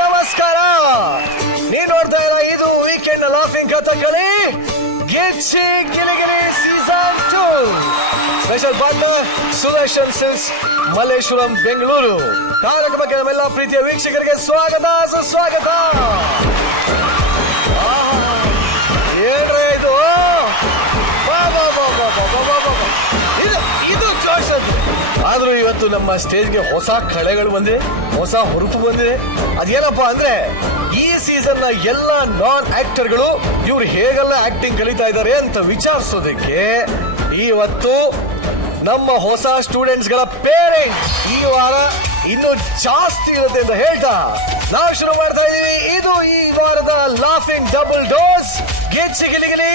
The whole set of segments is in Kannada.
ನಮಸ್ಕಾರ. ನೀನ್ ನೋಡ್ತಾ ಇಲ್ಲ ಇದು weekend laughing Kathakali Gicchi Giligili season 2. Special partner Sudarshan Silks Malleshwaram Bengaluru. ಕಾರ್ಯಕ್ರಮಕ್ಕೆ ನಮ್ಮೆಲ್ಲ ಪ್ರೀತಿಯ ವೀಕ್ಷಕರಿಗೆ ಸ್ವಾಗತ ಸುಸ್ವಾಗತ. ಏನ್ರೇ ಇದು ಇದು ಜೋಶ್ ಅಂತ. ಆದ್ರೂ ಇವತ್ತು ನಮ್ಮ ಸ್ಟೇಜ್ಗೆ ಹೊಸ ಕಳೆಗಳು ಬಂದಿದೆ, ಹೊಸ ಹುರುಪು ಬಂದಿದೆ. ಅದೇನಪ್ಪ ಅಂದ್ರೆ ಈ ಸೀಸನ್ ನ ಎಲ್ಲ ನಾನ್ ಆಕ್ಟರ್ಗಳು ಇವ್ರು ಹೇಗೆಲ್ಲ ಆಕ್ಟಿಂಗ್ ಕಲಿತಾ ಇದ್ದಾರೆ ಅಂತ ವಿಚಾರಿಸೋದಕ್ಕೆ ಇವತ್ತು ನಮ್ಮ ಹೊಸ ಸ್ಟೂಡೆಂಟ್ಸ್ ಗಳ ಪೇರೆಂಟ್ ಈ ವಾರ ಇನ್ನೂ ಜಾಸ್ತಿ ಇರುತ್ತೆ ಅಂತ ಹೇಳ್ತಾ ನಾವು ಶುರು ಮಾಡ್ತಾ ಇದೀವಿ. ಇದು ಈ ವಾರದ ಲಾಫಿಂಗ್ ಡಬಲ್ ಡೋಸ್ ಗಿಚ್ಚಿ ಗಿಲಿಗಿಲಿ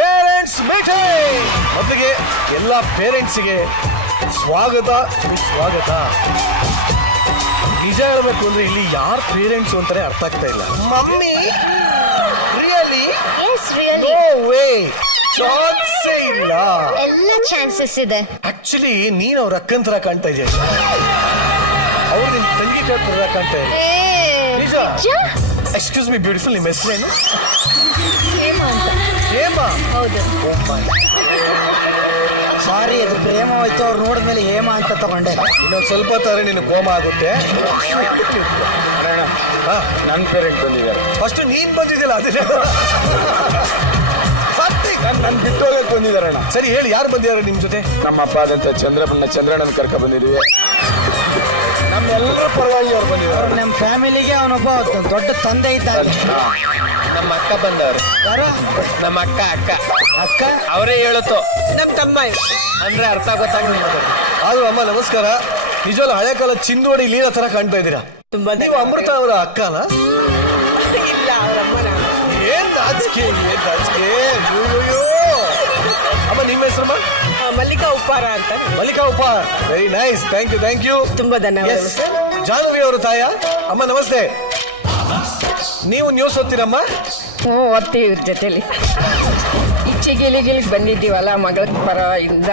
ಪೇರೆಂಟ್ಸ್ ಮೀಟಿಂಗ್. ಮೊದಲಿಗೆ ಎಲ್ಲ ಪೇರೆಂಟ್ಸ್ಗೆ ಸ್ವಾಗತ ಸುಸ್ವಾಗತ. ನಿಜ ಹೇಳ್ಬೇಕು ಅಂದ್ರೆ ಇಲ್ಲಿ ಯಾರು ಪೇರೆಂಟ್ಸ್ ಅಂತಾನೆ ಅರ್ಥ ಆಗ್ತಾ ಇಲ್ಲ. ಮಮ್ಮಿ ರಿಯಲಿ ನೋ ವೇ, ಚಾನ್ಸೇ ಇಲ್ಲ. ಎಲ್ಲ ಚಾನ್ಸಸ್ ಇದೆ. ಆಕ್ಚುಲಿ ನೀನ್ ಅವ್ರ ಅಕ್ಕನ ತರ ಕಾಣ್ತಾ ಇದೆಯಾ, ಅವ್ರ ನಿನ್ ತಂಗಿ ತರ ಕಾಣ್ತಾ ಇದೆ. ನಿಜ. ಎಕ್ಸ್ಕ್ಯೂಸ್ ಮಿ ಬ್ಯೂಟಿಫುಲ್, ನಿಮ್ಮ ಹೆಸರೇನು? ಹೇಮಾ ಅಂತ. ಹೇಮಾ? ಹೌದು. ಸಾರಿ, ಅದು ಪ್ರೇಮ ಹೋಯ್ತು. ಅವ್ರು ನೋಡಿದ್ಮೇಲೆ ಹೇಮಾ ಅಂತ ತಗೊಂಡೆ. ಇನ್ನೊಂದು ಸ್ವಲ್ಪ ತರ ನಿನ್ನ ಕೋಮ ಆಗುತ್ತೆ. ನನ್ನ ಪೇರೆಂಟ್ ಬಂದಿದ್ದಾರೆ. ಫಸ್ಟ್ ನೀನ್ ಬಂದಿದ್ದಿಲ್ಲ ಅದೇ ನನ್ನ ಬಿಟ್ಟೋಗಕ್ಕೆ ಬಂದಿದ್ದಾರಣ್ಣ. ಸರಿ ಹೇಳಿ, ಯಾರು ಬಂದಿದ್ದಾರೆ ನಿಮ್ ಜೊತೆ? ನಮ್ಮ ಅಪ್ಪ ಆದಂತ ಚಂದ್ರಣ್ಣನ ಕರ್ಕ ಬಂದಿದ್ದೀವಿ. ನಮ್ಮೆಲ್ಲರ ಪರವಾಗಿ ಅವ್ರು ಬಂದಿದ್ದಾರೆ. ನಮ್ಮ ಫ್ಯಾಮಿಲಿಗೆ ಅವನೊಬ್ಬ ದೊಡ್ಡ ತಂದೆ ಇದ್ದಾರೆ. ನಮ್ಮ ಅಕ್ಕ ಬಂದವರು. ಯಾರು? ನಮ್ಮ ಅಕ್ಕ ಅಕ್ಕ ಅವರೇ ಹೇಳುತ್ತೋ ನಮ್ಮ ತಮ್ಮ ಅಂದ್ರೆ ಅರ್ಥ ಗೊತ್ತಾಗ್ಲಿಲ್ಲ. ಆದ್ರೂ ಅಮ್ಮ ನಮಸ್ಕಾರ. ನಿಜವಲ್ಲ ಹಳೆ ಕಾಲ ಚಿಂದೋಡಿ ಲೀಲಾ ತರ ಕಾಣ್ತಾ ಇದ್ದೀರಾ. ನೀವು ಅಮೃತ ಅವರ ಅಕ್ಕನ? ಇಲ್ಲ, ಅವರಮ್ಮನ. ಏನ್ ನಾಚಿಕೆ, ಏನ್ ನಾಚಿಕೆ. ಅಮ್ಮ ನಿಮ್ಮ ಹೆಸರಮ್ಮ? ಮಲ್ಲಿಕಾ ಉಪ್ಪಾರ ಅಂತ. Mallika Uppar, very nice. Thank you. ತುಂಬಾ ಧನ್ಯವಾದ ಸರ್. ಜಾಹ್ನವಿ ಅವರು ತಾಯ. ಅಮ್ಮ ನಮಸ್ತೆ. ನೀವು ನ್ಯೂಸ್ ಓದ್ತೀರಮ್ಮ? ಓದ್ತೀವಿ ಇವ್ರ ಜೊತೆಲಿ. ಗಿಲಿಗಿಲಿಗೆ ಬಂದಿದ್ದೀವಲ್ಲ ಮಗಳ ಪರದಿಂದ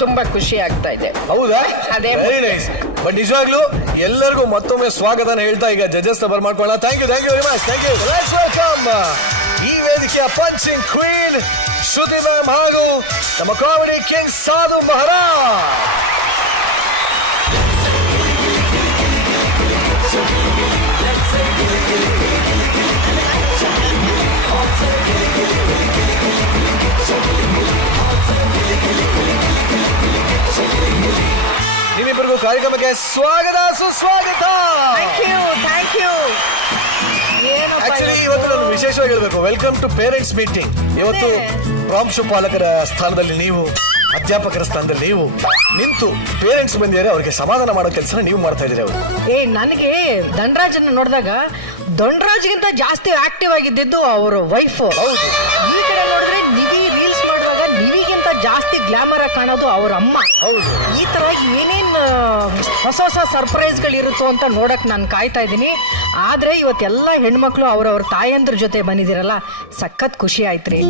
ತುಂಬಾ ಖುಷಿ ಆಗ್ತಾ ಇದೆ. ಹೌದಾ? ಅದೇ. Very nice. ಬಟ್ ನಿಜವಾಗ್ಲೂ ಎಲ್ಲರಿಗೂ ಮತ್ತೊಮ್ಮೆ ಸ್ವಾಗತನ ಹೇಳ್ತಾ ಈಗ ಜಡ್ಜಸ್ ಬರ್ಮಾಡ್ಕೊಳ್ಳೋಣ. Thank you very much. Thank you. Let's welcome ಈ ವೇದಿಕೆಯ ಪಂಚಿಂಗ್ ಕ್ವೀನ್ ಶ್ರುತಿ ಮ್ಯಾಮ್ ಹಾಗೂ ನಮ್ಮ ಕಾಮಿಡಿ ಕಿಂಗ್ ಸಾಧು ಮಹಾರಾಜ್. ನಿಮ್ಮಿಬ್ಬರಿಗೂ ಕಾರ್ಯಕ್ರಮಕ್ಕೆ ಸ್ವಾಗತ ಸುಸ್ವಾಗತ. Thank you. ಆಕ್ಚುಲಿ ಇವತ್ತು ನಾನು ವಿಶೇಷವಾಗಿ ಹೇಳ್ಬೇಕು, ವೆಲ್ಕಮ್ ಟು ಪೇರೆಂಟ್ಸ್ ಮೀಟಿಂಗ್. ಇವತ್ತು ಪ್ರಾಂಶುಪಾಲಕರ ಸ್ಥಾನದಲ್ಲಿ ನೀವು, ಅಧ್ಯಾಪಕರ ಸ್ಥಾನದಲ್ಲಿ ನೀವು ನಿಂತು ಪೇರೆಂಟ್ಸ್ ಬಂದಿದ್ದಾರೆ, ಅವರಿಗೆ ಸಮಾಧಾನ ಮಾಡೋ ಕೆಲಸ ನೀವು ಮಾಡ್ತಾ ಇದ್ದೀರಿ. ಅವರು ನನಗೆ ಧನರಾಜನ್ನ ನೋಡಿದಾಗ ಧನರಾಜ್ಗಿಂತ ಜಾಸ್ತಿ ಆಕ್ಟಿವ್ ಆಗಿದ್ದು ಅವರ ವೈಫ್. ಈ ಕಡೆ ನೋಡಿದ್ರೆ ನಿವಿ ರೀಲ್ಸ್ ಮಾಡುವಾಗ ನಿವಿಗಿಂತ ಜಾಸ್ತಿ ಗ್ಲಾಮರ್ ಆಗಿ ಕಾಣೋದು ಅವ್ರ ಅಮ್ಮ. ಹೌದು. ಈ ತರ ಏನೇನ್ ಹೊಸ ಹೊಸ ಸರ್ಪ್ರೈಸ್ಗಳು ಇರುತ್ತೋ ಅಂತ ನೋಡಕ್ ನಾನು ಕಾಯ್ತಾ ಇದ್ದೀನಿ. ಆದ್ರೆ ಇವತ್ತೆಲ್ಲ ಹೆಣ್ಮಕ್ಳು ಅವ್ರವ್ರ ತಾಯಂದ್ರ ಜೊತೆ ಬಂದಿದ್ದೀರಲ್ಲ, ಸಖತ್ ಖುಷಿ ಆಯ್ತ್ರಿ.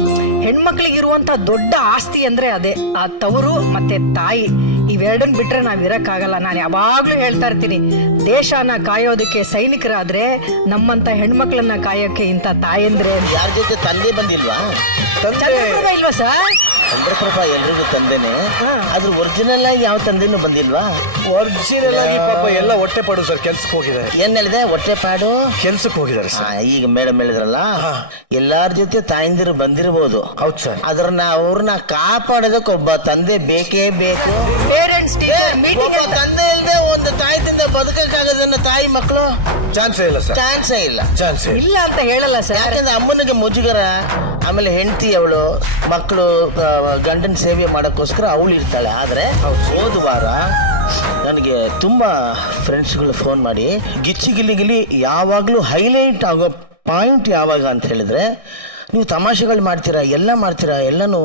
ಹೆಣ್ಮಕ್ಳಿಗಿರುವಂತ ದೊಡ್ಡ ಆಸ್ತಿ ಅಂದ್ರೆ ಅದೇ ಆ ತವರು ಮತ್ತೆ ತಾಯಿ. ಇವೆರಡನ್ ಬಿಟ್ರೆ ನಾವ್ ಇರಕ್ಕಾಗಲ್ಲ. ನಾನು ಯಾವಾಗ್ಲೂ ಹೇಳ್ತಾ ಇರ್ತೀನಿ, ದೇಶನ ಕಾಯೋದಕ್ಕೆ ಸೈನಿಕರಾದ್ರೆ ನಮ್ಮಂತ ಹೆಣ್ಮಕ್ಳನ್ನ ಕಾಯೋಕೆ ಇಂತ ತಾಯಂದ್ರೆ. ಯಾರ ಜೊತೆ ತಂದೆ ಬಂದಿಲ್ವಾ? ಚಂದ್ರಪ್ರಭಾ ಇಲ್ವಾ ಸರ್? ಚಂದ್ರಪ್ರಭಾ ಎಲ್ರಿಗೂ ತಂದೆನೆ. ಆದ್ರೂ ಒರಿಜಿನಲ್ ಆಗಿ ಯಾವ ತಂದೆನೂ ಬಂದಿಲ್ವಾ? ಒರಿಜಿನಲ್ ಆಗಿ ಪಾಪ ಎಲ್ಲ ಹೊಟ್ಟೆ ಪಾಡು ಸರ್, ಕೆಲ್ಸಕ್ಕೆ ಹೋಗಿದ್ದಾರೆ. ಏನ್ ಹೇಳಿದೆ? ಹೊಟ್ಟೆ ಪಾಡು ಕೆಲ್ಸಕ್ಕೆ ಹೋಗಿದ್ದಾರೆ ಸರ್. ಈಗ ಮೇಡಮ್ ಹೇಳಿದ್ರಲ್ಲ, ಎಲ್ಲಾರ ಜೊತೆ ತಾಯಂದಿರು ಬಂದಿರಬಹುದು. ಹೌದು ಸರ್. ಅದ್ರನ್ನ ಅವ್ರನ್ನ ಕಾಪಾಡೋದಕ್ಕೆ ಒಬ್ಬ ತಂದೆ ಬೇಕೇ ಬೇಕು. ಪೇರೆಂಟ್ಸ್ ಮೀಟಿಂಗ್ ತಂದೆ ಇಲ್ಲದೆ ಒಂದು ತಾಯಿದಿಂದ ಬದುಕಕ್ಕಾಗದನ್ನ ತಾಯಿ ಮಕ್ಕಳು ಚಾನ್ಸೇ ಇಲ್ಲ ಸರ್. ಚಾನ್ಸೇ ಇಲ್ಲ. ಚಾನ್ಸೇ ಇಲ್ಲ ಅಂತ ಹೇಳಲ್ಲ ಸರ್. ಯಾಕಂದ್ರೆ ಅಮ್ಮನಿಗೆ ಮುಜುಗರ, ಆಮೇಲೆ ಹೆಂಡತಿ ಅವಳು, ಮಕ್ಕಳು ಗಂಡನ ಸೇವೆ ಮಾಡೋಕ್ಕೋಸ್ಕರ ಅವಳು ಇರ್ತಾಳೆ. ಆದ್ರೆ ಹೋದ ವಾರ ನನಗೆ ತುಂಬಾ ಫ್ರೆಂಡ್ಸ್ಗಳು ಫೋನ್ ಮಾಡಿ, ಗಿಚ್ಚಿ ಗಿಲಿ ಯಾವಾಗಲೂ ಹೈಲೈಟ್ ಆಗೋ ಪಾಯಿಂಟ್ ಯಾವಾಗ ಅಂತ ಹೇಳಿದ್ರೆ, ನೀವು ತಮಾಷೆಗಳು ಮಾಡ್ತೀರಾ, ಎಲ್ಲ ಮಾಡ್ತೀರಾ ಎಲ್ಲನೂ,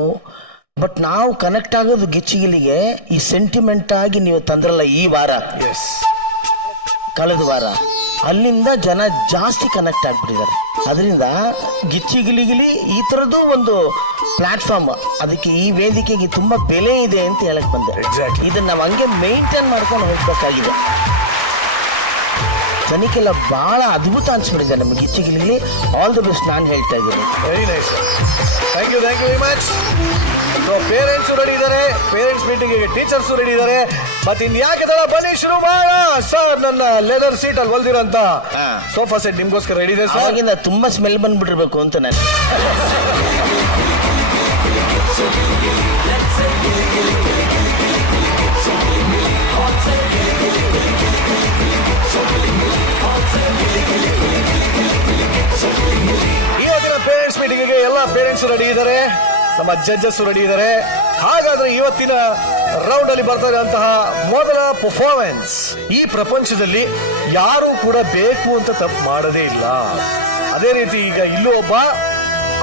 ಬಟ್ ನಾವು ಕನೆಕ್ಟ್ ಆಗೋದು ಗಿಚ್ಚಿಗಿಲಿಗೆ ಈ ಸೆಂಟಿಮೆಂಟ್ ಆಗಿ ನೀವು ತಂದ್ರಲ್ಲ ಈ ವಾರ, ಕಳೆದ ವಾರ, ಅಲ್ಲಿಂದ ಜನ ಜಾಸ್ತಿ ಕನೆಕ್ಟ್ ಆಗ್ಬಿಟ್ಟಿದ್ದಾರೆ. ಅದರಿಂದ ಗಿಚ್ಚಿಗಿಲಿಗಿಲಿ ಈ ಥರದ್ದು ಒಂದು ಪ್ಲಾಟ್ಫಾರ್ಮ್, ಅದಕ್ಕೆ ಈ ವೇದಿಕೆಗೆ ತುಂಬ ಬೆಲೆ ಇದೆ ಅಂತ ಹೇಳಕ್ ಬಂದೆ. ಇದನ್ನ ನಾವು ಹಂಗೆ ಮೇಂಟೈನ್ ಮಾಡ್ಕೊಂಡು ಹೋಗ್ಬೇಕಾಗಿದೆ. ತನಿಖೆಲ್ಲ ಬಹಳ ಅದ್ಭುತ ಅನ್ಸ್ಬಿಟ್ಟಿದೆ ನಮಗೆ ಗಿಚ್ಚಿಗಿಲಿ. ಆಲ್ ದಿ ಬೆಸ್ಟ್ ನಾನು ಹೇಳ್ತಾ ಇದ್ದೀನಿ. Very nice, thank you very much. So parents ready ಇದ್ದಾರೆ, ಪೇರೆಂಟ್ಸ್ ಮೀಟಿಂಗ್ ಟೀಚರ್ಸ್ ರೆಡಿ ಇದ್ದಾರೆ. ಮತ್ತೆ ಇನ್ಯಾಕೆ ತರ ಬನ್ನಿ ಶುರು ಮಾಡ ಸರ್. ನನ್ನ ಲೆದರ್ ಸೀಟ್ ಅಲ್ಲಿ ಹೊಲ್ದಿರೋಂತ ಸೋಫಾ ಸೆಟ್ ನಿಮ್ಗೋಸ್ಕರ ರೆಡಿ ಇದೆ ಸರ್. ಅವಾಗಿಂದ ತುಂಬಾ ಸ್ಮೆಲ್ ಬಂದ್ಬಿಟ್ಟಿರ್ಬೇಕು ಅಂತ ನಾನು. ಇವತ್ತಿನ ಪೇರೆಂಟ್ಸ್ ಮೀಟಿಂಗ್ಗೆ ಎಲ್ಲ ಪೇರೆಂಟ್ಸ್ ರೆಡಿ ಇದ್ದಾರೆ, ನಮ್ಮ ಜಡ್ಜಸ್ ರೆಡಿ ಇದ್ದಾರೆ. ಹಾಗಾದ್ರೆ ಇವತ್ತಿನ ರೌಂಡ್ ಅಲ್ಲಿ ಬರ್ತಾ ಇರುವಂತಹ ಮೊದಲ ಪರ್ಫಾರ್ಮೆನ್ಸ್. ಈ ಪ್ರಪಂಚದಲ್ಲಿ ಯಾರು ಕೂಡ ಬೇಕು ಅಂತ ತಪ್ಪು ಮಾಡೋದೇ ಇಲ್ಲ. ಅದೇ ರೀತಿ ಈಗ ಇಲ್ಲೂ ಒಬ್ಬ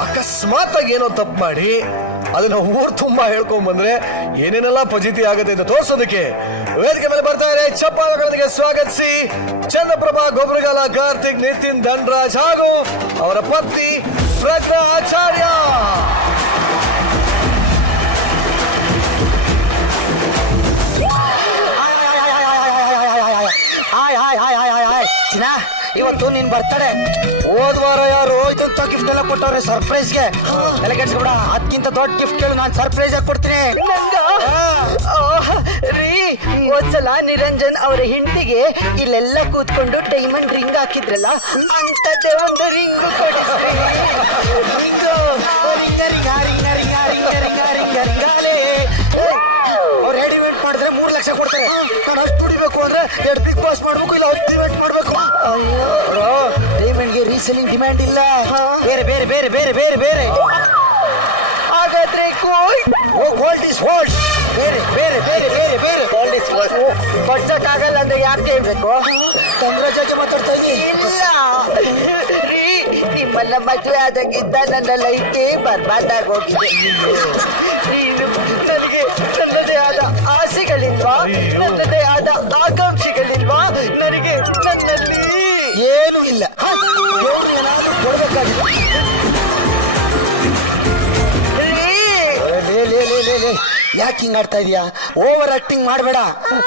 ಅಕಸ್ಮಾತ್ ಆಗಿ ಏನೋ ತಪ್ಪು ಮಾಡಿ ಅದನ್ನ ಊರ್ ತುಂಬಾ ಹೇಳ್ಕೊಂಡ್ ಬಂದ್ರೆ ಏನೇನೆಲ್ಲ ಫಜೀತಿ ಆಗುತ್ತೆ ಅಂತ ತೋರ್ಸೋದಕ್ಕೆ ವೇದಿಕೆ ಮೇಲೆ ಬರ್ತಾ ಇದ್ದಾರೆ. ಚಪ್ಪಾಳೆಗಳೊಂದಿಗೆ ಸ್ವಾಗತಿಸಿ ಚಂದ್ರಪ್ರಭಾ ಗೊಬ್ಬರಗಾಲ, ಕಾರ್ತಿಕ್, ನಿತಿನ್, ಧನ್ರಾಜ್ ಹಾಗೂ ಅವರ ಪತ್ನಿ ಪ್ರಜ್ಞಾ ಆಚಾರ್ಯ. ಇವತ್ತು ನೀನ್ ಬರ್ತಾಳೆ. ಹೋದ್ ವಾರ ಯಾರು ಇದೊಂದು ಗಿಫ್ಟ್ ಎಲ್ಲ ಕೊಟ್ಟವ್ರೆ ಸರ್ಪ್ರೈಸ್ಗೆ. ತಲೆ ಕೆಡ್ಸ್ಕೊಬೇಡ, ಅದಕ್ಕಿಂತ ದೊಡ್ಡ ಗಿಫ್ಟ್ ಕೇಳು, ನಾನು ಸರ್ಪ್ರೈಸ್ ಆಗಿ ಕೊಡ್ತೀನಿ. ಒಂದ್ಸಲ ನಿರಂಜನ್ ಅವರ ಹೆಂಡತಿಗೆ ಇಲ್ಲೆಲ್ಲ ಕೂತ್ಕೊಂಡು ಡೈಮಂಡ್ ರಿಂಗ್ ಹಾಕಿದ್ರಲ್ಲ, ಅಂತದ್ದೇ ಒಂದು ರಿಂಗ್ ಅವ್ರು ಎರಡು ಇವೆಂಟ್ ಮಾಡಿದ್ರೆ 3 ಲಕ್ಷ ಕೊಡ್ತಾರೆ. ನಾನು ಅಷ್ಟು ದುಡಿಬೇಕು ಅಂದ್ರೆ 2 ಬಿಗ್ ಬಾಸ್ ಮಾಡ್ಬೇಕು, ಇಲ್ಲ 10 ಇವೆಂಟ್ ಮಾಡ್ಬೇಕು. ಡೈಮಂಡ್ಗೆ ರೀಸೆಲಿಂಗ್ ಡಿಮ್ಯಾಂಡ್ ಇಲ್ಲ. ಬೇರೆ ಬೇರೆ ಬೇರೆ ಬೇರೆ ಬೇರೆ ಬೇರೆ ಹಾಗಾದ್ರೆ ಗೋಲ್ಡ್ ಇಸ್ ಗೋಲ್ಡ್. ಬೇರೆ ಬೇರೆ ಬೇರೆ ಬೇರೆ ಬೇರೆ ಗೋಲ್ಡ್ ಇಸ್ ಗೋಲ್ಡ್. ಕೊಡ್ಸಕ್ಕಾಗಲ್ಲ ಅಂದ್ರೆ ಯಾಕೆ ಹೇಳ್ಬೇಕು? ಚಂದ್ರಜಾಗೆ ಮಾತಾಡ್ತಾ ಇದ್ದೀನಿ. ಇಲ್ಲ ರೀ, ನಿಮ್ಮನ್ನ ಮದುವೆ ಆದಾಗಿದ್ದ ನನ್ನ ಲೈಫೇ ಬರ್ಬಾದಾಗೋಗಿದೆ. ನನಗೆ ನನ್ನದೇ ಆದ ಆಸೆಗಳಿಲ್ವಾ? ನನ್ನದೇ ಆದ ಆಕಾಂಕ್ಷೆಗಳಿಲ್ವಾ? ನನಗೆ ನನ್ನಲ್ಲಿ ಏನೂ ಇಲ್ಲ. ಏನಾದ್ರೂ ಕೊಡ್ಬೇಕಾಗಿದೆ. ಯಾಕೆ ಹಿಂಗ್ ಆಡ್ತಾ ಇದೀಯಾ? ಓವರ್ ಆಕ್ಟಿಂಗ್ ಮಾಡಬೇಡ.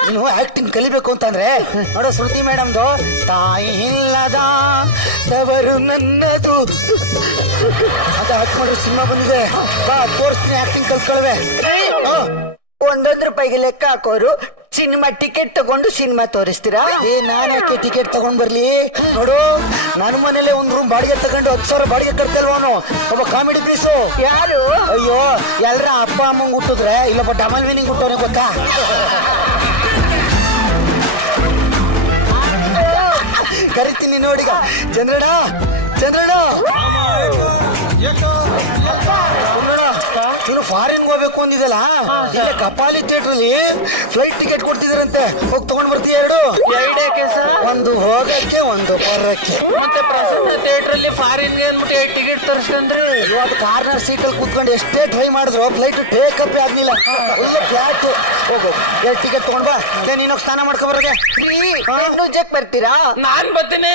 ನೀನು ಆಕ್ಟಿಂಗ್ ಕಲಿಬೇಕು ಅಂತಂದ್ರೆ ನೋಡೋ ಶ್ರುತಿ ಮೇಡಮ್ದು ತಾಯಿ ಇಲ್ಲದ ತವರು ನನ್ನದು ಅದು ಆಕ್ಟ್ ಮಾಡೋ ಸಿನಿಮಾ ಬಂದಿದೆ. ಬಾ ತೋರಿಸ್ತೀನಿ, ಆಕ್ಟಿಂಗ್ ಕಲ್ತ್ಕೊಳ್ವೆ. ₹1 ಲೆಕ್ಕ ಹಾಕೋರು ಸಿನಿಮಾ ಟಿಕೆಟ್ ತಗೊಂಡು ಸಿನಿಮಾ ತೋರಿಸ್ತೀರಾ? ನಾನು ಯಾಕೆ ಟಿಕೆಟ್ ತಗೊಂಡ್ ಬರ್ಲಿ? ನೋಡು, ನನ್ನ ಮನೇಲೆ ಒಂದ್ ರೂಮ್ ಬಾಡಿಗೆ ತಗೊಂಡು 10,000 ಬಾಡಿಗೆ ಕಟ್ತಲ್ವನು ಒಬ್ಬ ಕಾಮಿಡಿ ಪೀಸು. ಯಾರು? ಅಯ್ಯೋ, ಎಲ್ರ ಅಪ್ಪ ಅಮ್ಮಂಗ್ ಹುಟ್ಟಿದ್ರೆ ಇಲ್ಲೊಬ್ಬ ಡಬಲ್ ಮೀನಿಂಗ್ ಹುಟ್ಟವನೇ ಗೊತ್ತಾ? ಕರಿತೀನಿ ನೋಡಿಗ. ಚಂದ್ರಣ್ಣ, ಚಂದ್ರಣ್ಣ, ನೀನು ಫಾರಿನ್ ಹೋಗ್ಬೇಕು ಅಂದಿದ್ದಲ್ಲ, ಈಗ ಕಪಾಲಿ ಥಿಯೇಟರ್ ಅಲ್ಲಿ ಫ್ಲೈಟ್ ಟಿಕೆಟ್ ಕೊಡ್ತಿದಾರಂತೆ. ಹೋಗಿ ತಗೊಂಡ್ ಬರ್ತೀಯ? ಒಂದು ಹೋಗಕ್ಕೆ, ಒಂದು ಬರಕ್ಕೆ. ಮತ್ತೆ ಪ್ರಸನ್ನ ಥಿಯೇಟರ್ ಅಲ್ಲಿ ಫಾರಿನ್ಗೆ ಅಂದ್ಬಿಟ್ಟು ಟಿಕೆಟ್ ತರಿಸ್ಕೊಂಡ್ರಿ. ಇವತ್ತು ಕಾರ್ನರ್ ಸೀಟ್ ಅಲ್ಲಿ ಕೂತ್ಕೊಂಡು ಎಷ್ಟೇ ಟ್ರೈ ಮಾಡಿದ್ರು ಫ್ಲೈಟ್ ಟೇಕ್ ಅಪ್ ಆಗ್ಲಿಲ್ಲ. Full flat. ಹೋಗು, ಟಿಕೆಟ್ ತಗೊಂಡ್ ಬಾ. ನೀನು ಸ್ನಾನ ಮಾಡ್ಕೊ ಬರೋದೆ. ನುಜ್ಜಕ್ ಬರ್ತೀರಾ? ನಾನ್ ಬರ್ತೀನಿ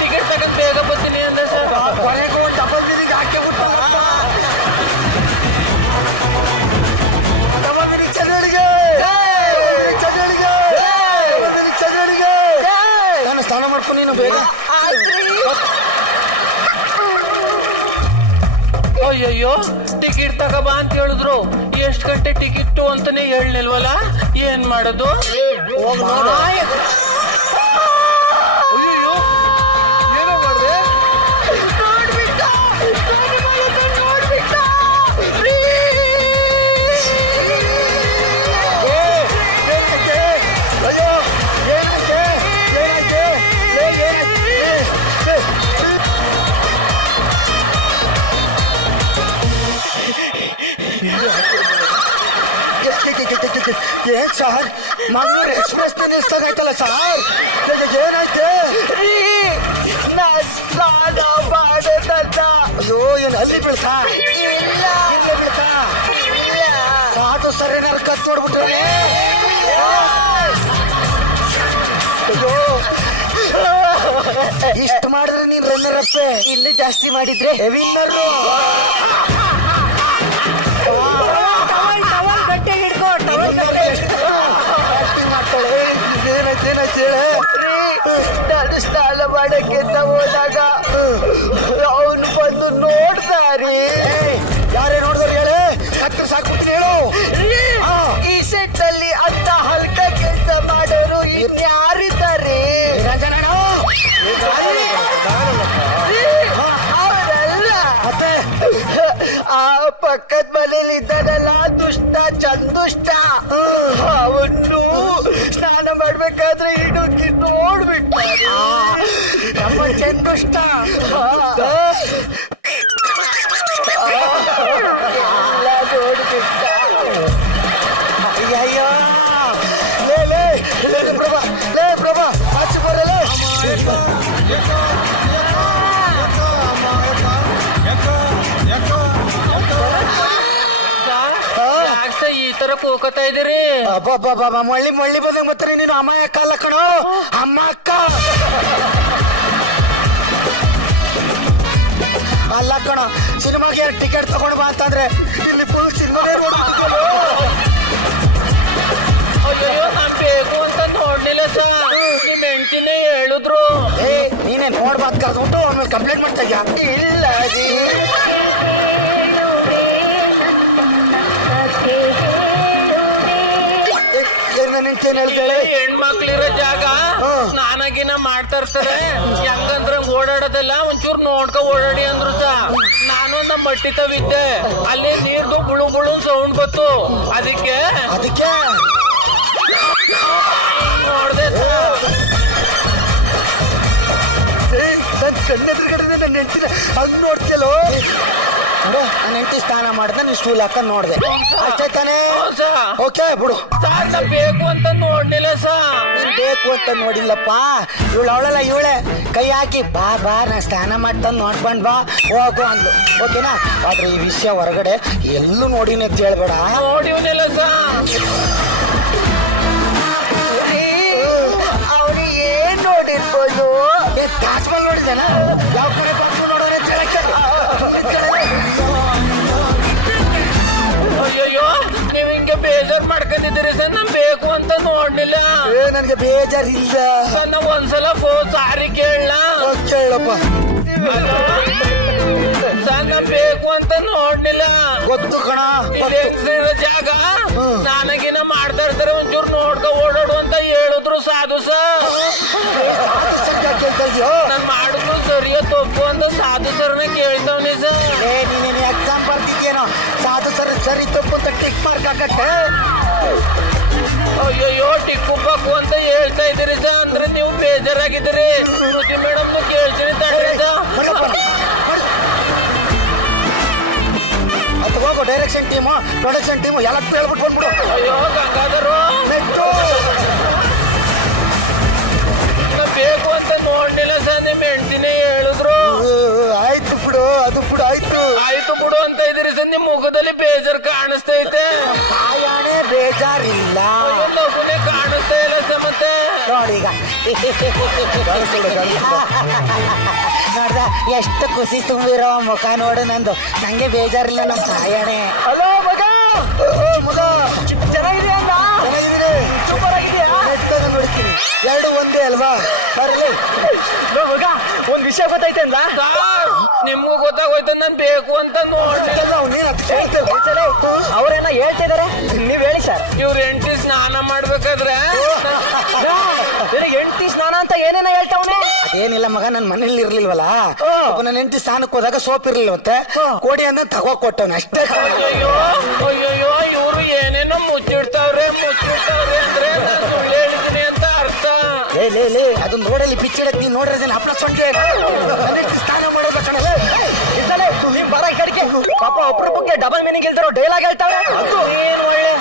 ಟಿಕೆಟ್ ತಗೊಂಡ್ ಬೇಗ ಬರ್ತೀನಿ ಅಂದೆ ಸರ್. ಕೊನೆಗೂ ಡಬಲ್ ಮೀನಿಂಗ್ ಹಾಕಿ ನಾನು ಸ್ನಾನ ಮಾಡ್ಕೊಂಡು ನೀನು ಬೇಗ. ಅಯ್ಯಯ್ಯೋ, ಟಿಕೆಟ್ ತಗೋಬಾ ಅಂತ ಹೇಳಿದ್ರು. ಎಷ್ಟು ಗಂಟೆ ಟಿಕೆಟ್ ಅಂತಾನೆ ಹೇಳಲಿಲ್ವಲ್ಲ, ಏನ್ ಮಾಡೋದು? ಏನ್ ಸರ್, ಮಂಗಳೂರು ಎಕ್ಸ್ಪ್ರೆಸ್ ನಿಲ್ಸ್ದಾಗೈತಲ್ಲ ಸರ್? ಏನಾಯ್ತು? ಅಯ್ಯೋ, ಏನು ಅಲ್ಲಿ ಬೀಳ್ತಾ? ಸಾಧು ಸರ್ ಏನಾರು ಕತ್ ನೋಡ್ಬಿಟ್ರೆ? ಅಯ್ಯೋ, ಇಷ್ಟು ಮಾಡಿದ್ರೆ ನೀನ್ ರನ್ನರ್ ಅಪ್ಪೆ. ಇಲ್ಲೂ ಜಾಸ್ತಿ ಮಾಡಿದ್ರೆ ವಿನ್ನರು. ಗಟ್ಟೆ ಹಿಡ್ಕೋ, ಟವಲ್ ಗಟ್ಟೆ. ಏನಾಯ್ತು ಹೇಳ? ಮಾಡಕ್ಕೆ ಅಂತ ಹೋದಾಗ ಅವನು ಬಂದು ನೋಡ್ದಾರಿ. ಯಾರೇ ನೋಡಿದ್ರು ಹೇಳಿ, ಕತ್ತರಿಸಿ ಸಾಕ್ಬಿಡ್ತೀನಿ ಹೇಳು. ಈ ಸೆಟ್ ಅಲ್ಲಿ ಅಂತ ಹಲ್ಕ ಕೆಲಸ ಮಾಡೋರು ಇನ್ಯಾರಿದ್ದಾರೆ? ಅವರಲ್ಲ, ಆ ಪಕ್ಕದ ಮನೇಲಿ ಇದ್ದಾನಲ್ಲ ದುಷ್ಟ ಚಂದುಷ್ಟ, ಅವನು ಸ್ನಾನ ಮಾಡ್ಬೇಕಾದ್ರೆ ಇಡುಕಿ ನೋಡ್ಬಿಟ್ಟು ನಮ್ಮ ಚಂದುಷ್ಟ ಎಲ್ಲ ನೋಡ್ಬಿಟ್ಟ. ಅಯ್ಯಯ್ಯೋ, ಲೇ ಪ್ರಭಾ, ಲೇ ಪ್ರಭಾ, ಆಚೆ ಬರಲೇ. ಯಾಕೆ ಈ ತರ ಕೂಕತಾ ಇದೀರಿ? ಅಬ್ಬಬ್ಬಬ್ಬ, ಮಳ್ಳಿ ಬಂದಂಗ್ ಬರ್ತಾರೆ ನೀನು. ಅಮ್ಮ ಅಕ್ಕ ಅಲ್ಲ ಕಣೋ, ಅಮ್ಮ ಅಕ್ಕ ಅಲ್ಲ ಕಣ. ಸಿನಿಮಾಗೆ ಟಿಕೆಟ್ ತಗೊಂಡು ಬಾ ಅಂತಂದ್ರೆ ಇಲ್ಲಿ ಫುಲ್ ಸಿನಿಮಾ ಅಯ್ಯೋ ನಾನ್ ಬೇಕು ಅಂತ ನೋಡ್ಲಿಲ್ಲ ಸರ್, ನಿಮ್ ಹೆಂಡ್ತಿನೇ ಹೇಳಿದ್ರು. ನೀನೇ ನೋಡ್ಬಾರ್ದು ಕರ್ದ್ಬಿಟ್ಟು ಆಮೇಲೆ ಕಂಪ್ಲೇಂಟ್ ಮಾಡ್ತಾ ಇದ್ಯಾ? ಇಲ್ಲ ರೀ. ನಿಂತೇನು ಹೇಳ್ತಾಳೆ? ಹೆಣ್ಮಕ್ಳಿರೋ ಜಾಗ ಸ್ನಾನಗಿನ ಮಾಡ್ತಾ ಇರ್ತಾರೆ, ಹೆಂಗಂದ್ರ ಓಡಾಡೋದೆಲ್ಲ ಒಂಚೂರು ನೋಡ್ಕೊ ಓಡಾಡಿ ಅಂದ್ರು ಸಾ. ನಾನು ನಮ್ಮ ಮಟ್ಟಿ ತವಿದ್ದೆ, ಅಲ್ಲಿ ನೀರ್ದು ಬುಳು ಬುಳು ಸೌಂಡ್ ಬಂತು, ಅದಕ್ಕೆ ನೋಡ್ದೆ ಸಾ. ನನ್ ಕಣ್ಣೆದುರುಗಡೆ ನನ್ನ ಹೆಂಡ್ತಿನ ಹಂಗ್ ನೋಡ್ತಿಯಲ್ಲೋ. ನನ್ನ ಹೆಂಡತಿ ಸ್ನಾನ ಮಾಡ್ದೆ, ನೀನ್ ಸ್ಟೂಲ್ ಹಾಕೊಂಡ್ ನೋಡ್ದೆ, ಅಷ್ಟೇ ತಾನೇ? ಓಕೆ ಬಿಡು. ಸಾರ್ ನಾ ಬೇಕು ಅಂತ ನೋಡ್ಲಿಲ್ಲ ಸಾ. ನೀನ್ ಬೇಕು ಅಂತ ನೋಡಿಲ್ಲಪ್ಪ, ಅವಳಲ್ಲ ಇವಳೆ ಕೈ ಹಾಕಿ ಬಾ ಬಾ ನಾ ಸ್ನಾನ ಮಾಡ್ತಾನೆ ನೋಡ್ಕೊಂಡ್ ಬಾ ಹೋಗು ಅಂದ್ಲು. ಓಕೆನಾ? ಆದ್ರೆ ಈ ವಿಷಯ ಹೊರಗಡೆ ಎಲ್ಲೂ ನೋಡಿನ ಅಂತ ಹೇಳ್ಬೇಡ. ನೋಡಿವ್ನಿಲ್ಲ ಸಾ. ಅವ್ರು ಏನ್ ನೋಡಿರ್ಬೋದು? ತಾಜ್ ಮಹಲ್ ನೋಡಿದೇನ? ಯಾವ ಕಡೆ ಬಂದು ನೋಡೋಣ ಅಂತ ಹೇಳಕ್ಕೆ? ಅಯ್ಯೋ ನೀವ್ ಹಿಂಗೆ ಬೇಜಾರ್ ಮಾಡ್ಕೊಂಡಿದ್ದೀರಿ ಸರ್, ನಾನ್ ಬೇಕು ಅಂತ ನೋಡ್ಲಿಲ್ಲ. ನನ್ಗೆ ಬೇಜಾರಿಲ್ಲ. ಸರ್ ನಾ ಒಂದ್ಸಲ ಸಾರಿ ಕೇಳಲ್ಲ ಕೇಳಪ್ಪ. ಸರ್ ನಾ ಬೇಕು ಅಂತ ನೋಡ್ಲಿಲ್ಲ. ಗೊತ್ತು ಕಣ, ಇಲ್ಲಿ ಹೆಂಗ್ಸಿರೋ ಜಾಗ ಸ್ನಾನಗಿನ ಮಾಡ್ತಾ ಇರ್ತಾರೆ, ಒಂಚೂರು ನೋಡ್ಕೊ ಓಡಾಡು ಅಂತ ಹೇಳಿದ್ರು ಸಾಧು ಸರ್. ನಾನ್ ಮಾಡಿದ್ರು ಸರಿಯೋ ತಪ್ಪು ಅಂತ ಸಾಧು ಸರ್ನ ಕೇಳ್ತಾವ್ನಿ ಸರ್. ನೀನೇನು ಎಕ್ಸಾಮ್ ಬರ್ತಿದ್ಯೇನೋ, ಸಾಧು ಸರಿ ತಪ್ಪು ಅಂತ ಟಿಕ್ ಮಾರ್ಕ್ ಹಾಕತ್ತೆ. ಅಯ್ಯೋ ಟಿಕ್ಕು ಪಕ್ಕು ಅಂತ ಹೇಳ್ತಾ ಇದ್ದೀರಿ ಸರ್, ಅಂದ್ರೆ ನೀವು ಬೇಜಾರಾಗಿದ್ದೀರಿ. ಶ್ರುತಿ ಮೇಡಮ್ ಕೇಳ್ತೀನಿ ತಡ್ರಿ ಸರ್. ಅದು ಹೋಗು, ಡೈರೆಕ್ಷನ್ ಟೀಮು ಪ್ರೊಡಕ್ಷನ್ ಟೀಮು ಎಲ್ಲ ಹೇಳ್ಬಿಟ್ಟು ಬಂದ್ಬಿಡು. ಅಯ್ಯೋ ಗಂಗಾಧರು, ನಾ ಬೇಕು ಅಂತ ನೋಡ್ಲಿಲ್ಲ ಸರ್, ನಿಮ್ ಹೆಂಡ್ತಿನೇ ಹೇಳಿದ್ರು. ಆಯ್ತು ಬಿಡು, ಅದು ಬಿಡು, ಆಯ್ತು ಆಯ್ತು ಬಿಡು ಅಂತ ಇದ್ದೀರಿ ಸರ್, ನಿಮ್ ಮುಖದಲ್ಲಿ ಬೇಜಾರ್ ಕಾಣಿಸ್ತೈತೆ. ಆಯಾಣೆ ಬೇಜಾರಿಲ್ಲ. ಮಗುನೇ ಕಾಣಿಸ್ತಾ ಇಲ್ಲ ಸರ್. ಮತ್ತೆ ನೋಡೀಗ ನೋಡ್ದ ಎಷ್ಟು ಖುಷಿ ತುಂಬಿರೋ ಮುಖ ನೋಡು ನಂದು. ನಂಗೆ ಬೇಜಾರಿಲ್ಲ ನಮ್ಮ ಸಾಯಣೆ. ಹಲೋ ಮಗ, ಮಗ ಚೆನ್ನಾಗಿದೆಯಾ? ಚೆನ್ನಾಗಿದ್ದೀನಿ, ಸೂಪರ್ ಆಗಿದೆಯಾ? ನೋಡ್ತೀನಿ, ಎರಡು ಒಂದೇ ಅಲ್ವಾ? ಬರಲಿ ಮಗ, ಒಂದ್ ವಿಷಯ ಗೊತ್ತೈತೆ ಅಂದ? ಸರ್ ನಿಮ್ಗೂ ಗೊತ್ತಾಗೋಯ್ತು, ನಾನ್ ಬೇಕು ಅಂತ ನೋಡ್ಲಿಲ್ಲ. ಅವ್ರೇನ ಹೇಳ್ತಿದಾರೆ, ನೀವ್ ಹೇಳಿ ಸರ್. ಇವ್ರ ಹೆಂಡತಿ ಸ್ನಾನ ಮಾಡ್ಬೇಕಾದ್ರೆ ಹೆಂಡತಿ ಸ್ನಾನ ಅಂತ ಏನೇನ ಹೇಳ್ತಾವನೆ? ಅದೇನಿಲ್ಲ ಮಗ, ನನ್ ಮನೇಲಿ ಇರ್ಲಿಲ್ವಲ್ಲ, ನನ್ನ ಹೆಂಡತಿ ಸ್ನಾನಕ್ಕೆ ಹೋದಾಗ ಸೋಪ್ ಇರ್ಲಿಲ್ವಂತೆ, ಕೋಡಿ ಅಂದ ತಗೋ ಕೊಟ್ಟವನ ಅಷ್ಟೇ. ಅಯ್ಯೋ ಅಯ್ಯೋ ಇವ್ರು ಏನೇನೋ ಮುಚ್ಚಿಡ್ತಾವ್ರೆ ಅಂದ್ರೆ ನಾನ್ ಸುಳ್ಳು ಹೇಳಿದೀನಿ ಅಂತ ಅರ್ಥ. ಲೇ ಅದನ್ನ ರೋಡಲ್ಲಿ ಬಿಚ್ಚಿಡಕ್ ನೀನ್ ನೋಡಿದ್ರೆ ಅಪ್ಪ ಸೊಂಟೆ ಸ್ನಾನ ಮಾಡೋದ ಕಣ. ನೀವ್ ಬರ ಕಡಿಕೆ ಪಾಪ ಒಬ್ರೊಬ್ಬಕ್ಕೆ ಡಬಲ್ ಮೀನಿಂಗ್ ಇಲ್ದಿರೋ ಡೈಲಾಗ್ ಹೇಳ್ತಾವ್ರೆ. ಏನ್ ಒಳ್ಳೆ,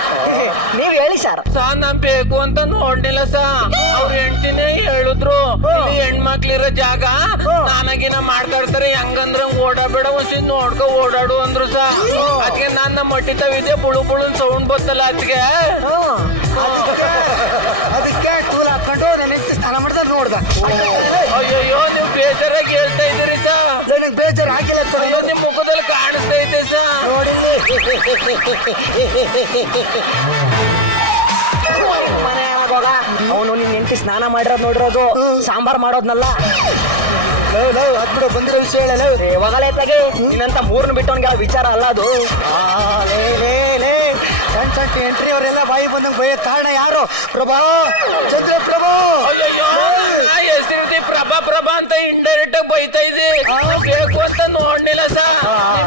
ನೀವ್ ಹೇಳಿ ಸರ್. ನಾನ್ ಬೇಕು ಅಂತ ನೋಡ್ಲಿಲ್ಲ ಸಾ. ಅವ್ರ ಹೆಂಡ್ತಿನೇ ಹೇಳಿದ್ರು, ಇಲ್ಲಿ ಹೆಣ್ಮಕ್ಳಿರೋ ಜಾಗ ಸ್ನಾನಗಿನ ಮಾಡ್ತಾ ಇರ್ತಾರೆ, ಹೆಂಗಂದ್ರ ಓಡಾಬೇಡ, ಒಂದ್ ನೋಡ್ಕೊ ಓಡಾಡು ಅಂದ್ರು ಸಾ. ಅದಕ್ಕೆ ನಾನ್ ನಮ್ಮ ಮಟ್ಟಿ ತವಿದ್ದೆ, ಬುಳು ಬುಳು ಸೌಂಡ್ ಬತ್ತಲ್ಲ ಅದಕ್ಕೆ ಅದಕ್ಕೆ ಟೂಲ್ ಹಾಕೊಂಡು ನನ್ನ ಹೆಂಡತಿ ಸ್ನಾನ ಮಾಡ್ದ ನೋಡ್ದ. ಅಯ್ಯೋ ನೀವು ಬೇಜಾರಾಗಿ ಹೇಳ್ತಾ ಇದ್ದೀರಿ ಸಾ. ನನಗೆ ಬೇಜಾರು ಆಗಿಲ್ಲ. ಅಯ್ಯೋ ನಿಮ್ ಮುಖದಲ್ಲಿ ಕಾಣಿಸ್ತೈತೆ ಸಾ. ನೋಡಿಲ್ಲಿ ಅವನು ನಿನ್ನ ಹೆಂಡತಿ ಹೆಂಡತಿ ಸ್ನಾನ ಮಾಡಿರೋದು ನೋಡಿರೋದು ಸಾಂಬಾರ್ ಮಾಡೋದ್ನಲ್ಲ. ಅದ್ಬಿಡು, ಬಂದಿರೋ ವಿಷಯ ಹೇಳಲ್ಲ. ಯಾವಾಗಲೇ ತಾಗೆ ನಿನ್ನಂತ ಮೂರ್ನ ಬಿಟ್ಟವನ್ಗೆ ಆ ವಿಚಾರ ಅಲ್ಲ ಅದು. ಸಣ್ಣ ಸಣ್ಣ ಎಂಟ್ರಿ ಅವರೆಲ್ಲ ಬಾಯಿ ಬಂದಂಗೆ ಬೈಯ ಕಾರಣ ಯಾರು? ಪ್ರಭಾ, ಚಂದ್ರ ಪ್ರಭಾ. ಹೆಸರಿದ್ದಿ ಪ್ರಭಾ ಪ್ರಭಾ ಅಂತ ಇಂಡೈರೆಕ್ಟ್ ಆಗಿ ಬೈತಾ ಇದೆ. ಬೇಕು ಅಂತ ನೋಡ್ಲಿಲ್ಲ ಸರ್,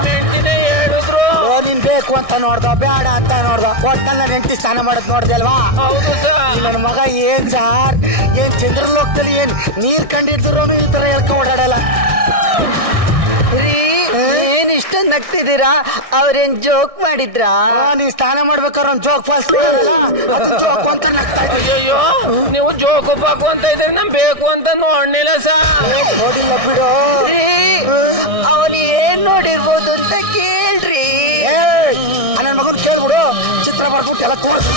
ಹೆಂಡತಿನೇ ಹೇಳಿದ್ರು. ನೀನ್ ಬೇಕು ಅಂತ ನೋಡ್ದ, ಬೇಡ ಅಂತ ನೋಡ್ದ, ಒಟ್ಟಲ್ಲ ಹೆಂಡತಿ ಸ್ನಾನ ಮಾಡೋದ್ ನೋಡ್ದೆ ಅಲ್ವಾ? ಹೌದು ಸರ್. ನನ್ನ ಮಗ ಏನ್ ಸಾರ್, ಏನ್ ಚಂದ್ರಲೋಕದಲ್ಲಿ ಏನ್ ನೀರ್ ಕಂಡಿದ್ರು ಈ ತರ ಹೇಳ್ಕೊಂಡ್ ಓಡಾಡಲ್ಲ. ಏನ್ ಇಷ್ಟ ನಗ್ತಿದ್ದೀರಾ? ಅವ್ರೇನ್ ಜೋಕ್ ಮಾಡಿದ್ರಾ? ನೀನ್ ಸ್ನಾನ ಮಾಡ್ಬೇಕಾದ್ರೆ ಒಂದ್ ಜೋಕ್ ಫಾಸ್ಟ್ ಜೋಕ್ ಅಂತ ನಗ್ತಾ ಇದ್ದೆ. ಅಯ್ಯೋ, ನೀವು ಜೋಕು ಪಾಕು ಅಂತ ಇದ್ರೆ ನಮ್ ಬೇಕು ಅಂತ ನೋಡ್ಲಿಲ್ಲ ಸರ್. ನೋಡಿಲ್ಲ ಬಿಡು. ಅವನು ಏನ್ ನೋಡಿರ್ಬೋದು ಅಂತ ಕೇಳ್ರಿ. ನನ್ನ ಮಗನ್ ಕೇಳ್ಬಿಡು, ಚಿತ್ರ ಬರ್ಬಿಟ್ಟು ಎಲ್ಲ ತೋರಿಸ್.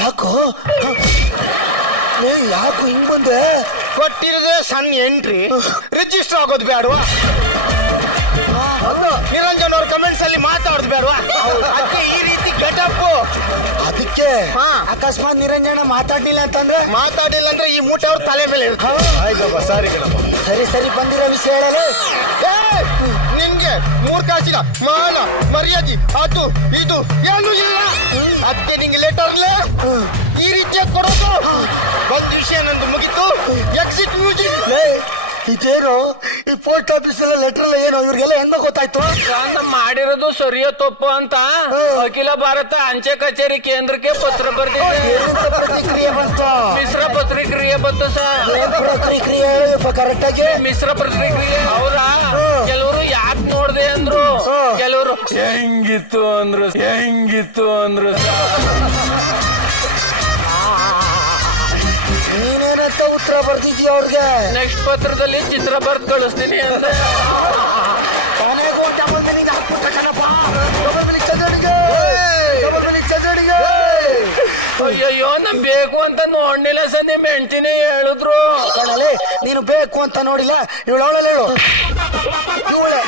ಯಾಕೋ ಯಾಕೋ ಹಿಂಗ್ ಬಂದೆ? ಕೊಟ್ಟಿರೋದೇ ಸಣ್ಣ ಎಂಟ್ರಿ, ರಿಜಿಸ್ಟರ್ ಆಗೋದು ಬೇಡವಾ? ನಿರಂಜನ್ ಅವ್ರ ಕಮೆಂಟ್ಸ್ ಅಲ್ಲಿ ಮಾತಾಡೋದು ಬೇಡವಾ? ಅದಕ್ಕೆ ಈ ರೀತಿ ಗೆಟಪ್. ಅದಕ್ಕೆ ಅಕಸ್ಮಾತ್ ನಿರಂಜನ ಮಾತಾಡ್ಲಿಲ್ಲ ಅಂತಂದ್ರೆ ಈ ಮೂಟೆ ಅವ್ರ ತಲೆ ಮೇಲೆ ಇರ್ತಾರೆ. ಆಯ್ತಪ್ಪ, ಸಾರಿ ಕಣಪ್ಪ. ಸರಿ ಬಂದಿರೋ ವಿಷಯ ಹೇಳಲು. ನಿನ್ಗೆ 3 ಕಾಸಿನ ಮಾನ ಮರ್ಯಾದೆ ಅದು ಇದು ಏನು ಇಲ್ಲ. ಅದಕ್ಕೆ ನಿಂಗೆ ಲೆಟರ್ಲೆ ಈ ರೀತಿಯ ಕೊಡೋದು. ಒಂದ್ ವಿಷಯ ನಂದು ಮುಗಿತು. Exit music. ಇದೇನು ಈ ಪೋಸ್ಟ್ ಆಫೀಸ್ ಎಲ್ಲ ಲೆಟರ್ ಎಲ್ಲ ಏನು ಇವ್ರಿಗೆಲ್ಲ ಹೆಂಗ ಗೊತ್ತಾಯ್ತು? ಅಂತ ಮಾಡಿರೋದು ಸರಿಯೋ ತಪ್ಪು ಅಂತ ಅಖಿಲ ಭಾರತ ಅಂಚೆ ಕಚೇರಿ ಕೇಂದ್ರಕ್ಕೆ ಪತ್ರ ಬರ್ದಿದೆ. ಪ್ರತಿಕ್ರಿಯೆ ಬಂತು. ಮಿಶ್ರ ಪ್ರತಿಕ್ರಿಯೆ ಬಂತು ಸರ್. ಪ್ರತಿಕ್ರಿಯೆ ಕರೆಕ್ಟ್ ಆಗಿ ಮಿಶ್ರ ಪ್ರತಿಕ್ರಿಯೆ. ಅವರ ಕೆಲವರು ಯಾಕೆ ನೋಡ್ದೆ ಅಂದ್ರು, ಕೆಲವರು ಹೆಂಗಿತ್ತು ಅಂದ್ರು ನೀನೇನಂತ ಉತ್ತರ ಬರ್ದಿದ್ಯಾ ಅವ್ರಿಗೆ? ನೆಕ್ಸ್ಟ್ ಪತ್ರದಲ್ಲಿ ಚಿತ್ರ ಬರ್ದು ಕಳಿಸ್ತೀನಿ ಅಂತ. ಅಯ್ಯಯ್ಯೋ, ನಮ್ ಬೇಕು ಅಂತ ನೋಡ್ಲಿಲ್ಲ ಸರ್, ನಿಮ್ ಹೆಂಡ್ತಿನೇ ಹೇಳಿದ್ರು. ಕಣಲೆ, ನೀನು ಬೇಕು ಅಂತ ನೋಡಿಲ್ಲ, ಇವಳವಳಲ್ಲ ಹೇಳು. ಇವಳೆ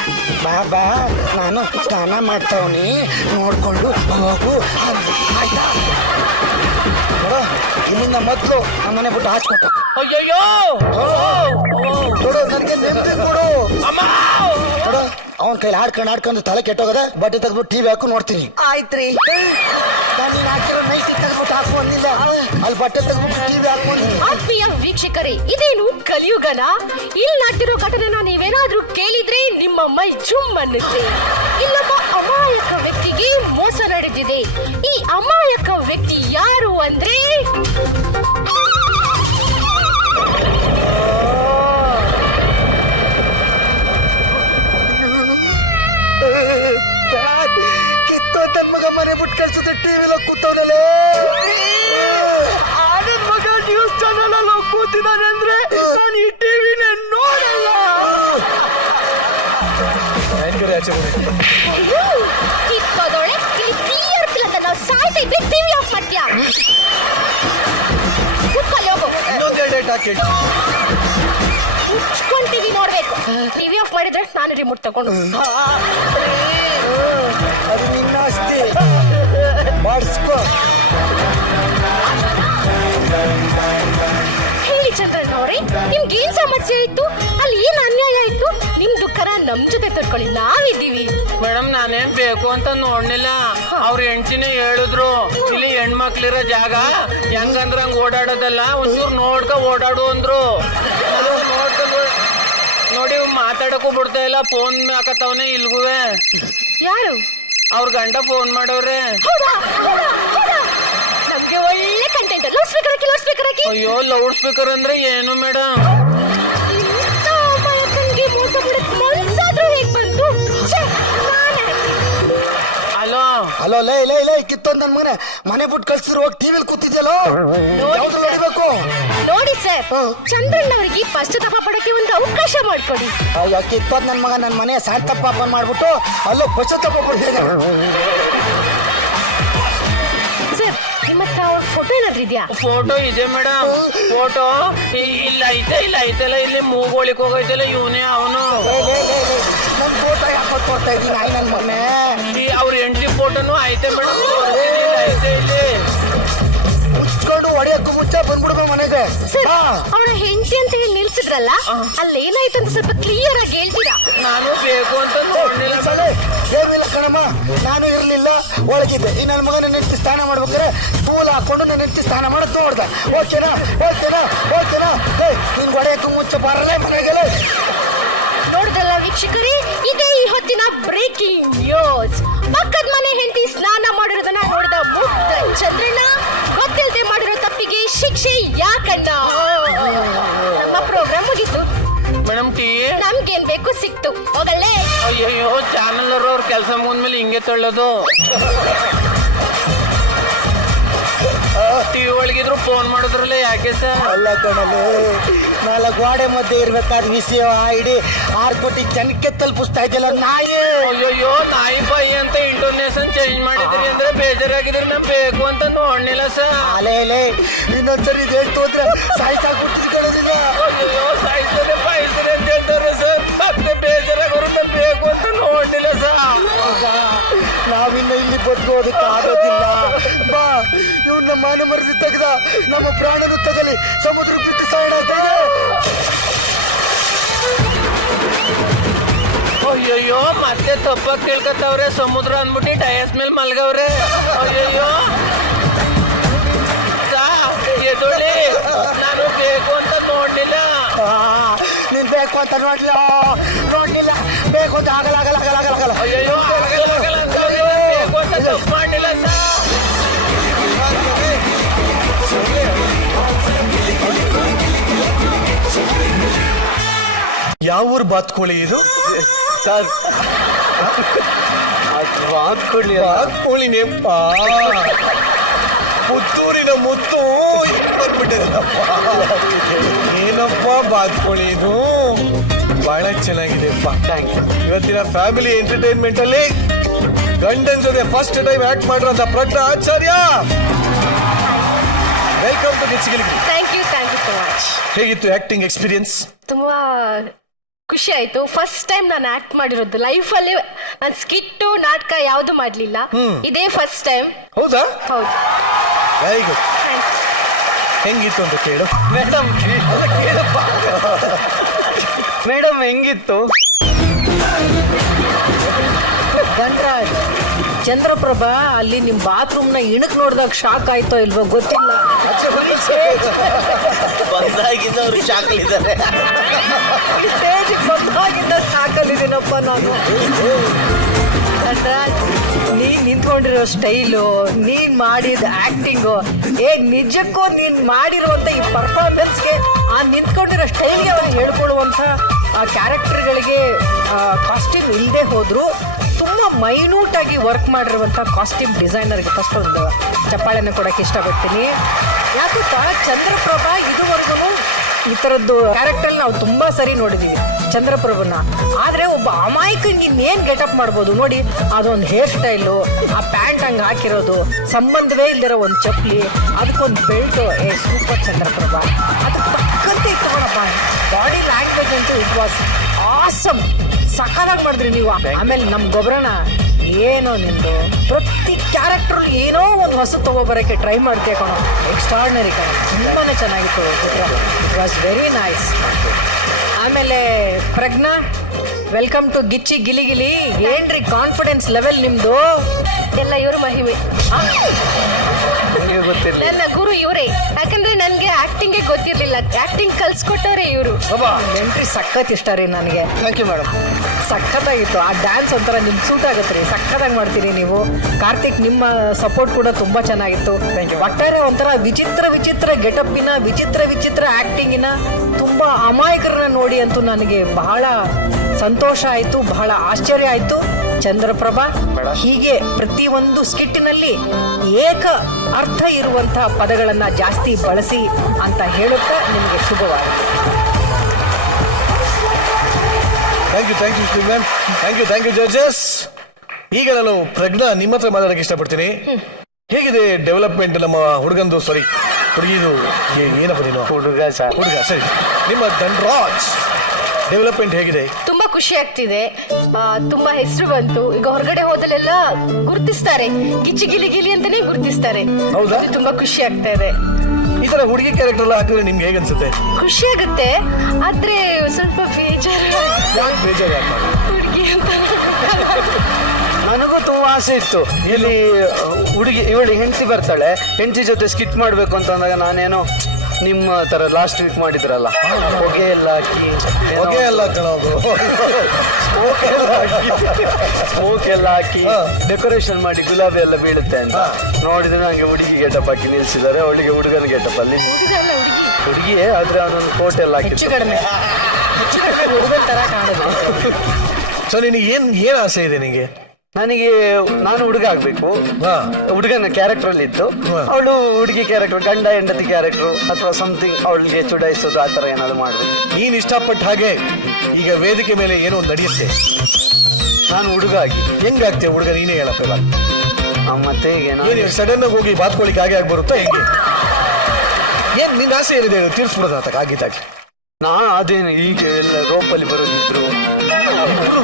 ಬಾಬಾ ನಾನು ಸ್ನಾನ ಮಾಡ್ತಾವನಿ ನೋಡ್ಕೊಂಡು ಹೋಗು ಆಯ್ತಾ? ನೋಡು, ಇಲ್ಲಿಂದ ಮೊದ್ಲು ನಮ್ಮನೆ ಬಿಟ್ಟು ಹಾಚ್ಕೊಟ್ಟ. ಅಯ್ಯಯ್ಯೋ, ನೋಡು ನನಗೆ ನೆನಪು ಕೊಡು. ಅಮ್ಮ, ನೋಡು ಅವನ ಕೈಲಿ ಆಡ್ಕೊಂಡು ತಲೆ ಕೆಟ್ಟೋಗದ. ಬಟ್ಟೆ ತೆಗೆದ್ಬಿಟ್ಟು ಟಿವಿ ಹಾಕು ನೋಡ್ತೀನಿ. ಆಯ್ತ್ರಿ. ನಾನು ನೀನು ಹಾಕಿರೋ ನೈಟಿ ತೆಗೆದ್ಬಿಟ್ಟು ಹಾಕು ಅಂದಿಲ್ಲ, ಅಲ್ಲಿ ಬಟ್ಟೆ ತೆಗೆದ್ಬಿಟ್ಟು ಟಿವಿ ಹಾಕೊಂಡು. ಆತ್ಮೀಯ ವೀಕ್ಷಕರೇ, ಇದೇನು ಕಲಿಯುಗನ? ಇಲ್ಲಿ ನಾಟಿರೋ ಘಟನೆನ ನೀವೇನಾದ್ರೂ ಕೇಳಿದ್ರೆ ನಿಮ್ಮ ಮೈ ಜುಮ್ ಅನ್ನುತ್ತೆ. ಇಲ್ಲೊಬ್ಬ ಅಮಾಯಕ ವ್ಯಕ್ತಿಗೆ ಮೋಸ ನಡೆದಿದೆ. ಈ ಅಮಾಯಕ ವ್ಯಕ್ತಿ ಯಾರು ಅಂದ್ರೆ ಕಿತ್ತೋದ ಮಗ ಮನೆ ಬಿಟ್ಟು ಕಳ್ಸಿದ್ರೆ ಟಿವಿಲ ಕೂತವನಲ್ಲೇ. ಆನಂದ್ ಮಗ ನ್ಯೂಸ್ ಚಾನಲ್ ಅಲ್ಲಿ ಕೂತಿದ್ದಾನೆ ಅಂದ್ರೆ ನಾನು ಈ ಟಿವಿನ ನೋಡಲ್ಲ. ಕಿತ್ತೋದೊಳೆ ಇಲ್ಲಿ ಕ್ಲಿಯರ್ ಅಂತ ನಾವು ಸಾಯ್ತಾ ಇದ್ರೆ ಟಿವಿ ಆಫ್ ಮಾಡ್ತೀಯಾ? ಕುಕ್ಕಲ್ಲಿ ಹೋಗು. ಇನ್ನೊಂದೇ ಡೇಟ್ ಹಾಕಿ. ಮುಚ್ಕೊಂಡು ಟಿವಿ ನೋಡ್ಬೇಕು. ಟಿವಿ ಆಫ್ ಮಾಡಿದ್ರೆ ನಾನು ರಿಮೋಟ್ ತಗೊಂಡು. ಅದು ನಿನ್ನ ಆಸ್ತಿ ಮಾಡಿಸ್ಕೋ. ಹೇಳಿ ಚಂದ್ರನ್ ಅವರೇ, ನಿಮ್ಗೆ ಏನ್ ಸಮಸ್ಯೆ ಆಯ್ತು? ಅಲ್ಲಿ ಏನ್ ಅನ್ಯಾಯ ಆಯ್ತು? ನಿಮ್ ದುಃಖನ ನಮ್ ಜೊತೆ ತಡ್ಕೊಳ್ಳಿ, ನಾವಿದ್ದೀವಿ. ಮೇಡಮ್ ನಾನೇನ್ ಬೇಕು ಅಂತ ನೋಡ್ಲಿಲ್ಲ. ಅವ್ರ ಹೆಂಡ್ತಿನೇ ಹೇಳಿದ್ರು, ಇಲ್ಲಿ ಹೆಣ್ಮಕ್ಳಿರೋ ಜಾಗ ಹೆಂಗಂದ್ರ ಹಂಗ ಓಡಾಡೋದಲ್ಲ, ಒಂಚೂರು ನೋಡ್ಕ ಓಡಾಡು ಅಂದ್ರು. ನೋಡಿ ಮಾತಾಡಕ್ಕೂ ಬಿಡ್ತಾ ಇಲ್ಲ, ಫೋನ್ ಹಾಕತ್ತವನೇ ಇಲ್ಗುವೆ. ಯಾರು? ಅವ್ರ ಗಂಡ ಫೋನ್ ಮಾಡವ್ರೆ. ಹೌದಾ? ನಮ್ಗೆ ಒಳ್ಳೆ ಕಂಟೆಂಟ್. ಲೌಡ್ ಸ್ಪೀಕರ್ ಹಾಕಿ. ಅಯ್ಯೋ, ಲೌಡ್ ಸ್ಪೀಕರ್ ಅಂದ್ರೆ ಏನು ಮೇಡಮ್? ಇಂಥ ಅಮಾಯಕನಿಗೆ ಮೋಸ ಮಾಡಕ್ ಮನ್ಸಾದ್ರೂ ಹೇಗ್ ಬಂತು? ಛೆ, ನಾನೇ. ಹಲೋ ಹಲೋ, ಲೇ ಕಿತ್ತೊಂದ್ ನನ್ ಮನೆ ಬಿಟ್ಟು ಕಳ್ಸಿರೋ ಟಿವಿಲಿ ಕೂತಿದ್ಯಲ್ಲೋ. ಯಾವ್ದು ನೋಡ್ಬೇಕು? ನೋಡಿ ಸರ್, ಚಂದ್ರಣ್ಣ ಅವರಿಗೆ ಪಶ್ಚಾತ್ತಾಪ ಪಡಕ್ಕೆ ಒಂದು ಅವಕಾಶ ಮಾಡ್ಕೊಡಿ. ಅಯ್ಯೋ, ಕಿತ್ತೋದ್ ನನ್ ಮಗ ನನ್ನ ಮನೆ ಸಾರ್ಥಪ್ಪ ಮಾಡ್ಬಿಟ್ಟು ಅಲ್ಲೋ ಪಶ್ಚಾತ್ತಾಪ ಪಡ್ತಿದ್ದೆ. ಸರ್, ನಿಮ್ಮ ಹತ್ರ ಅವ್ರ ಫೋಟೋ ಏನಾದ್ರು ಇದೆಯಾ? ಫೋಟೋ ಇದೆ ಮೇಡಮ್. ಫೋಟೋ ಇಲ್ಲ ಐತಲ್ಲ, ಇಲ್ಲಿ ಮೂಗೋಳಿಕ್ ಹೋಗೈತಲ್ಲ, ಇವನೇ ಅವನು. ನನ್ ಫೋಟೋ ಯಾಕೋ ಕೊಡ್ತಾ ಇದ್ದೀನಿ ನಾಯಿ ನನ್ನ ಮಗನೇ. ಅವ್ರ ಹೆಂಡತಿ ಫೋಟೋನು ಐತೆ ಮೇಡಮ್, ಐತೆ ಇಲ್ಲಿ. ಮುಚ್ಕೊಂಡು ಹೊಡೆಯಕ್ಕೂ ಮುಂಚೆ ಬಂದ್ಬಿಡ್ಬ ಮನೆಗೆ. ಸರ್ ಬಾ. ಅವಳ ಹೆಂಡತಿ ಅಂತ ಹೇಳಿ ನಿಲ್ಸಿದ್ರಲ್ಲ, ಅಲ್ಲೇನಾಯ್ತು ಅಂತ ಸ್ವಲ್ಪ ಕ್ಲಿಯರ್ ಆಗಿ ಹೇಳ್ತೀರಾ? ನಾನು ಬೇಕು ಅಂತ ನೋಡ್ಲಿಲ್ಲ ಸರಿ, ಏನಿಲ್ಲ ಕಣಮ್ಮ, ನಾನು ಇರಲಿಲ್ಲ, ಒಳಗಿದ್ದೆ. ಈ ನನ್ನ ಮಗ ನನ್ನ ಹೆಂಡತಿ ಸ್ನಾನ ಮಾಡ್ಬೇಕಾದ್ರೆ ತೂಲ ಹಾಕೊಂಡು ನನ್ನ ಹೆಂಡತಿ ಸ್ನಾನ ಮಾಡೋದು ನೋಡ್ದೆ. ಓಕೆನಾ ಓಕೆನಾ ಓಕೆನಾ? ನಿನ್ ಹೊಡೆಯಕ್ಕೂ ಮುಂಚೆ ಬರಲೇ ಮನೆಗೆ. ನೋಡಿದ್ರಲ್ಲ ವೀಕ್ಷಕರೇ, ಇದೇ ಈ ಹೊತ್ತಿನ ಬ್ರೇಕಿಂಗ್ ನ್ಯೂಸ್. ಪಕ್ಕದ ಮನೆ ಹೆಂಡತಿ ಸ್ನಾನ ಮಾಡಿರೋದನ್ನ ನೋಡಿದ ಮುಗ್ಧ ಚಂದ್ರಣ್ಣ ಗೊತ್ತಿಲ್ಲದೆ ಮಾಡಿರೋ ತಪ್ಪಿಗೆ ಶಿಕ್ಷೆ ಯಾಕಣ್ಣ? ನಮ್ಮ ಪ್ರೋಗ್ರಾಮ್ ಮುಗೀತು. ಮೇಡಮ್ ಟೀ ನಮ್ಗೇನ್ ಬೇಕು ಸಿಕ್ತು, ಹೋಗಲ್ಲೇ. ಅಯ್ಯಯ್ಯೋ, ಚಾನಲ್ ಅವ್ರ ಕೆಲಸ ಮುಗಿದ್ಮೇಲೆ ಹಿಂಗೆ ತೊಳ್ಳೋದು. ಟಿವಿ ಒಳಗಿದ್ರು ಫೋನ್ ಮಾಡಿದ್ರಲ್ಲ, ಯಾಕೆ ಸರ್? ಅಲ್ಲ ಕಣಲು, ನಾಲ್ಕು ಗೋಡೆ ಮಧ್ಯೆ ಇರ್ಬೇಕಾದ ವಿಷಯ ಇಡೀ 6 ಕೋಟಿ ಜನಕ್ಕೆ ತಲುಪಿಸ್ತಾ ಇದೆಯಲ್ಲ ನಾಯಿ. ಅಯ್ಯಯ್ಯೋ, ನಾಯಿ ಬಾಯಿ ಅಂತ ಇಂಟೋನೇಷನ್ ಚೇಂಜ್ ಮಾಡಿದ್ರಿ ಅಂದ್ರೆ ಬೇಜಾರಾಗಿದ್ರೆ ನಾ ಬೇಕು ಅಂತ ನೋಡ್ಲಿಲ್ಲ ಸರ್. ಅಲೇ ಇನ್ನೊಂದ್ಸರಿ ಇದು ಹೇಳ್ತು ಅಂದ್ರೆ ಸಾಯ್ಸಾಕ್ಬಿಡ್ತೀನಿ ಕಣದಿಲ್ಲ. ಅಯ್ಯಯ್ಯೋ, ಸಾಯ್ತಾರೆ ಬಾಯಿಸ್ತಾರೆ ಅಂತ ಹೇಳ್ತಾರೆ ಸರ್. ಮತ್ತೆ ಬೇಜಾರಾಗೋರು ನಾ ಬೇಕು ಅಂತ ನೋಡ್ಲಿಲ್ಲ ಸರ್. ನಾವಿನ್ನ ಇಲ್ಲಿ ಬದುಕೋದಕ್ಕೆ ಆಗೋದಿಲ್ಲ. ಬಾ, ಇವ್ನ ನಮ್ಮ ಮಾನ ಮರದಿ ತೆಗೆದ, ನಮ್ಮ ಪ್ರಾಣನು ತಗಲಿ, ಸಮುದ್ರ ಬಿಟ್ಟು ಸಾಯೋಣ. ಅಯ್ಯಯ್ಯೋ, ಮತ್ತೆ ತಪ್ಪಾಗಿ ಕೇಳ್ಕತ್ತವ್ರೆ. ಸಮುದ್ರ ಅಂದ್ಬಿಟ್ಟು ಡಯಸ್ ಮೇಲೆ ಮಲ್ಗವ್ರೆ. ಅಯ್ಯಯ್ಯೋ ಎದೊಳ್ಳಿ, ನಾನು ಬೇಕು ಅಂತ ನೋಡ್ಲಿಲ್ಲ. ನೀನ್ ಬೇಕು ಅಂತ ನೋಡ್ಲಿಲ್ಲ, ಬೇಕು ಅಂತ ಆಗಲ್ಲ ಆಗಲ್ಲ ಆಗಲ್ಲ ಆಗಲ್ಲ ಆಗಲ್ಲ. ಅಯ್ಯಯ್ಯೋ, ಆಗಲ್ಲ ಆಗಲ್ಲ ಅಂತ ಅವ್ರು ಬೇಕು ಅಂತ ತಪ್ಪು ಮಾಡ್ಲಿಲ್ಲ ಸರ್. ಯಾವ ಊರ್ ಬಾತ್ಕೋಳಿ ಇದು? ಸರ್ ಬಾತ್ಕೋಳಿನೇ ಪುತ್ತೂರಿನ ಮುತ್ತು ಬಂದ್ಬಿಟ್ಟಿರಪ್ಪ. ಏನಪ್ಪ ಬಾತ್ಕೋಳಿ ಇದು, ಬಹಳ ಚೆನ್ನಾಗಿದೆಪ್ಪ. ಇವತ್ತಿನ ಫ್ಯಾಮಿಲಿ ಎಂಟರ್ಟೈನ್ಮೆಂಟ್ ಅಲ್ಲಿ ಗಂಡನ್ ಜೊತೆ ಫಸ್ಟ್ ಟೈಮ್ ಆಕ್ಟ್ ಮಾಡಿರೋಂಥ ಪ್ರಜ್ಞಾ ಆಚಾರ್ಯ, ವೆಲ್ಕಮ್ ಟು ಗಿಚ್ಚಿಗಿಲಿಗಿ. Thank you so much. ಹೇಗಿತ್ತು ಆಕ್ಟಿಂಗ್ ಎಕ್ಸ್ಪೀರಿಯನ್ಸ್? ತುಂಬಾ ಖುಷಿ ಆಯ್ತು. ಫಸ್ಟ್ ಟೈಮ್ ನಾನು ಆಕ್ಟ್ ಮಾಡಿರೋದು ಲೈಫಲ್ಲಿ. ನಾನು ಸ್ಕಿಟ್ಟು ನಾಟಕ ಯಾವ್ದು ಮಾಡ್ಲಿಲ್ಲ, ಇದೇ ಫಸ್ಟ್ ಟೈಮ್. ಹೌದಾ? ಹೌದು. Very good. ಹೆಂಗಿತ್ತು ಅಂತ ಕೇಳು ಮೇಡಮ್. ಮೇಡಮ್ ಹೆಂಗಿತ್ತು? ಗಂಡ್ರಾಜ್, ಚಂದ್ರಪ್ರಭಾ ಅಲ್ಲಿ ನಿಮ್ ಬಾತ್ರೂಮ್ನ ಇಣಕ್ ನೋಡಿದಾಗ ಶಾಕ್ ಆಯ್ತೋ ಇಲ್ವೋ ಗೊತ್ತಿಲ್ಲ. ಬಂದಾಗಿಂದ ಅವ್ರು ಶಾಕ್ಲಿದ್ದಾರೆ. ಸ್ಟೇಜ್ ಬಂದಾಗಿಂದ ಶಾಕಲ್ಲಿದ್ದೀನಪ್ಪ ನಾನು. ಗಂಡ್ರಾಜ್, ನೀನ್ ನಿಂತ್ಕೊಂಡಿರೋ ಸ್ಟೈಲು, ನೀನ್ ಮಾಡಿದ ಆಕ್ಟಿಂಗು, ನಿಜಕ್ಕೂ ನೀನ್ ಮಾಡಿರುವಂತ ಈ ಪರ್ಫಾರ್ಮೆನ್ಸ್ಗೆ, ಆ ನಿಂತ್ಕೊಂಡಿರೋ ಸ್ಟೈಲ್ಗೆ ಅವ್ರು ಹೇಳ್ಕೊಳ್ಳುವಂತ ಆ ಕ್ಯಾರೆಕ್ಟರ್ಗಳಿಗೆ ಕಾಸ್ಟ್ಯೂಮ್ ಇಲ್ಲದೆ ಹೋದ್ರು ತುಂಬ ಮೈನ್ಯೂಟ್ ಆಗಿ ವರ್ಕ್ ಮಾಡಿರುವಂಥ ಕಾಸ್ಟ್ಯೂಮ್ ಡಿಸೈನರ್ಗೆ ಫಸ್ಟ್ ಒಂದು ಚಪ್ಪಾಳೆನ ಕೊಡೋಕ್ಕೆ ಇಷ್ಟಪಡ್ತೀನಿ. ಯಾಕಪ್ಪ, ಚಂದ್ರಪ್ರಭಾ ಇದುವರೆಗೂ ಈ ಥರದ್ದು ಕ್ಯಾರೆಕ್ಟರ್ ನಾವು ತುಂಬ ಸರಿ ನೋಡಿದ್ದೀವಿ ಚಂದ್ರಪ್ರಭುನ. ಆದರೆ ಒಬ್ಬ ಅಮಾಯಕಂಗೆ ಇನ್ನೇನು ಗೆಟಪ್ ಮಾಡ್ಬೋದು ನೋಡಿ. ಅದೊಂದು ಹೇರ್ ಸ್ಟೈಲು, ಆ ಪ್ಯಾಂಟ್ ಹಂಗೆ ಹಾಕಿರೋದು, ಸಂಬಂಧವೇ ಇಲ್ದಿರೋ ಒಂದು ಚಪ್ಪಲಿ, ಅದಕ್ಕೊಂದು ಬೆಲ್ಟು, ಸೂಪರ್ ಚಂದ್ರಪ್ರಭಾ. ಅದಕ್ಕೆ ತಕ್ಕಂತೆ ಇತ್ತು ನೋಡಪ್ಪ. ಬಾಡಿ ಲ್ಯಾಂಗ್ವೇಜ್ ಅಂತೂ ಇಟ್ ವಾಸ್ ಆಸಮ್. ಸಕಾಲಾಗಿ ಮಾಡಿದ್ರಿ ನೀವು. ಆಮೇಲೆ ನಮ್ಮ ಗೊಬ್ಬರನ ಏನೋ ನಿಂದು ಪ್ರತಿ ಕ್ಯಾರೆಕ್ಟರ್ ಏನೋ ಒಂದು ಹೊಸ ತಗೋಬರೋಕ್ಕೆ ಟ್ರೈ ಮಾಡ್ತೀಯ ಕಣೋ. ಎಕ್ಸ್ಟ್ರಾರ್ಡಿನರಿ ಕಣೋ, ತುಂಬಾ ಚೆನ್ನಾಗಿತ್ತು. It was very nice. ಆಮೇಲೆ ಪ್ರಜ್ಞಾ, ವೆಲ್ಕಮ್ ಟು ಗಿಚ್ಚಿ ಗಿಲಿಗಿಲಿ. ಏನ್ರಿ ಕಾನ್ಫಿಡೆನ್ಸ್ ಲೆವೆಲ್ ನಿಮ್ದು? ಎಲ್ಲ ಇವ್ರ ಮಹಿಮೆ. ನನ್ನ ಗುರು ಇವರೇ. ಯಾಕಂದ್ರೆ ನನ್ಗೆ ಆಕ್ಟಿಂಗೇ ಗೊತ್ತಿರ್ಲಿಲ್ಲ, ಆಕ್ಟಿಂಗ್ ಕಲ್ಸ್ಕೊಟ್ಟವ್ರೆ ಇವರು. ಎಂಟ್ರಿ ಸಖತ್ ಇಷ್ಟ ರೀ ನನಗೆ. Thank you madam. ಸಖತ್ತಾಗಿತ್ತು. ಆ ಡ್ಯಾನ್ಸ್ ಒಂಥರ ನಿಮ್ಗೆ ಸೂಟ್ ಆಗುತ್ತೆ ರೀ, ಸಖತ್ತಾಗಿ ಮಾಡ್ತೀರಿ ನೀವು. ಕಾರ್ತಿಕ್, ನಿಮ್ಮ ಸಪೋರ್ಟ್ ಕೂಡ ತುಂಬಾ ಚೆನ್ನಾಗಿತ್ತು. ಒಟ್ಟಾರೆ ಒಂಥರ ವಿಚಿತ್ರ ಗೆಟಪ್ಪಿನ, ವಿಚಿತ್ರ ಆಕ್ಟಿಂಗಿನ, ತುಂಬಾ ಅಮಾಯಕರನ್ನ ನೋಡಿ ಅಂತೂ ನನಗೆ ಬಹಳ ಸಂತೋಷ ಆಯ್ತು, ಬಹಳ ಆಶ್ಚರ್ಯ ಆಯ್ತು. ಚಂದ್ರಪ್ರಭಾ, ಹೀಗೆ ಪ್ರತಿಯೊಂದು ಸ್ಕಿಟ್ಟಿನಲ್ಲಿ ಏಕ ಅರ್ಥ ಇರುವಂತಹ ಪದಗಳನ್ನ ಜಾಸ್ತಿ ಬಳಸಿ ಅಂತ ಹೇಳುತ್ತಾ ನಿಮಗೆ ಶುಭವಾಗಲಿ. Thank you Shree ma'am. Thank you judges. ಈಗ ನಾನು ಪ್ರಜ್ಞಾ ನಿಮ್ಮ ಹತ್ರ ಮಾತಾಡಕ್ಕೆ ಇಷ್ಟಪಡ್ತೀನಿ. ಹೇಗಿದೆ ಡೆವಲಪ್ಮೆಂಟ್ ನಮ್ಮ ಹುಡುಗಂದು, ಸಾರಿ ಹುಡುಗಿದು, ಏನಪ್ಪ ನೀನು? ಹುಡುಗ ಸರ್. ಹುಡುಗ, ಸರಿ. ನಿಮ್ಮ ಧನ್ರಾಜ್ ಡೆವಲಪ್ಮೆಂಟ್ ಹೇಗಿದೆ? ತುಂಬಾ ಖುಷಿ ಆಗ್ತಿದೆ. ತುಂಬಾ ಹೆಸರು ಬಂತು. ಈಗ ಹೊರಗಡೆ ಹೋದಲೆಲ್ಲ ಗುರ್ತಿಸ್ತಾರೆ, ಗಿಚ್ಚಿ ಗಿಲಿ ಗಿಲಿ ಅಂತಾನೆ ಗುರ್ತಿಸ್ತಾರೆ. ಹೌದಾ? ಅದು ತುಂಬಾ ಖುಷಿ ಆಗ್ತಾ ಇದೆ. ಈ ತರ ಹುಡುಗಿ ಕ್ಯಾರೆಕ್ಟರ್ ಎಲ್ಲ ಹಾಕಿದ್ರೆ ನಿಮ್ಗೆ ಹೇಗನ್ಸುತ್ತೆ? ಖುಷಿ ಆಗುತ್ತೆ, ಆದ್ರೆ ಸ್ವಲ್ಪ ಬೇಜಾರು. ಯಾಕೆ ಬೇಜಾರು ಯಾಕೆ? ಹುಡುಗಿ ಅಂತ ನನಗೂ ತುಂಬಾ ಆಸೆ ಇತ್ತು. ಇಲ್ಲಿ ಹುಡುಗಿ ಇವಳು ಹೆಂಡತಿ ಬರ್ತಾಳೆ, ಹೆಂಡತಿ ಜೊತೆ ಸ್ಕಿಟ್ ಮಾಡ್ಬೇಕು ಅಂತ ಅಂದಾಗ ನಾನೇನೋ ನಿಮ್ಮ ತರ ಲಾಸ್ಟ್ ವೀಕ್ ಮಾಡಿದ್ರಲ್ಲ, ಹೊಗೆ ಎಲ್ಲ ಹಾಕಿ ಹೊಗೆ ಎಲ್ಲ ಕಣೋದು ಸ್ಮೋಕ್ ಎಲ್ಲ ಹಾಕಿ ಡೆಕೋರೇಷನ್ ಮಾಡಿ ಗುಲಾಬಿ ಎಲ್ಲ ಬೀಳುತ್ತೆ ಅಂತ ನೋಡಿದ್ರೆ ನಂಗೆ ಹುಡುಗಿ ಗೆಟಪ್ ಹಾಕಿ ನಿಲ್ಸಿದ್ದಾರೆ. ಅವಳಿಗೆ ಹುಡುಗನ ಗೆಟಪ್ ಅಲ್ಲಿ ಹುಡುಗಲ್ಲ ಹುಡುಗಿ. ಹುಡುಗಿಯೇ, ಆದ್ರೆ ಅವನೊಂದು ಕೋಟ್ ಎಲ್ಲ ಹೆಚ್ಚು ಹಾಕಿ ಕಡಿಮೆ ಹುಡುಗನ ತರ ಕಾಣುದು. ಸೊ ನಿನಗೆ ಏನ್ ಆಸೆ ಇದೆ ನಿಂಗೆ? ನನಗೆ ನಾನು ಹುಡುಗ ಆಗ್ಬೇಕು, ಹಾ. ಹುಡುಗನ ಕ್ಯಾರೆಕ್ಟರ್ ಅಲ್ಲಿ ಇತ್ತು, ಹಾ. ಅವಳು ಹುಡುಗಿ ಕ್ಯಾರೆಕ್ಟರ್, ಗಂಡ ಹೆಂಡತಿ ಕ್ಯಾರೆಕ್ಟರ್ ಅಥವಾ ಸಮಥಿಂಗ್ ಅವಳಿಗೆ ಚುಡಾಯಿಸೋದು ಆ ತರ ಏನಾದ್ರು ಮಾಡ್ಬೇಕು. ನೀನ್ ಇಷ್ಟಪಟ್ಟ ಹಾಗೆ ಈಗ ವೇದಿಕೆ ಮೇಲೆ ಏನೋ ನಡೆಯುತ್ತೆ, ನಾನು ಹುಡುಗ ಆಗಿ ಹೆಂಗಾಗ್ತೀಯ ಹುಡುಗ? ನೀನೇ ಹೇಳಪ್ಪ ಇವಾಗ. ಮತ್ತೆ ಹೇಗೆ ನಾನು ಏನ್ ಸಡನ್ ಆಗಿ ಹೋಗಿ ಬಾತ್ಕೊಳಿಕ್ ಹಾಗೆ ಆಗ್ಬರುತ್ತಾ ಹೆಂಗೆ? ಏನ್ ನಿನ್ನ ಆಸೆ ಏನಿದೆ ತೀರ್ಸ್ಬಿಡೋದು ಅಂತ ಆಗಿದ್ದಾಗಿ? ಅದೇನು ಈಗ ಎಲ್ಲ ರೋಪಲ್ಲಿ ಬರೋದಿದ್ರು,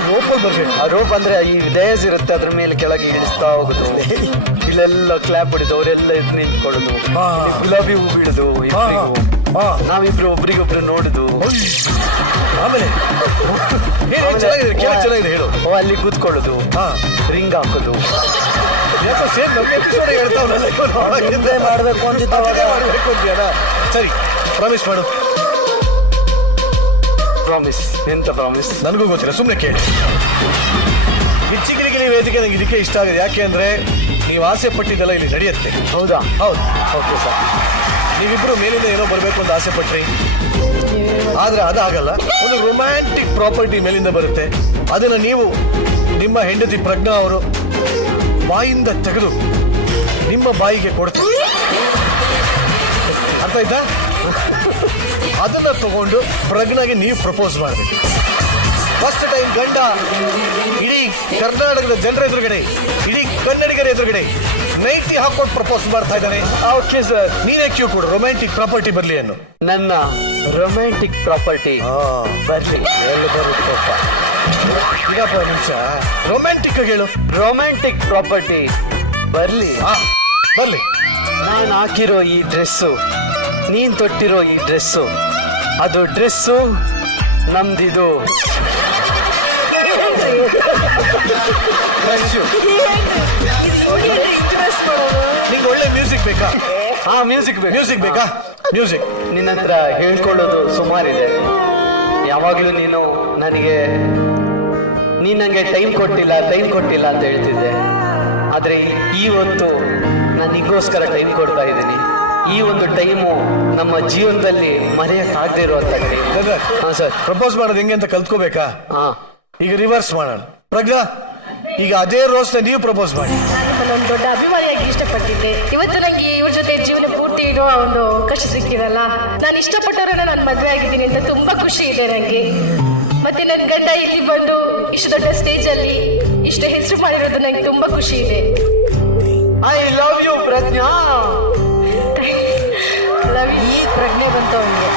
ರೋಪಲ್ಲಿ ಬರ್ಬೇಕು. ಆ ರೋಪ್ ಅಂದ್ರೆ ಈ ಡಯಸ್ ಇರುತ್ತೆ, ಅದ್ರ ಮೇಲೆ ಕೆಳಗೆ ಇಳಿಸ್ತಾ ಹೋಗುದು, ಇಲ್ಲೆಲ್ಲ ಕ್ಲಾಪ್ ಹೊಡಿದು ಅವರೆಲ್ಲ ಎದ್ದು ನಿಂತ್ಕೊಳ್ಳೋದು, ಹಾ. ಗುಲಾಬಿ ಹೂ ಬಿಡುದು, ಹಾ, ಹಾ. ನಾವಿಬ್ರು ಒಬ್ರಿಗೊಬ್ರು ನೋಡುದು, ಆಮೇಲೆ ಚೆನ್ನಾಗಿದೆ, ಕೇಳಕ್ ಚೆನ್ನಾಗಿದೆ, ಹೇಳು. ಅಲ್ಲಿ ಕೂತ್ಕೊಳ್ಳೋದು, ಹಾ. ರಿಂಗ್ ಹಾಕೋದು. ಯಾಕೋ ಸೇಮ್ ನಮ್ಮ ಎಪಿಸೋಡ್ ಹೇಳ್ತಾವಲ್ಲ, ಹಿಂದೆ ಮಾಡ್ಬೇಕು ಅಂತಿತ್ತು ಅವಾಗ. ಮಾಡ್ಬೇಕು ಅಂತೀಯಲ್ಲ? ಸರಿ, ಪ್ರಾಮಿಸ್ ಮಾಡು. ಪ್ರಾಮಿಸ್? ಎಂತ ಪ್ರಾಮಿಸ್? ನನಗೂ ಗೊತ್ತಿಲ್ಲ, ಸುಮ್ಮನೆ ಕೇಳಿ. ಗಿಚ್ಚಿಗಿಲಿಗಿಲಿ ವೇದಿಕೆ ನಂಗೆ ಇದಕ್ಕೆ ಇಷ್ಟ ಆಗಿದೆ, ಯಾಕೆ ಅಂದ್ರೆ ನೀವು ಆಸೆ ಪಟ್ಟಿದ್ದೆಲ್ಲ ಇಲ್ಲಿ ನಡೆಯುತ್ತೆ. ಹೌದಾ? ಹೌದು, ಓಕೆ ಸರ್. ನೀವಿಬ್ರು ಮೇಲಿಂದ ಏನೋ ಬರ್ಬೇಕು ಅಂತ ಆಸೆ ಪಟ್ರಿ, ಆದ್ರೆ ಅದಾಗಲ್ಲ. ಒಂದು ರೊಮ್ಯಾಂಟಿಕ್ ಪ್ರಾಪರ್ಟಿ ಮೇಲಿಂದ ಬರುತ್ತೆ, ಅದನ್ನ ನೀವು ನಿಮ್ಮ ಹೆಂಡತಿ ಪ್ರಜ್ಞಾ ಅವರು ಬಾಯಿಂದ ತೆಗೆದು ನಿಮ್ಮ ಬಾಯಿಗೆ ಕೊಡ್ತೀವಿ. ಅರ್ಥ ಆಯ್ತಾ? ಅದನ್ನ ತಗೊಂಡು ಪ್ರಜ್ಞಾಗೆ ನೀವು ಪ್ರಪೋಸ್ ಮಾಡಬೇಕು. ಫಸ್ಟ್ ಟೈಮ್ ಗಂಡ ಇಡೀ ಕರ್ನಾಟಕದ ಜನರ ಎದುರುಗಡೆ, ಇಡೀ ಕನ್ನಡಿಗರ ಎದುರುಗಡೆ ನೈಟಿ ಹಾಕೊಂಡು ಪ್ರಪೋಸ್ ಮಾಡ್ತಾ ಇದ್ದಾನೆ. Okay sir. ನೀನೇ ಕ್ಯೂ ಕೊಡು, ರೊಮ್ಯಾಂಟಿಕ್ ಪ್ರಾಪರ್ಟಿ ಬರ್ಲಿ ಅನ್ನು. ನನ್ನ ರೊಮ್ಯಾಂಟಿಕ್ ಪ್ರಾಪರ್ಟಿ ಬರ್ಲಿ. ಇದಪ್ಪ ನಿಮಿಷ, ರೊಮ್ಯಾಂಟಿಕ್ ಆಗಿ ಹೇಳು. ರೊಮ್ಯಾಂಟಿಕ್ ಪ್ರಾಪರ್ಟಿ ಬರ್ಲಿ. ಬರ್ಲಿ. ನಾನು ಹಾಕಿರೋ ಈ ಡ್ರೆಸ್ಸು, ನೀನ್ ತೊಟ್ಟಿರೋ ಈ ಡ್ರೆಸ್ಸು, ಅದು ಡ್ರೆಸ್ಸು ನಮ್ದಿದು. ನಿಂಗೆ ಒಳ್ಳೆ ಮ್ಯೂಸಿಕ್ ಬೇಕಾ? ಮ್ಯೂಸಿಕ್ ಬೇಕು. ಮ್ಯೂಸಿಕ್ ಬೇಕಾ? ಮ್ಯೂಸಿಕ್. ನಿನ್ನ ಹತ್ರ ಹೇಳ್ಕೊಳ್ಳೋದು ಸುಮಾರಿದೆ. ಯಾವಾಗ್ಲೂ ನೀನು ನಂಗೆ ಟೈಮ್ ಕೊಟ್ಟಿಲ್ಲ ಅಂತ ಹೇಳ್ತಿದ್ದೆ. ಆದ್ರೆ ಇವತ್ತು ನಾನು ನಿಗೋಸ್ಕರ ಟೈಮ್ ಕೊಡ್ತಾ ಇದ್ದೀನಿ. ಈ ಒಂದು ಟೈಮು ನಮ್ಮ ಜೀವನದಲ್ಲಿ ಮರೆಯಕ್ಕಾಗದೇ ಇರುವಂತ ಟೈಮ್. ಹಾ ಸರ್. ಪ್ರಪೋಸ್ ಮಾಡೋದು ಹೆಂಗೆ ಅಂತ ಕಲ್ತ್ಕೋಬೇಕಾ? ಹಾ. ಈಗ ರಿವರ್ಸ್ ಮಾಡೋಣ. ಪ್ರಜ್ಞಾ, ಈಗ ಅದೇ ರೋಸ್ನ ನೀವು ಪ್ರಪೋಸ್ ಮಾಡಿ. ನಾನೊಂದು ದೊಡ್ಡ ಅಭಿಮಾನಿಯಾಗಿ ಇಷ್ಟಪಟ್ಟಿದ್ದೆ. ಇವತ್ತು ನಂಗೆ ಇವ್ರ ಜೊತೆ ಜೀವನ ಪೂರ್ತಿ ಇರೋ ಒಂದು ಅವಕಾಶ ಸಿಕ್ಕಿದಲ್ಲ. ನಾನು ಇಷ್ಟಪಟ್ಟವ್ರನ್ನ ನಾನು ಮದುವೆ ಆಗಿದ್ದೀನಿ ಅಂತ ತುಂಬಾ ಖುಷಿ ಇದೆ ನಂಗೆ. ಮತ್ತೆ ನನ್ನ ಗಂಡ ಇಲ್ಲಿ ಬಂದು ಇಷ್ಟು ದೊಡ್ಡ ಸ್ಟೇಜ್ ಅಲ್ಲಿ ಇಷ್ಟು ಹೆಸರು ಮಾಡಿರೋದು ನಂಗೆ ತುಂಬಾ ಖುಷಿ ಇದೆ. ಐ ಲವ್ ಯು ಪ್ರಜ್ಞಾ. ಈ ಪ್ರಜ್ಞೆ ಬಂತು ಅವನಿಗೆ.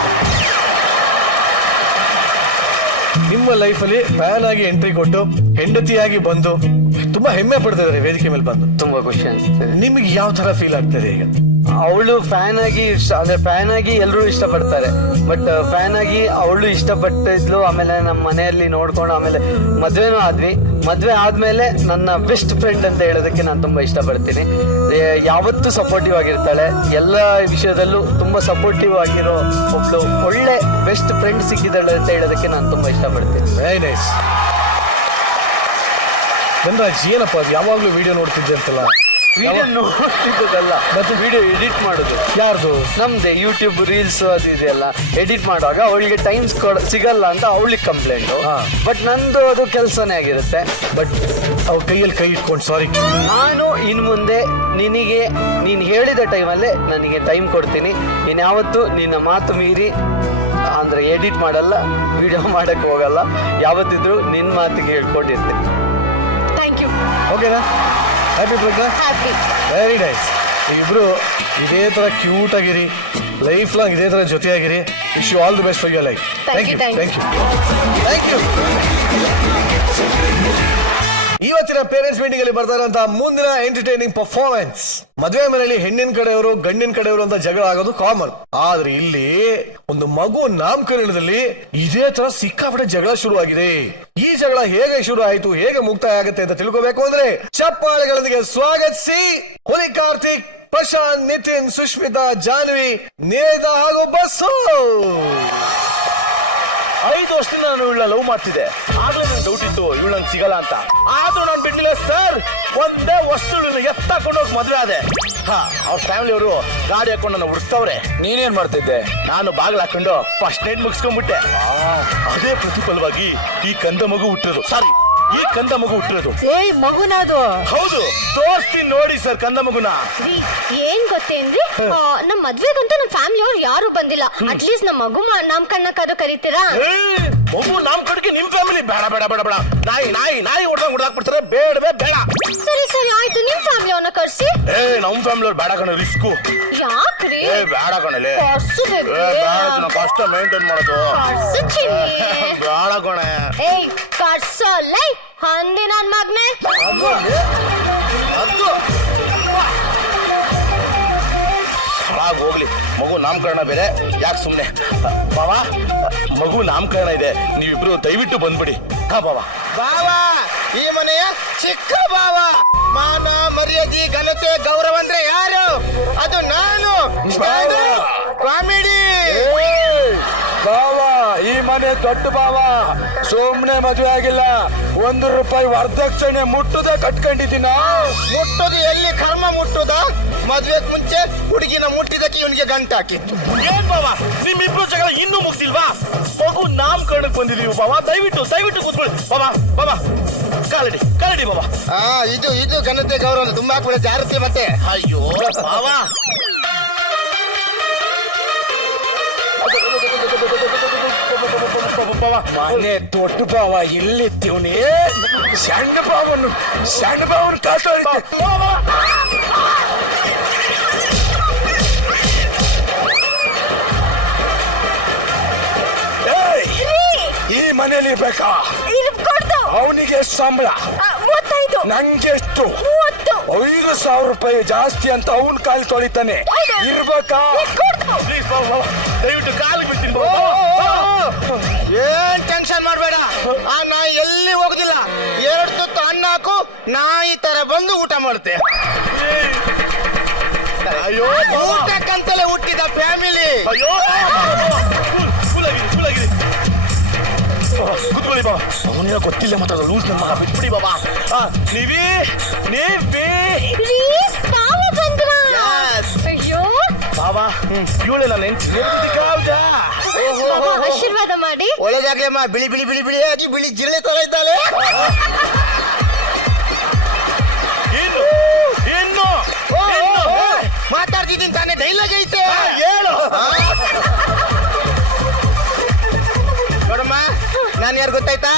ನಿಮ್ಮ ಲೈಫಲ್ಲಿ ಫ್ಯಾನ್ ಆಗಿ ಎಂಟ್ರಿ ಕೊಟ್ಟು ಹೆಂಡತಿಯಾಗಿ ಬಂದು ತುಂಬಾ ಹೆಮ್ಮೆ ಪಡ್ತಿದ್ದಾರೆ ವೇದಿಕೆ ಮೇಲೆ ಬಂದು. ತುಂಬಾ ಖುಷಿ ಅನ್ಸುತ್ತೆ. ನಿಮಗೆ ಯಾವ ತರ ಫೀಲ್ ಆಗ್ತದೆ ಈಗ? ಅವಳು ಫ್ಯಾನ್ ಆಗಿ ಅಂದ್ರೆ ಫ್ಯಾನ್ ಆಗಿ ಎಲ್ಲರೂ ಇಷ್ಟಪಡ್ತಾರೆ, ಬಟ್ ಫ್ಯಾನ್ ಆಗಿ ಅವಳು ಇಷ್ಟಪಟ್ಟಿದ್ಲು. ಆಮೇಲೆ ನಮ್ಮ ಮನೆಯಲ್ಲಿ ನೋಡ್ಕೊಂಡು ಆಮೇಲೆ ಮದ್ವೆನೂ ಆದ್ವಿ. ಮದ್ವೆ ಆದ್ಮೇಲೆ ನನ್ನ ಬೆಸ್ಟ್ ಫ್ರೆಂಡ್ ಅಂತ ಹೇಳೋದಕ್ಕೆ ನಾನು ತುಂಬಾ ಇಷ್ಟಪಡ್ತೀನಿ. ಯಾವತ್ತೂ ಸಪೋರ್ಟಿವ್ ಆಗಿರ್ತಾಳೆ, ಎಲ್ಲ ವಿಷಯದಲ್ಲೂ ತುಂಬಾ ಸಪೋರ್ಟಿವ್ ಆಗಿರೋ ಒಬ್ಳು ಒಳ್ಳೆ ಬೆಸ್ಟ್ ಫ್ರೆಂಡ್ ಸಿಕ್ಕಿದ್ದಾಳೆ ಅಂತ ಹೇಳೋದಕ್ಕೆ ನಾನು ತುಂಬಾ ಇಷ್ಟಪಡ್ತೀನಿ. Very nice. ಧನರಾಜ್, ಏನಪ್ಪ ಅದು ಯಾವಾಗ್ಲೂ ವಿಡಿಯೋ ನೋಡ್ತಿದ್ದೆ ಅಂತಲ್ಲ? ವಿಡಿಯೋ ನೋಡ್ತಿದ್ದಲ್ಲ, ಮತ್ತೆ ವಿಡಿಯೋ ಎಡಿಟ್ ಮಾಡೋದು. ಯಾರ್ದು? ನಮ್ದೇ ಯೂಟ್ಯೂಬ್ ರೀಲ್ಸ್ ಅದು ಇದೆಯಲ್ಲ ಎಡಿಟ್ ಮಾಡುವಾಗ ಅವಳಿಗೆ ಟೈಮ್ ಸಿಗಲ್ಲ ಅಂತ ಅವಳಿಗೆ ಕಂಪ್ಲೇಂಟು. ಹಾ. ಬಟ್ ನಂದು ಅದು ಕೆಲಸನೇ ಆಗಿರುತ್ತೆ. ಬಟ್ ಅವ್ರ ಕೈಯಲ್ಲಿ ಕೈ ಇಟ್ಕೊಂಡು ಸಾರಿ, ನಾನು ಇನ್ನು ಮುಂದೆ ನೀನು ಹೇಳಿದ ಟೈಮಲ್ಲೇ ನನಗೆ ಟೈಮ್ ಕೊಡ್ತೀನಿ. ನೀನು ಯಾವತ್ತೂ ನಿನ್ನ ಮಾತು ಮೀರಿ ಅಂದ್ರೆ ಎಡಿಟ್ ಮಾಡಲ್ಲ, ವಿಡಿಯೋ ಮಾಡಕ್ಕೆ ಹೋಗಲ್ಲ. ಯಾವತ್ತಿದ್ರು ನಿನ್ನ ಮಾತಿಗೆ ಹೇಳ್ಕೊಂಡಿರ್ತೀನಿ. Thank you. ಓಕೆನಾ? Happy Prajna? Happy. Very nice. ಇಬ್ರು ಇದೇ ತರ ಕ್ಯೂಟ್ ಆಗಿರಿ, ಲೈಫ್ ಲಾಂಗ್ ಇದೇ ತರ ಜೊತೆಯಾಗಿರಿ. Wish you all the best for your life. Thank you thank you thank you. ಇವತ್ತಿನ ಪೇರೆಂಟ್ಸ್ ಮೀಟಿಂಗ್ ಅಲ್ಲಿ ಬರ್ತಾ ಇರುವಂತಹ ಮುಂದಿನ ಎಂಟರ್ಟೈನಿಂಗ್ ಪರ್ಫಾರ್ಮೆನ್ಸ್. ಮದುವೆ ಮನೆಯಲ್ಲಿ ಹೆಣ್ಣಿನ ಕಡೆಯವರು ಗಂಡಿನ ಕಡೆಯವರು ಅಂತ ಜಗಳ ಆಗೋದು ಕಾಮನ್. ಆದ್ರೆ ಇಲ್ಲಿ ಒಂದು ಮಗು ನಾಮಕರಣದಲ್ಲಿ ಇದೇ ತರ ಸಿಕ್ಕಾಪಟ್ಟೆ ಜಗಳ ಶುರುವಾಗಿದೆ. ಈ ಜಗಳ ಹೇಗೆ ಶುರು ಆಯ್ತು, ಹೇಗೆ ಮುಕ್ತಾಯ ಆಗುತ್ತೆ ಅಂತ ತಿಳ್ಕೋಬೇಕು ಅಂದ್ರೆ ಚಪ್ಪಾಳೆಗಳೊಂದಿಗೆ ಸ್ವಾಗತಿಸಿ ಹುಲಿ ಕಾರ್ತಿಕ್, ಪ್ರಶಾಂತ್, ನಿತಿನ್, ಸುಷ್ಮಿತಾ, ಜಾನ್ವಿ, ನೇದ ಹಾಗೂ ಬಸ್ಸು. 5 ವರ್ಷದಿಂದ ನಾನು ಇವಳ ಲವ್ ಮಾಡ್ತಿದ್ದೆ. ಆದ್ರೂ ನನ್ ಡೌಟ್ ಇತ್ತು ಇವಳು ನಂಗೆ ಸಿಗಲ್ಲ ಅಂತ. ಆದ್ರೂ ನಾನು ಬಿಡ್ಲಿಲ್ಲ ಸರ್. ಒಂದೇ ವಸ್ತು ಎತ್ತಾಕೊಂಡೋಗಿ ಮದ್ವೆ ಆದೆ. ಅವ್ರ ಫ್ಯಾಮಿಲಿ ಅವರು ಗಾಡಿ ಹಾಕೊಂಡು ನನ್ನ ಹುಡುಕ್ತವ್ರೆ. ನೀನೇನ್ ಮಾಡ್ತಿದ್ದೆ? ನಾನು ಬಾಗಿಲು ಹಾಕೊಂಡು ಫಸ್ಟ್ ನೈಟ್ ಮುಗಿಸ್ಕೊಂಡ್ಬಿಟ್ಟೆ. ಅದೇ ಪ್ರತಿಫಲವಾಗಿ ಈ ಕಂದ ಮಗು ಹುಟ್ಟಿರೋದು. ಸಾರಿ, ಈ ಕಂದ ಮಗು ಹುಟ್ಟಿರೋದು. ಏಯ್ ಮಗುನದು? ಹೌದು, ತೋರಿಸ್ತೀನಿ ನೋಡಿ ಸರ್ ಕಂದ ಮಗುನ. ಏನ್ ಗೊತ್ತೇನ್ರಿ, ನಮ್ ಮದ್ವೆಗಂತೂ ನಮ್ ಫ್ಯಾಮಿಲಿ ಅವ್ರು ಯಾರು ಬಂದಿಲ್ಲ. ಅಟ್ಲೀಸ್ಟ್ ನಮ್ ಮಗು ನಾಮಕರಣಕ್ಕಾದ್ರೂ ಕರೀತೀರಾ? ಮಗು ನಾಮಕರಣಕ್ಕೆ ನಿಮ್ ಫ್ಯಾಮಿಲಿ ಬೇಡ ಬೇಡ ಬೇಡ ಬೇಡ. ನಾಯಿ ಹೊಡ್ದಾಕ್ ಬಿಡ್ತಾರೆ. ಬೇಡವೇ ಬೇಡ. ಸರಿ ಸರಿ ಆಯ್ತು, ನಿಮ್ ಫ್ಯಾಮಿಲಿ ಅವ್ರನ್ನ ಕರ್ಸಿ. ನಮ್ ಫ್ಯಾಮಿಲಿ ಅವ್ರು ಬೇಡ ಕಣ, ರಿಸ್ಕು. ಯಾಕ್ರಿ? ಬೇಡ ಕಣಲೆ, ಕಷ್ಟ ಮೇಂಟೈನ್ ಮಾಡೋದು. ಬೇಡ ಕಣ. ಏಯ್ ಕರ್ಸೋಲ್ಲೇ ಹಂದಿ ನನ್ ಮಗ್ನೆ. ಹೋಗ್ಲಿ, ಮಗು ನಾಮಕರಣ ಬೇರೆ, ಯಾಕೆ ಸುಮ್ನೆ. ಬಾವಾ, ಮಗು ನಾಮಕರಣ ಇದೆ, ನೀವಿಬ್ರು ದಯವಿಟ್ಟು ಬಂದ್ಬಿಡಿ. ಬಾವಾ ಈ ಮನೆಯ ಚಿಕ್ಕ ಬಾವ. ಮಾನ ಮರ್ಯಾದೆ ಘನತೆ ಗೌರವ ಅಂದ್ರೆ ಯಾರು? ಅದು ನಾನು. ಕಾಮಿಡಿ. ಬಾವ, ಈ ಮನೆ ದೊಡ್ಡ ಬಾವ. ಸುಮ್ನೆ ಮದುವೆ ಆಗಿಲ್ಲ, 1 ರೂಪಾಯಿ ವರದಕ್ಷಿಣೆ ಮುಟ್ಟದೆ ಕಟ್ಕೊಂಡಿದ್ದೀನ. ಮುಟ್ಟೋದು ಎಲ್ಲಿ ಕರ್ಮ ಮುಟ್ಟೋದ? ಮದ್ವೆಗ್ ಮುಂಚೆ ಹುಡುಗಿನ ಮುಟ್ಟಿದಕ್ಕೆ ಇವನಿಗೆ ಗಂಟು ಹಾಕಿತ್ತು. ಏನ್ ಬಾವಾ, ನಿಮ್ಮಿಬ್ರು ಜಗಳ ಇನ್ನೂ ಮುಗಿಸಿಲ್ವಾ? ಮಗು ನಾಮಕರಣಕ್ಕೆ ಬಂದಿದೀವಿ ಬಾವಾ, ದಯವಿಟ್ಟು ಕೂತ್ಕೊಳ್ಳಿ. ಬಾವಾ ಕಾಲಡಿ ಬಾವಾ. ಇದು ಘನತೆ ಗೌರವ ತುಂಬಾ ಕೂಡ ಜಾರತಿ ಮತ್ತೆ. ಅಯ್ಯೋ ಬಾವಾ, ಮನೆ ದೊಡ್ಡ ಬಾವ ಇಲ್ಲಿದ್ದೀವ್ನಿ. ಸಣ್ಣ ಬಾವನ್ ಕಾತೋಯ್ತೆ. ಈ ಮನೇಲಿ ಬೇಕಾ? ಅವನಿಗೆ ಎಷ್ಟು ಸಂಬಳ? 35. ನಂಗೆಷ್ಟು? 5,000 ರೂಪಾಯಿ ಜಾಸ್ತಿ ಅಂತ ಅವನ್ ಕಾಲು ತೊಳಿತಾನೆ. ಇರ್ಬೇಕಾ? ಪ್ಲೀಸ್ ಬಾವಾ, ದಯವಿಟ್ಟು ಕಾಲು ಬಿಡ್ತೀನಿ ಬಾವಾ. ಏನ್ ಟೆನ್ಷನ್ ಮಾಡ್ಬೇಡ, ಆ ನಾಯಿ ಎಲ್ಲಿ ಹೋಗುದಿಲ್ಲ. 2 ತುತ್ತು ಅನ್ನ ಹಾಕು, ನಾಯಿ ತರ ಬಂದು ಊಟ ಮಾಡುತ್ತೆ. ಅಯ್ಯೋ ಊಟಕ್ಕಂತಲೇ ಹುಟ್ಟಿದ ಫ್ಯಾಮಿಲಿ. ಅಯ್ಯೋ ಕೂಲಾಗಿರಿ ಕೂತ್ಕೊಳ್ಳಿ ಬಾಬಾ. ಅವನಿಗೆ ಗೊತ್ತಿಲ್ಲ ಮಾತಾಡೋ ಲೂಸ್ ನಮ್ಮ ಮಗ, ಬಿಟ್ಬಿಡಿ ಬಾಬಾ. ನೀವೇ ಅಯ್ಯೋ ಬಾಬಾ, ಇವಳೆ ನನ್ನ ಹೆಂಡತಿ. ಆಶೀರ್ವಾದ ಮಾಡಿ. ಒಳಗಾಗ್ಲಮ್ಮ, ಬಿಳಿ ಬಿಳಿ ಬಿಳಿ ಬಿಳಿ ಆಗಿ ಬಿಳಿ ಜಿರಳೆ ತರ ಇದ್ದಾಳೆ. ಏನು ಮಾತಾಡ್ತಿದ್ದೀನಿ ತಾನೇ, ಡೈಲಾಗ್ ಐತೆ ಹೇಳು. ನೋಡಮ್ಮ, ನಾನು ಯಾರು ಗೊತ್ತಾಯ್ತಾ?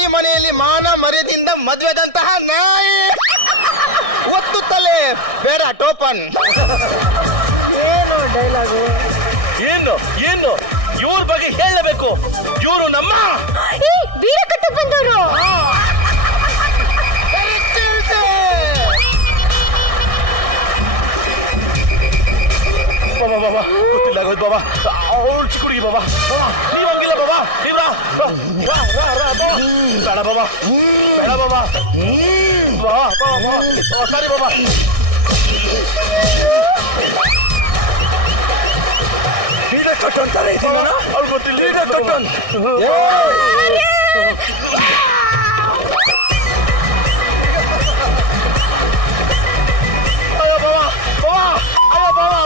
ಈ ಮನೆಯಲ್ಲಿ ಮಾನ ಮರ್ಯಾದೆಯಿಂದ ಮದ್ವೆದಂತಹ ನಾಯಿ. ಒತ್ತು ತಲೆ ಬೇಡ ಟೋಪನ್. ಏನು ಡೈಲಾಗು? ಏನು ಇವ್ರ ಬಗ್ಗೆ ಹೇಳಬೇಕು. ಇವರು ನಮ್ಮ ಬೀರ ಕಟ್ಟಕ್ ಬಂದವರು. ಬಾಬಾ ಗೊತ್ತಿಲ್ಲ ಬಾಬಾ, ಅವಳು ಚಿಕ್ಕ ಹುಡುಗಿ ಬಾಬಾ. ನೀವ್ ಹೋಗಿಲ್ಲ ಬಾಬಾ, ನೀವ್ ಬೇಡ ಬಾಬಾ, ಸಾರಿ ಬಾಬಾ. ಕಟ್ಟಂತಾರೆ ಅವ್ರು ಗೊತ್ತಿಲ್ಲ. ಕಟ್ಟನ್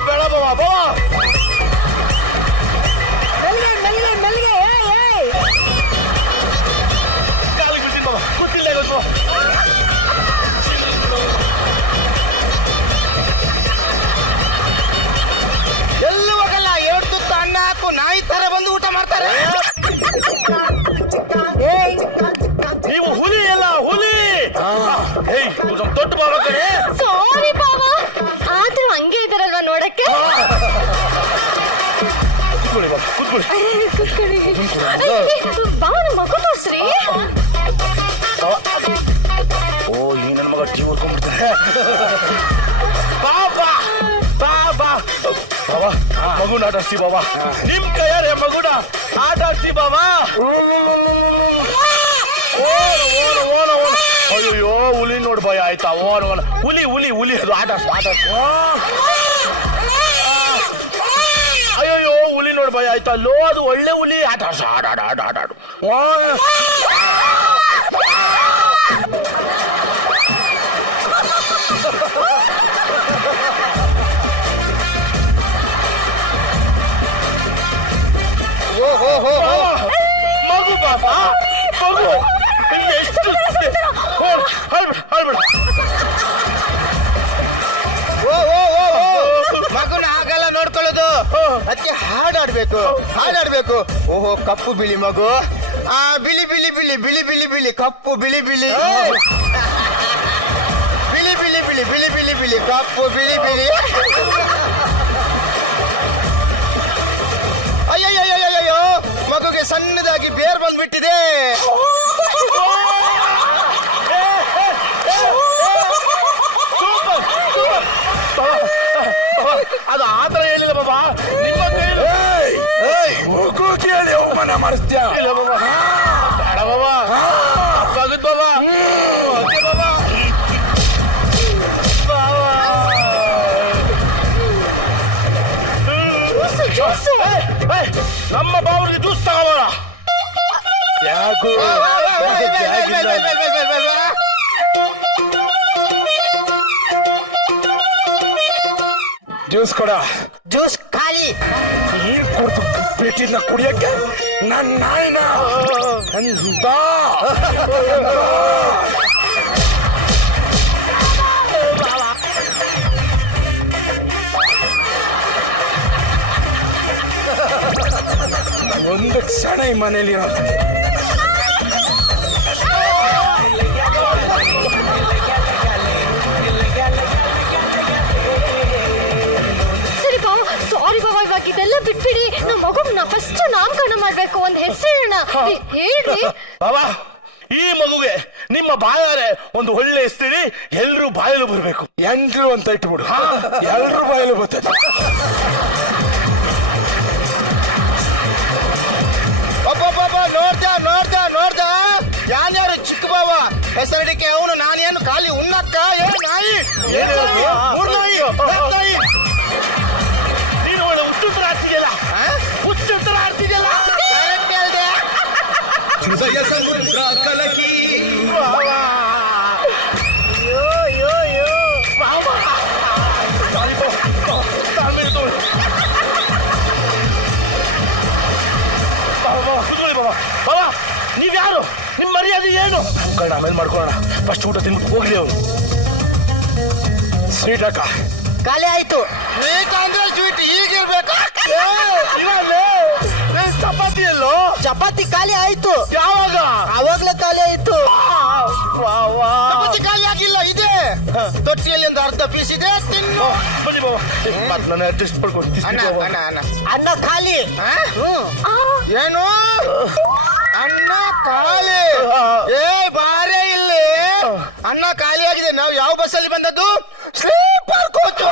ಬೇಡ ಬಾಬಾ. ಮೆಲ್ಗೆ ಕಾಲಿಗೆ ಬಿಡ್ತೀನಿ ಬಾಬಾ, ಗೊತ್ತಿಲ್ಲ ಬಾಬಾ. ಎಲ್ಲೂ ಹೋಗಲ್ಲ. 2 ತುತ್ತು ಅನ್ನ ಹಾಕು, ನಾಯಿ ತರ ಬಂದು ಊಟ ಮಾಡ್ತಾರೆ. ಏಯ್ ಇವ್ರು ನಮ್ ದೊಡ್ಡ ಬಾವ ಕಡೆ. ಸಾರಿ ಬಾವ, ಆದ್ರೂ ಹಂಗೆ ಇದಾರಲ್ವಾ ನೋಡಕ್ಕೆ. ಕೂತ್ಕೊಳ್ಳಿ ಬಾವ, ಕೂತ್ಕೊಳ್ಳಿ. ಬಾವನ ಮಗು ತೋರ್ಸ್ರಿ. ಬಾವ. ಓ ಈ ನನ್ನ ಮಗ ಟೀ ಓದ್ಕೊಂಡ್ಬಿಡ್ತಾರೆ. ಬಾಬಾ ಬಾಬಾ ಬಾವ, ಮಗುನ ಆಟ ಆಡ್ಸಿ ಬಾವ. ನಿಮ್ ಕೈಯಾರೆ ಮಗುನ ಆಟ ಆಡ್ಸಿ ಬಾವ. ಅಯ್ಯೋ ಹುಲಿ ನೋಡ್ ಭಯ ಆಯ್ತಾ. ಓನ್ ಹುಲಿ ಹುಲಿ ಹುಲಿ ಅದು ಆಟ ಅಯ್ಯೋ ಹುಲಿ ನೋಡ್ ಭಯ ಆಯ್ತಾ. ಲೋ ಅದು ಒಳ್ಳೆ ಹುಲಿ. ಆಟ ಆಡು. ಮಗು ಬಾಬಾ ಮಗು ಎಷ್ಟು ಮಗುನ ಆಗಲ್ಲ ನೋಡ್ಕೊಳ್ಳೋದು. ಅದಕ್ಕೆ ಹಾಡಾಡ್ಬೇಕು. ಓಹೋ ಕಪ್ಪು ಬಿಳಿ ಮಗು. ಬಿಳಿ ಬಿಳಿ ಬಿಳಿ ಬಿಳಿ ಬಿಳಿ ಬಿಳಿ ಕಪ್ಪು ಬಿಳಿ ಬಿಳಿ ಬಿಳಿ ಬಿಳಿ ಬಿಳಿ ಬಿಳಿ ಬಿಳಿ ಬಿಳಿ ಕಪ್ಪು ಬಿಳಿ ಬಿಳಿ. ಅಯ್ಯಯ್ಯಯ್ಯಯ್ಯೋ, ಮಗುಗೆ ಸಣ್ಣದಾಗಿ ಬೇರ್ ಬಂದ್ಬಿಟ್ಟಿದೆ. ಅದು ಆತರ ಹೇಳಿಲ್ಲ ಬಾಬಾ. ನಿಮ್ಮ ಕೈಯಲ್ಲಿ ಅವಮಾನ ಮಾಡಿಸ್ತೀಯ. ಇಲ್ಲ ಬಾಬಾ, ಬೇಡ ಬಾಬಾ. ತಪ್ಪಾಗುತ್ತೆ ಬಾಬಾ. ನಮ್ಮ ಬಾವರಿಗೆ ಜ್ಯೂಸ್ ತಗೋಣ. ಯಾಕೋ ಜ್ಯೂಸ್ ಕೊಡ. ಜ್ಯೂಸ್ ಖಾಲಿ. ನೀರ್ ಕುಡ್ದು ಬಿಟ್ಟಿದ್ನ ಕುಡಿಯಕ್ಕೆ ನನ್ನ ನಾಯಿನ ಅಂತ. ಒಂದು ಕ್ಷಣ ಈ ಮನೇಲಿ ಸರಿ ಬಾವ, ಸಾರಿ ಬಾವ, ಇವಾಗ ಇದೆಲ್ಲ ಬಿಟ್ಬಿಡಿ. ನಮ್ಮ ಮಗುನ ಫಸ್ಟ್ ನಾಮಕರಣ ಮಾಡ್ಬೇಕು. ಒಂದ್ ಹೆಸರಿಡೋಣ. ಹೇಳ್ರಿ ಬಾಬಾ. ಈ ಮಗುಗೆ ನಿಮ್ಮ ಬಾಯಾರೆ ಒಂದು ಒಳ್ಳೆ ಹೆಸರಿ ಎಲ್ರೂ ಬಾಯಲು ಬರ್ಬೇಕು. ಎಂಟ್ರು ಅಂತ ಇಟ್ಬಿಡು. ಎಲ್ರೂ ಬಾಯಲು ಬರ್ತದೆ. ನೋಡ್ದ ಯಾನ್ಯಾರು ಚಿಕ್ಕ ಬಾವ ಹೆಸರಿಡಿಕೆ ಅವನು. ನಾನೇನು ಖಾಲಿ ಉನ್ನಕ್ಕ ನಾಯಿ. ನೀನು ಒಳ್ಳೆ ಹುಚ್ಚುತ್ತರ ಆಡ್ತಿದ್ಯಲ್ಲ. ಹುಚ್ಚುತ್ತರ ಆಡ್ತಿದ್ಯಲ್ಲ. ಹೃದಯ ಸಮುದ್ರ ಕಲಕಿ ನೀವ್ಯಾರು? ನಿಮ್ ಮರ್ಯಾದೆ ಏನು? ಕಣ ಆಮೇಲೆ ಮಾಡ್ಕೊಳ್ಳೋಣ. ಫಸ್ಟ್ ಊಟ ತಿನ್ಬಿಟ್ಟು ಹೋಗ್ಲಿ ಅವನು. ಸ್ವೀಟ್ ಅಕ್ಕ ಖಾಲಿ ಆಯ್ತು. ಸ್ವೀಟ್ ಅಂದ್ರೆ ಸ್ವೀಟ್ ಈಗಿರ್ಬೇಕು. ಚಪಾತಿ ಎಲ್ಲೋ? ಚಪಾತಿ ಖಾಲಿ ಆಯ್ತು. ಯಾವಾಗ? ಆವಾಗ್ಲೇ ಖಾಲಿ ಆಯ್ತು. ಚಪಾತಿ ಖಾಲಿ ಆಗಿಲ್ಲ, ಇದೆ ತೊಟ್ಟಿಯಲ್ಲಿ ಒಂದು ಅರ್ಧ ಪೀಸ್ ಇದೆ, ತಿನ್ನು. ಬನ್ನಿ ಬಾಬಾ, ನಾನು ಅಡ್ಜಸ್ಟ್ ಮಾಡ್ಕೊಂಡು. ಅನ್ನ ಖಾಲಿ. ಏನು ಅನ್ನ ಖಾಲಿ? ಏ ಬಾರೇ ಇಲ್ಲಿ. ಅನ್ನ ಖಾಲಿ ಆಗಿದೆ. ನಾವು ಯಾವ ಬಸ್ಸಲ್ಲಿ ಬಂದದ್ದು? Sleeper coach.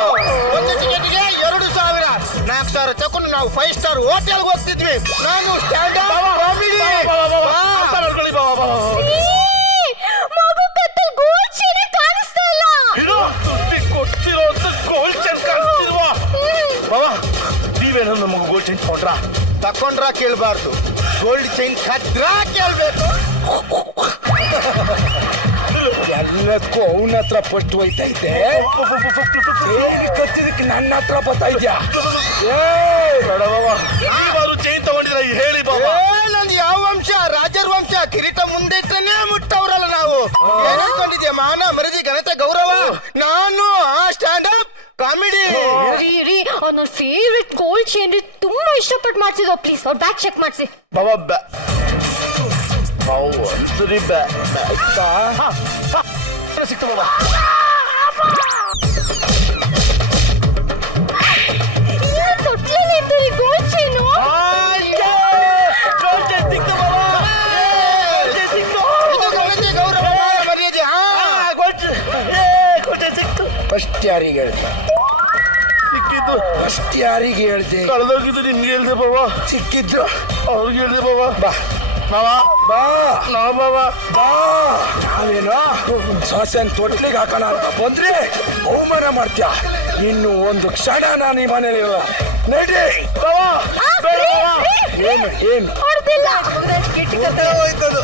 ಒಂದು ಟಿಕೆಟ್ಗೆ 2,000, 4,000 ತಕೊಂಡು ನಾವು 5 ಸ್ಟಾರ್ ಹೋಟೆಲ್ಗೆ ಹೋಗ್ತಿದ್ವಿ. ನಾನು ಸ್ಟ್ಯಾಂಡ್ ಅಪ್ ಕಾಮಿಡಿ. ಮಗು ಕತ್ತಲ್ ಗೋಲ್ಡ್ ಚೈನ್ ಕಾಣಿಸ್ತಾ ಇಲ್ಲ. ಕೊಡ್ತಿರೋ ಗೋಲ್ಡ್ ಚೈನ್ ಕಾಣಿಸ್ತಿಲ್ವಾ? ಬಾಬಾ, ನೀವೇನೋ ನಮಗೆ ಗೋಲ್ಡ್ ಚೈನ್ ಕೊಟ್ರಾ? ತಕೊಂಡ್ರ ಕೇಳಬಾರ್ದು, ಗೋಲ್ಡ್ ಚೈನ್ ಕದ್ರಾ ಕೇಳ್ಬೇಕು. ಎಲ್ಲಕ್ಕೂ ಅವನ ಹತ್ರ ಪಟ್ಟು ಹೋಯ್ತೈತೆ. ಕತ್ತಿದಕ್ಕೆ ನನ್ನ ಹತ್ರ ಬರ್ತಾ ಇದ್ಯಾ? ಬೇಡ ಬಾಬಾ, ಚೈನ್ ತಗೊಂಡಿದ್ರ ಹೇಳಿ ಬಾಬಾ. ನಂದು ಯಾವ ವಂಶ? ರಾಜರ ವಂಶ. ಕಿರೀಟ ಮುಂದೆ ಇಟ್ಟನೇ ಮುಟ್ಟವ್ರಲ್ಲ ನಾವು. ಏನಿಟ್ಕೊಂಡಿದ್ಯಾ? ಮಾನ ಮರ್ಯಾದೆ ಘನತೆ ಗೌರವ. ನಾನು ಸ್ಟ್ಯಾಂಡ್ ಅಪ್ ಕಾಮಿಡಿ. ರೀ ನನ್ನ ಫೇವ್ರೆಟ್ ಗೋಲ್ಡ್ ಚೈನ್ ರೀ, ತುಂಬಾ ಇಷ್ಟಪಟ್ಟು ಮಾಡ್ಸಿದ್ವು. ಪ್ಲೀಸ್ ಅವ್ರ ಬ್ಯಾಗ್ ಚೆಕ್ ಮಾಡಿಸಿ. ಬಾಬಾ ಒಂದ್ಸರಿ ಸಿಕ್ತು ಬಾಬಾ. ತೊಟ್ಲಲ್ಲಿ ಗೋಲ್ಡ್ ಚೈನು. ಸಿಕ್ತು ಬಾಬಾ, ಸಿಕ್ತು. ಇದು ಗೌರವ, ಗೌರವ, ಮರ್ಯಾದೆ. ಸಿಕ್ತು. ಫಸ್ಟ್ ಯಾರಿಗೆ ಹೇಳ್ದೆ? ಸಿಕ್ಕಿದ್ದು ಫಸ್ಟ್ ಯಾರಿಗೆ ಹೇಳ್ದೆ? ಕಳೆದೋಗಿದ್ದು ನಿಮ್ಗೆ ಹೇಳ್ದೆ ಬಾಬಾ, ಸಿಕ್ಕಿದ್ದು ಅವ್ರಿಗೆ ಹೇಳ್ದೆ ಬಾಬಾ. ಬಾ ಬಾಬಾ ಬಾ ನಾವು ಬಾಬಾ ಬಾ. ನಾವೇನೋ ಸೊಸೆನ್ ತೊಟ್ಲಿಗೆ ಹಾಕೋಣ ಅಂತ ಬಂದ್ರೆ ಅವಮಾನ ಮಾಡ್ತೀಯ. ಇನ್ನು ಒಂದು ಕ್ಷಣ ನಾನು ಈ ಮನೇಲಿರಲ್ಲ. ನಡಿ ಬಾಬಾ ಬೇಡ ಬಾಬಾ. ಏನು ಏನು ಹೊಡ್ದಿಲ್ಲ. ಹೋಯ್ತದು.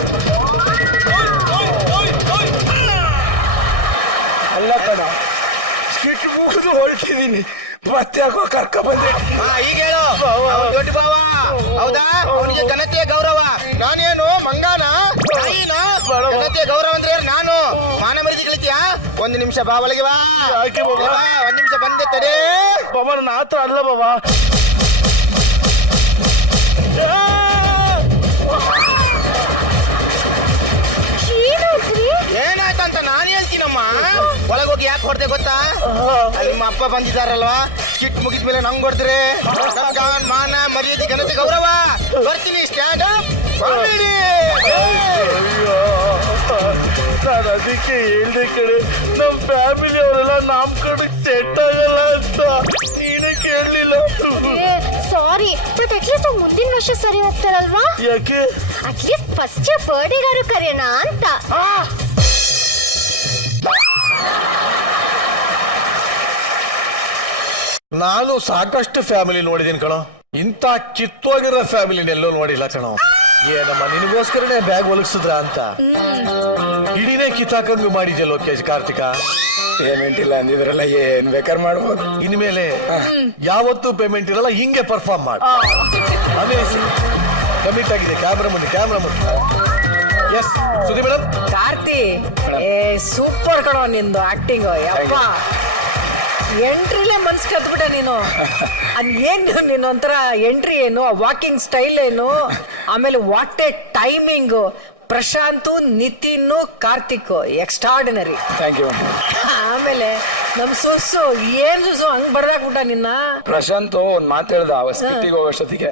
ಅಲ್ಲ ಕಣ, ಸ್ಕಿಟ್ ಮುಗಿದು ಹೊರಟಿದ್ದೀನಿ, ಮತ್ತೆ ಯಾಕೋ ಕರ್ಕ ಬಂದೆ. ಈಗ ಹೇಳು, ಅವ್ನು ದೊಡ್ಡ ಬಾವ ಹೌದಾ? ಅವನಿಗೆ ಘನತೆಯ ಗೌರವ. ನಾನೇನು ಮಂಗಾನ ತಾಯಿನ? ಘನತೆಯ ಗೌರವ ಅಂದ್ರೆ ನಾನು ಮಾನ ಮರ್ಯಾದೆ ಗಳಿತೀಯಾ? ಒಂದು ನಿಮಿಷ ಬಾ, ಒಳಗೆ ಬಾ. ಯಾಕೆ ಬಾಬಾ? ಬಾ, ಒಂದ್ ನಿಮಿಷ ಬಂದೆ ತಡೆ. ಬಾಬಾ ನನ್ನ ಆತ ಅಲ್ಲ ಬಾಬಾ. ಏನಾಯ್ತ್ರಿ? ಏನಾಯ್ತಂತ ನಾನು ಹೇಳ್ತೀನಮ್ಮ. ಒಳಗೋಗಿ ಯಾಕೆ ಹೊಡ್ದೆ ಗೊತ್ತಾ? ಅಲ್ಲಿ ನಿಮ್ಮ ಅಪ್ಪ ಬಂದಿದ್ದಾರಲ್ವಾ, ಕಿಟ್ ಮುಗಿದ್ಮೇಲೆ ನಂಗೆ ಹೊಡ್ದ್ರೆ ಮಾನ ಮರ್ಯಾದೆ ಘನತೆ ಗೌರವ. ಬರ್ತೀನಿ, ಸ್ಟ್ಯಾಂಡ್ ಅಪ್. ಅಯ್ಯೋ, ನಾನು ಅದಕ್ಕೆ ಹೇಳ್ದೆ ಕಡೆ ನಮ್ಮ ಫ್ಯಾಮಿಲಿ ಅವರೆಲ್ಲ ನಾಮಕರಣಕ್ಕೆ ಸೆಟ್ ಆಗಲ್ಲ ಅಂತ. ನೀನೇ ಕೇಳಲಿಲ್ಲ. ಸಾರಿ, ಬಟ್ ಅಟ್ಲೀಸ್ಟ್ ಮುಂದಿನ ವರ್ಷ ಸರಿ ಹೋಗ್ತಾರಲ್ವಾ? ಯಾಕೆ? ಅಟ್ಲೀಸ್ಟ್ ಫಸ್ಟ್ ಬರ್ಡೇಗಾರು ಕರೆಯೋಣ ಅಂತ. ನಾನು ಸಾಕಷ್ಟು ಫ್ಯಾಮಿಲಿ ನೋಡಿದೀನಿ ಕಣೋ, ಇಂಥ ಕಿತ್ತೋಗಿರೋ ಫ್ಯಾಮಿಲಿನೆಲ್ಲೋ ನೋಡಿಲ್ಲ ಕಣೋ. ಏನಮ್ಮ ನಿನಗೋಸ್ಕರನೇ ಬ್ಯಾಗ್ ಒಲಗಿಸಿದ್ರ ಅಂತ ಇಡೀನೇ ಕಿತ್ತಾಕಂಗು ಮಾಡಿದ್ಯ ಲೋಕೇಶ್ ಕಾರ್ತಿಕ. ಪೇಮೆಂಟ್ ಇಲ್ಲ ಅಂದಿದ್ರಲ್ಲ, ಏನ್ ಬೇಕಾದ್ರೆ ಮಾಡ್ಬೋದು. ಇನ್ಮೇಲೆ ಯಾವತ್ತೂ ಪೇಮೆಂಟ್ ಇರಲ್ಲ, ಹಿಂಗೆ ಪರ್ಫಾರ್ಮ್ ಮಾಡಿ. ಅಮೇಜಿಂಗ್. ಕಮಿಟ್ ಆಗಿದೆ. ಕ್ಯಾಮ್ರಾ ಮುಂದೆ. Yes Sudhi madam. Karthi, super ಕಣೋ ನಿಂದು ಆಕ್ಟಿಂಗ್. ಯಪ್ಪ, ಎಂಟ್ರಿಲೇ ಮನ್ಸ್ ಕದ್ಬಿಟ್ಟೆ ನೀನು. ಏನು ನೀನು ಒಂಥರ ಎಂಟ್ರಿ ಏನು, ವಾಕಿಂಗ್ ಸ್ಟೈಲ್ ಏನು, ಆಮೇಲೆ what a timing. Prashanth, Nitin, Karthik extraordinary. Thank you. ಆಮೇಲೆ ನಮ್ ಸೊಸು ಏನ್ ಸೊಸು ಹಂಗ್ ಬಡ್ದಾಕ್ಬಿಟ್ಟ ನಿನ್ನ. ಪ್ರಶಾಂತ್ ಒಂದ್ ಮಾತು ಹೇಳ್ದ ಅವ ಸ್ಕಿಟ್ಟಿಗೆ ಹೋಗೋಷ್ಟೊತ್ತಿಗೆ,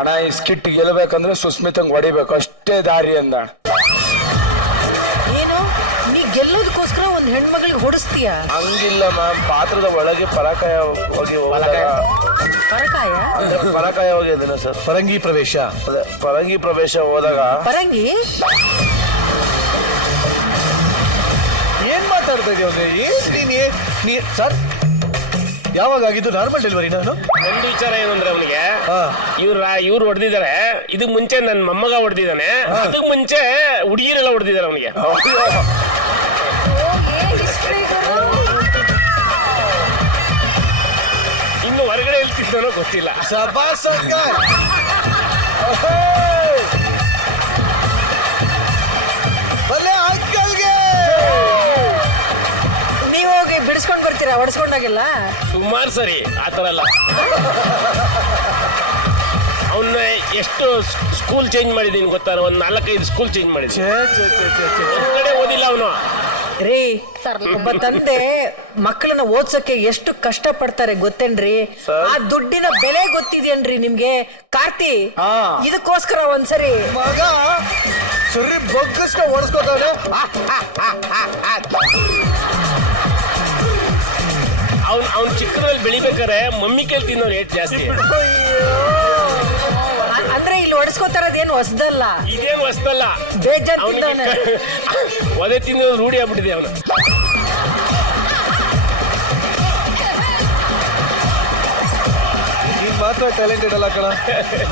ಅಣ್ಣ ಈ ಸ್ಕಿಟ್ ಗೆಲ್ಬೇಕಂದ್ರೆ ಸುಸ್ಮಿತಂಗ್ ಹೊಡಿಬೇಕು, ಅಷ್ಟೇ ದಾರಿ ಅಂದ. ಏನು ನೀ ಗೆಲ್ಲೋದಕ್ಕೋಸ್ಕರ ಒಂದ್ ಹೆಣ್ಮಗಳಿಗೆ ಹೊಡಿಸ್ತೀಯ? ಹಂಗಿಲ್ಲ ಮ್ಯಾಮ್, ಪಾತ್ರದ ಒಳಗೆ ಪರಾಕಾಯ ಹೋಗಿ ಪರಕಾಯ? ಪರಾಕಾಯ ಹೋಗಿದ್ದೀನ ಸರ್. ಪರಂಗಿ ಪ್ರವೇಶ. ಅದೇ ಪರಂಗಿ ಪ್ರವೇಶ ಹೋದಾಗ ಪರಂಗಿ ಏನ್ ಮಾತಾಡ್ತಾ ಇದೀಯ ನೀ ಸರ್? ಯಾವಾಗ ಆಗಿದ್ದು ನಾರ್ಮಲ್ ಡೆಲಿವರಿ? ನಾನು ಒಂದು ವಿಚಾರ ಏನು ಅಂದ್ರೆ ಅವನಿಗೆ ಹಾ. ಇವ್ರು ಹೊಡೆದಿದ್ದಾರೆ. ಇದಕ್ ಮುಂಚೆ ನನ್ನ ಮೊಮ್ಮಗ ಹೊಡೆದಿದ್ದಾನೆ. ಅದಕ್ ಮುಂಚೆ ಹುಡುಗಿರೆಲ್ಲ ಹೊಡೆದಿದ್ದಾರೆ ಅವನಿಗೆ. ಇನ್ನು ಹೊರಗಡೆ ಹೇಳ್ತಿದ್ದಾನೋ ಗೊತ್ತಿಲ್ಲ. ಶಬಾಸ್ ಅಂಕಲ್. ಬಲ್ಲೆ ಅಂಕಲ್ಗೆ. ನೀವ್ ಹೋಗಿ ಬಿಡಿಸ್ಕೊಂಡ್ ಬರ್ತೀರಾ ಹೊಡ್ಸ್ಕೊಂಡಾಗೆಲ್ಲ? ಸುಮಾರು ಸರಿ ಆತರ ಅಲ್ಲ. ಅವನ್ನ ಎಷ್ಟು ಸ್ಕೂಲ್ ಚೇಂಜ್ ಮಾಡಿದೀನಿ ಗೊತ್ತಾರ? ಒಂದ್ 4-5 ಸ್ಕೂಲ್ ಚೇಂಜ್ ಮಾಡಿದ್ದೀನಿ. ಒಂದ್ ಕಡೆ ಓದಿಲ್ಲ ಅವನು. ರೀ, ಒಬ್ಬ ತಂದೆ ಮಕ್ಕಳನ್ನ ಓದ್ಸಕ್ಕೆ ಎಷ್ಟು ಕಷ್ಟ ಪಡ್ತಾರೆ ಗೊತ್ತೇನ್ರಿ? ಆ ದುಡ್ಡಿನ ಬೆಲೆ ಗೊತ್ತಿದೇನ್ರಿ ನಿಮ್ಗೆ? ಕಾರ್ತಿ, ಇದಕ್ಕೋಸ್ಕರ ಒಂದ್ಸರಿ ಮಗ ಸರಿ ಬಗ್ಗಿಸ್ಕ ಹೊಡ್ಸ್ಕೊತಾನೆ. ಅವ್ನ್ ಚಿಕ್ಕದ್ರಲ್ಲಿ ಬೆಳಿಬೇಕಾರೆ ಮಮ್ಮಿ ಕೇಳಿ ತಿನ್ನೋರು ಏಟ್ ಜಾಸ್ತಿ. ಅಂದ್ರೆ ಇಲ್ಲಿ ಹೊಡ್ಸ್ಕೊತಾರದೇನು ಹೊಸದಲ್ಲ, ಇದೇನು ಹೊಸ್ತಲ್ಲ. ಬೇಜಾರ್ ಅವನಿಗೆ ತಿಂದಾನೆ. ಒದೆ ತಿನ್ನೋದು ರೂಢಿ ಆಗ್ಬಿಟ್ಟಿದೆ ಅವನು. ನೀನ್ ಮಾತ್ರ ಟ್ಯಾಲೆಂಟೆಡ್ ಅಲ್ಲ ಕಣ,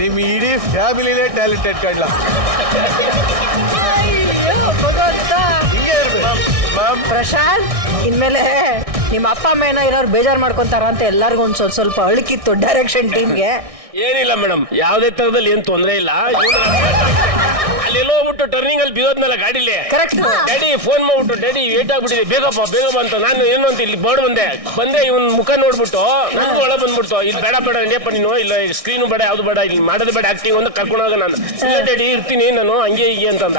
ನಿಮ್ ಇಡೀ ಫ್ಯಾಮಿಲಿನೇ ಟ್ಯಾಲೆಂಟೆಡ್ ಕಣ್ಲ. ಹಿಂಗೆ ಇರ್ಬೇಕು. ಪ್ರಶಾಂತ್, ಇನ್ಮೇಲೆ ನಿಮ್ಮ ಅಪ್ಪ ಅಮ್ಮ ಏನೋ ಇರೋರು ಬೇಜಾರ್ ಮಾಡ್ಕೊಂತಾರ ಅಂತ ಎಲ್ಲಾರ್ಗು ಒಂದ್ ಸ್ವಲ್ಪ ಅಳುಕಿತ್ತು ಡೈರೆಕ್ಷನ್ ಟೀಮ್ಗೆ. ಏನಿಲ್ಲ ಮೇಡಮ್, ಯಾವ್ದೇ ತರದಲ್ಲಿ ಏನ್ ತೊಂದ್ರೆ ಇಲ್ಲ. ಅಲ್ಲೆಲ್ಲೋ ಹೋಗ್ಬಿಟ್ಟು ಟರ್ನಿಂಗ್ ಅಲ್ಲಿ ಬಿದ್ದೋದ್ನಲ್ಲ ಗಾಡಿಲಿ. ಕರೆಕ್ಟ್. ಡ್ಯಾಡಿ ಫೋನ್ ಮಾಡ್ಬಿಟ್ಟು ಡ್ಯಾಡಿ ಲೇಟ್ ಆಗ್ಬಿಟ್ಟಿದೆ ಬೇಗಪ್ಪ ಅಂತ ನಾನು ಏನು ಅಂತ ಇಲ್ಲಿ ಬೋರ್ಡ್ ಬಂದೆ ಇವನ್ ಮುಖ ನೋಡ್ಬಿಟ್ಟು ನನಗೂ ಒಳ ಬಂದ್ಬಿಡ್ತು ಇಲ್ಲಿ ಬೇಡ ನೇಪ ನೀನು ಇಲ್ಲ ಸ್ಕ್ರೀನು ಬೇಡ ಯಾವ್ದು ಬೇಡ ಇಲ್ಲಿ ಮಾಡೋದು ಬೇಡ ಆಕ್ಟಿಂಗ್ ಅಂತ ಕರ್ಕೊಂಡು ಹೋಗ ನಾನು ಇಲ್ಲ ಡ್ಯಾಡಿ ಇರ್ತೀನಿ ನಾನು ಹಂಗೆ ಹೀಗೆ ಅಂತಂದ.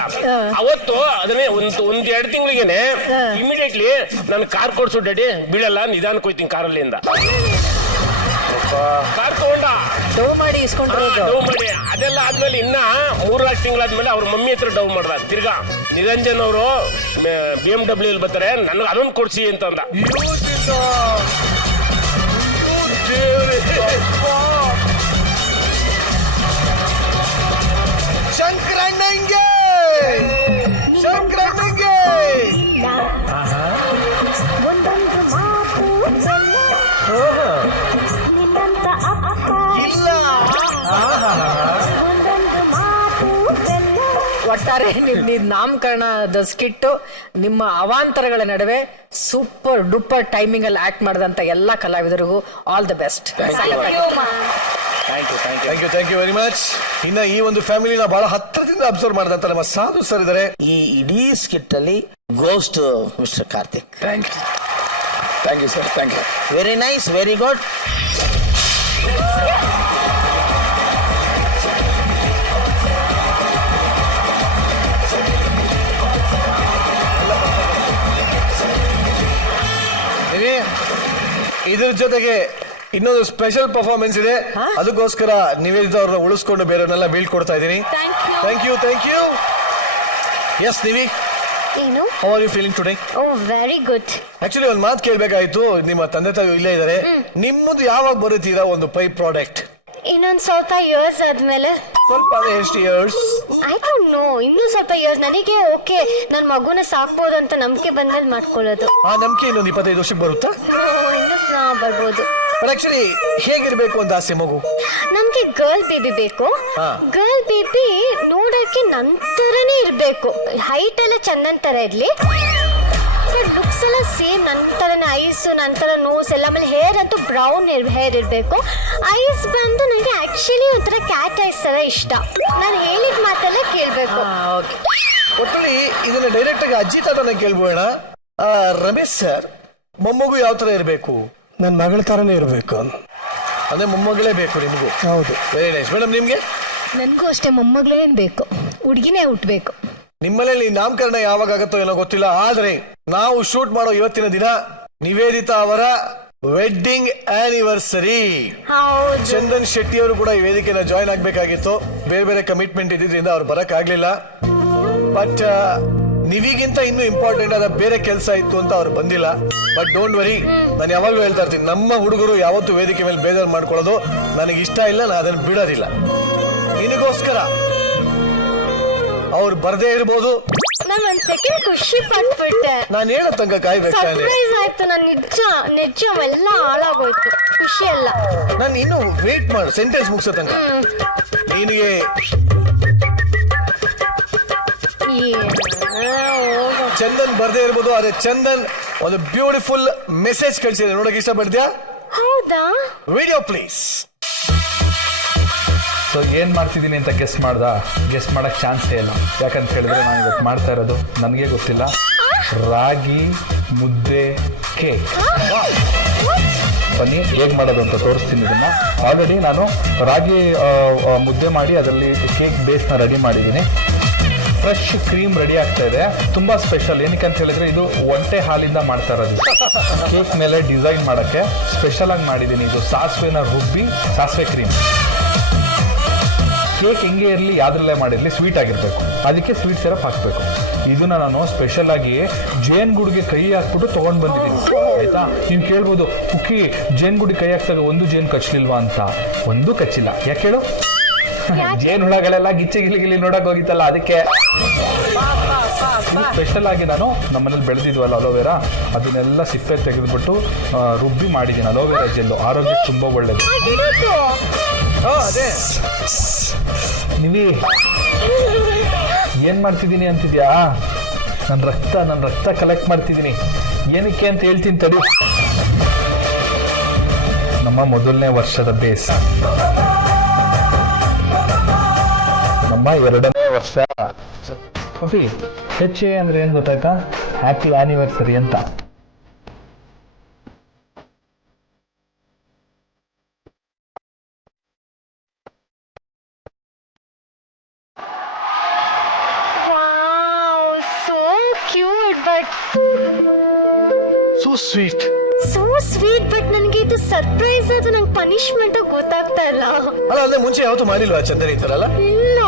ಅವತ್ತು ಅದನ್ನೇ ಒಂದ್ 2 ತಿಂಗಳಿಗೆನೆ ಇಮಿಡಿಯೇಟ್ಲಿ ನಾನು ಕಾರ್ ಕೊಡ್ಸು ಡ್ಯಾಡಿ ಬೀಳಲ್ಲ ನಿಧಾನಕ್ಕೆ ಹೋಯ್ತೀನಿ ಕಾರಲ್ಲಿ ಅಂದ. ಕಾರ್ ತಗೊಂಡ ಡೌ ಮಾಡಿ ಇಸ್ಕೊಂಡಿರೋದು. ಡೌ ಮಾಡಿ ಅದೆಲ್ಲ ಆದ್ಮೇಲೆ ಇನ್ನ 3-4 ತಿಂಗಳಾದ್ಮೇಲೆ ಅವ್ರ ಮಮ್ಮಿ ಹತ್ರ ಡೌ ಮಾಡ್ದ. ತಿರ್ಗಾ ನಿರಂಜನ್ ಅವರು BMW ಬರ್ತಾರೆ ನನಗೆ ಅದೊಂದು ಕೊಡ್ಸಿ ಅಂತಂದ. ಶಂಕರಣ್ಣಂಗೆ ಇಲ್ಲ ಒಟ್ಟಾರೆ ನಿಮ್ ನಾಮಕರಣದ ಸ್ಕಿಟ್ಟು ನಿಮ್ಮ ಅವಾಂತರಗಳ ನಡುವೆ ಸೂಪರ್ ಡೂಪರ್ ಟೈಮಿಂಗ್ ಅಲ್ಲಿ ಆಕ್ಟ್ ಮಾಡಿದಂತ ಎಲ್ಲಾ ಕಲಾವಿದರಿಗೂ all the best. Thank you very much. ಇನ್ನ ಈ ಒಂದು ಫ್ಯಾಮಿಲಿನ ಬಹಳ ಹತ್ತಿರದಿಂದ ಅಬ್ಸರ್ವ್ ಮಾಡಿದಂತ ನಮ್ಮ ಸಾಧು ಸರ್ ಇದ್ದಾರೆ. ಈ ಇಡೀ ಸ್ಕಿಟ್ ಅಲ್ಲಿ ghost mister Karthik. Thank you sir, thank you. Very nice, very good. ಇದ್ರ ಜೊತೆಗೆ ಇನ್ನೊಂದು ಸ್ಪೆಷಲ್ ಪರ್ಫಾರ್ಮೆನ್ಸ್ ಇದೆ, ಅದಕ್ಕೋಸ್ಕರ ನಿವೇದಿತ ಅವ್ರನ್ನ ಉಳಿಸ್ಕೊಂಡು ಬೇರೆಯವ್ರನ್ನೆಲ್ಲ ಬೀಳ್ಕೊಡ್ತಾ ಇದ್ದೀನಿ. Thank you. ಎಸ್ ನಿವಿ, ಏನು? How are you feeling today? Oh very good. Actually ಒಂದು ಮಾತು ಕೇಳಬೇಕಾಯ್ತು. ನಿಮ್ಮ ತಂದೆ ತಾಯಿ ಇಲ್ಲೇ ಇದ್ದಾರೆ, ನಿಮ್ಮದು ಯಾವಾಗ ಬರುತ್ತೀರಾ ಒಂದು ಪೈಪ್ ಪ್ರಾಡಕ್ಟ್? ಇನ್ನೊಂದ್ ಸ್ವಲ್ಪ ಇಯರ್ಸ್ ಆದ್ಮೇಲೆ. ಸ್ವಲ್ಪ ಎಷ್ಟು ಇಯರ್ಸ್? ಐ ಡೋಂಟ್ ನೋ, ಇನ್ನೂ ಸ್ವಲ್ಪ ಇಯರ್ಸ್. ನನಗೆ ಓಕೆ ನನ್ನ ಮಗುನ ಸಾಕ್ಬೋದು ಅಂತ ನಂಬಿಕೆ ಬಂದ್ಮೇಲೆ ಮಾಡ್ಕೊಳ್ಳೋದು. ಆ ನಂಬಿಕೆ ಇನ್ನೊಂದು 25 ವರ್ಷಕ್ಕೆ ಬರುತ್ತಾ? ಬರ್ಬೋದು. ಆಕ್ಚುಲಿ ಹೇಗಿರ್ಬೇಕು ಅಂತ ಆಸೆ ಮಗು? ನಮ್ಗೆ ಗರ್ಲ್ ಬೇಬಿ ಬೇಕು. ಗರ್ಲ್ ಬೇಬಿ ನೋಡಕ್ಕೆ ನಂತರನೇ ಇರ್ಬೇಕು. ಹೈಟ್ ಎಲ್ಲ ಚಂದನ್ ತರ ಇರ್ಲಿ, ಲುಕ್ಸ್ ಎಲ್ಲ ಸೇಮ್ ನಂತರನೇ. ಐಸ್ ನಂತರ ನೋಸ್ ಎಲ್ಲ, ಆಮೇಲೆ ಹೇರ್ ಅಂತೂ ಬ್ರೌನ್ ಹೇರ್ ಇರಬೇಕು. ಐಸ್ ಬಂದು ನನಗೆ ಆಕ್ಚುಲಿ ಒಂಥರ ಕ್ಯಾಟ್ ಐಸ್ ತರ ಇಷ್ಟ. ನಾನು ಹೇಳಿದ ಮಾತೆಲ್ಲ ಕೇಳಬೇಕು. ಒಟ್ಟಲ್ಲಿ ಇದನ್ನ ಡೈರೆಕ್ಟ್ ಆಗಿ ಅಜ್ಜಿ ತಾತನ ಕೇಳ್ಬೋಣ. ರಮೇಶ್ ಸರ್, ಮೊಮ್ಮಗು ಯಾವ ತರ ಇರಬೇಕು? ನನ್ನ ಮಗಳ ತರನೇ ಇರಬೇಕು. ಅದೇ ಮೊಮ್ಮಗಳೇ ಬೇಕು ನಿಮಗೂ? ಹೌದು. Very nice. ಮೇಡಮ್ ನಿಮ್ಗೆ? ನನಗೂ ಅಷ್ಟೇ, ಮೊಮ್ಮಗಳೇನ್ ಬೇಕು, ಹುಡುಗಿನೇ ಹುಟ್ಟಬೇಕು. ನಿಮ್ಮಲ್ಲಿ ನಾಮಕರಣ ಯಾವಾಗ ಆಗತ್ತೋ ಏನೋ ಗೊತ್ತಿಲ್ಲ, ಆದ್ರೆ ನಾವು ಶೂಟ್ ಮಾಡೋ ಇವತ್ತಿನ ದಿನ ನಿವೇದಿತಾ ಅವರ ವೆಡ್ಡಿಂಗ್ ಆನಿವರ್ಸರಿ. ಚಂದನ್ ಶೆಟ್ಟಿ ಅವರು ಕೂಡ ಈ ವೇದಿಕೆನ ಜಾಯ್ನ್ ಆಗ್ಬೇಕಾಗಿತ್ತು, ಬೇರೆ ಕಮಿಟ್ಮೆಂಟ್ ಇದ್ದಿದ್ರಿಂದ ಅವ್ರು ಬರಕ್ ಆಗ್ಲಿಲ್ಲ. ಬಟ್ ನೀವಿಗಿಂತ ಇನ್ನೂ ಇಂಪಾರ್ಟೆಂಟ್ ಆದ ಬೇರೆ ಕೆಲಸ ಇತ್ತು ಅಂತ ಅವ್ರು ಬಂದಿಲ್ಲ. ಬಟ್ ಡೋಂಟ್ ವರಿ, ನಾನು ಯಾವಾಗಲೂ ಹೇಳ್ತಾ ಇರ್ತೀನಿ, ನಮ್ಮ ಹುಡುಗರು ಯಾವತ್ತೂ ವೇದಿಕೆ ಮೇಲೆ ಬೇಜಾರು ಮಾಡ್ಕೊಳ್ಳೋದು ನನಗೆ ಇಷ್ಟ ಇಲ್ಲ, ನಾನು ಅದನ್ನು ಬಿಡೋದಿಲ್ಲ. ನಿನಗೋಸ್ಕರ ಅವ್ರು ಬರ್ದೇ ಇರ್ಬೋದು, ನಾನು ಒಂದ್ ಸೆಕೆಂಡ್ ಖುಷಿ ಪಟ್ಬಿಟ್ಟೆ. ನಾನು ಹೇಳೋ ತನಕ ಕಾಯ್ಬೇಕಾದ್ರೆ ಸರ್ಪ್ರೈಸ್ ಆಯ್ತು. ನಾನು ನಿಜ ಎಲ್ಲ ಹಾಳಾಗೋಯ್ತು, ಖುಷಿ ಎಲ್ಲ. ನಾನು ಇನ್ನು ವೇಟ್ ಮಾಡು, ಸೆಂಟೆನ್ಸ್ ಮುಗಿಸೋ ತನಕ. ನಿನಗೆ ಚಂದನ್ ಬರ್ದೇ ಇರ್ಬೋದು, ಆದ್ರೆ ಚಂದನ್ ಒಂದು ಬ್ಯೂಟಿಫುಲ್ ಮೆಸೇಜ್ ಕಳಿಸಿದೆ, ನೋಡಕ್ ಇಷ್ಟಪಡ್ತೀಯಾ? ಹೌದಾ? Video please. ಸೊ ಏನು ಮಾಡ್ತಿದ್ದೀನಿ ಅಂತ ಗೆಸ್ಟ್ ಮಾಡಕ್ಕೆ ಚಾನ್ಸೇ ಇಲ್ಲ. ಯಾಕಂತ ಹೇಳಿದ್ರೆ ನಾನು ಇವತ್ತು ಮಾಡ್ತಾ ಇರೋದು ನನಗೆ ಗೊತ್ತಿಲ್ಲ, ರಾಗಿ ಮುದ್ದೆ ಕೇಕ್. ಬನ್ನಿ ಹೇಗೆ ಮಾಡೋದು ಅಂತ ತೋರಿಸ್ತೀನಿ. ಇದನ್ನು ಆಲ್ರೆಡಿ ನಾನು ರಾಗಿ ಮುದ್ದೆ ಮಾಡಿ ಅದರಲ್ಲಿ ಕೇಕ್ ಬೇಸ್ನ ರೆಡಿ ಮಾಡಿದ್ದೀನಿ. ಫ್ರೆಶ್ ಕ್ರೀಮ್ ರೆಡಿ ಆಗ್ತಾ ಇದೆ. ತುಂಬಾ ಸ್ಪೆಷಲ್. ಏನಕ್ಕೆ ಅಂತ ಹೇಳಿದ್ರೆ ಇದು ಒಂಟೆ ಹಾಲಿಂದ ಮಾಡ್ತಾ ಇರೋದು. ಕೇಕ್ ಮೇಲೆ ಡಿಸೈನ್ ಮಾಡೋಕ್ಕೆ ಸ್ಪೆಷಲ್ ಆಗಿ ಮಾಡಿದ್ದೀನಿ. ಇದು ಸಾಸಿವೆನ ರುಬ್ಬಿ, ಸಾಸಿವೆ ಕ್ರೀಮ್. ಕೇಕ್ ಹೆಂಗೆ ಇರಲಿ, ಯಾವ್ದ್ರಲ್ಲೇ ಮಾಡಿರಲಿ ಸ್ವೀಟ್ ಆಗಿರಬೇಕು, ಅದಕ್ಕೆ ಸ್ವೀಟ್ ಸಿರಪ್ ಹಾಕಬೇಕು. ಇದನ್ನ ನಾನು ಸ್ಪೆಷಲ್ ಆಗಿ ಜೇನುಗೂಡಿಗೆ ಕೈ ಹಾಕ್ಬಿಟ್ಟು ತೊಗೊಂಡು ಬಂದಿದ್ದೀನಿ. ಆಯ್ತಾ? ನೀವು ಕೇಳ್ಬೋದು, ಕುಕ್ಕಿ ಜೇನುಗೂಡಿ ಕೈ ಹಾಕ್ದಾಗ ಒಂದು ಜೇನು ಕಚ್ಚಲಿಲ್ವಾ ಅಂತ. ಒಂದು ಕಚ್ಚಿಲ್ಲ. ಯಾಕೆ ಹೇಳು? ಜೇನು ಹುಳಗಳೆಲ್ಲ ಗಿಚ್ಚಿ ಗಿಲಿ ನೋಡಕ್ ಹೋಗಿತ್ತಲ್ಲ, ಅದಕ್ಕೆ. ಸ್ಪೆಷಲ್ ಆಗಿ ನಾನು ನಮ್ಮನೇಲಿ ಬೆಳೆದಿದ್ವಲ್ಲ ಅಲೋವೆರಾ, ಅದನ್ನೆಲ್ಲ ಸಿಪ್ಪೆ ತೆಗೆದುಬಿಟ್ಟು ರುಬ್ಬಿ ಮಾಡಿದ್ದೀನಿ. ಅಲೋವೆರಾ ಜೆಲ್ಲು ಆರೋಗ್ಯಕ್ಕೆ ತುಂಬಾ ಒಳ್ಳೇದು. ನೀವೇ ಏನ್ ಮಾಡ್ತಿದ್ದೀನಿ ಅಂತಿದ್ಯಾ? ನನ್ನ ರಕ್ತ ಕಲೆಕ್ಟ್ ಮಾಡ್ತಿದ್ದೀನಿ. ಏನಕ್ಕೆ ಅಂತ ಹೇಳ್ತೀನಿ ತಡಿ. ನಮ್ಮ ಮೊದಲನೇ ವರ್ಷದ ಬೇಸ್, ನಮ್ಮ 2ನೇ ವರ್ಷ ಕಾಫಿ HA ಅಂದ್ರೆ ಏನು ಗೊತ್ತಾಯ್ತಾ? ಹ್ಯಾಪಿ ಆನಿವರ್ಸರಿ ಅಂತ. So cute but so sweet. So sweet but ನನಗೆ ಇದು ಸರ್ಪ್ರೈಸ್ ಅದು ನಂಗೆ ಪನಿಷ್ಮೆಂಟ್ ಗೊತ್ತಾಗ್ತಾ ಇಲ್ಲ. ಅಲ್ಲ ಅಂದ್ರೆ ಮುಂಚೆ ಯಾವತ್ತೂ ಮಾಡಿಲ್ವಾ ಚಂದನ್ ಈ ತರ ಅಲ್ಲ? ಇಲ್ಲ,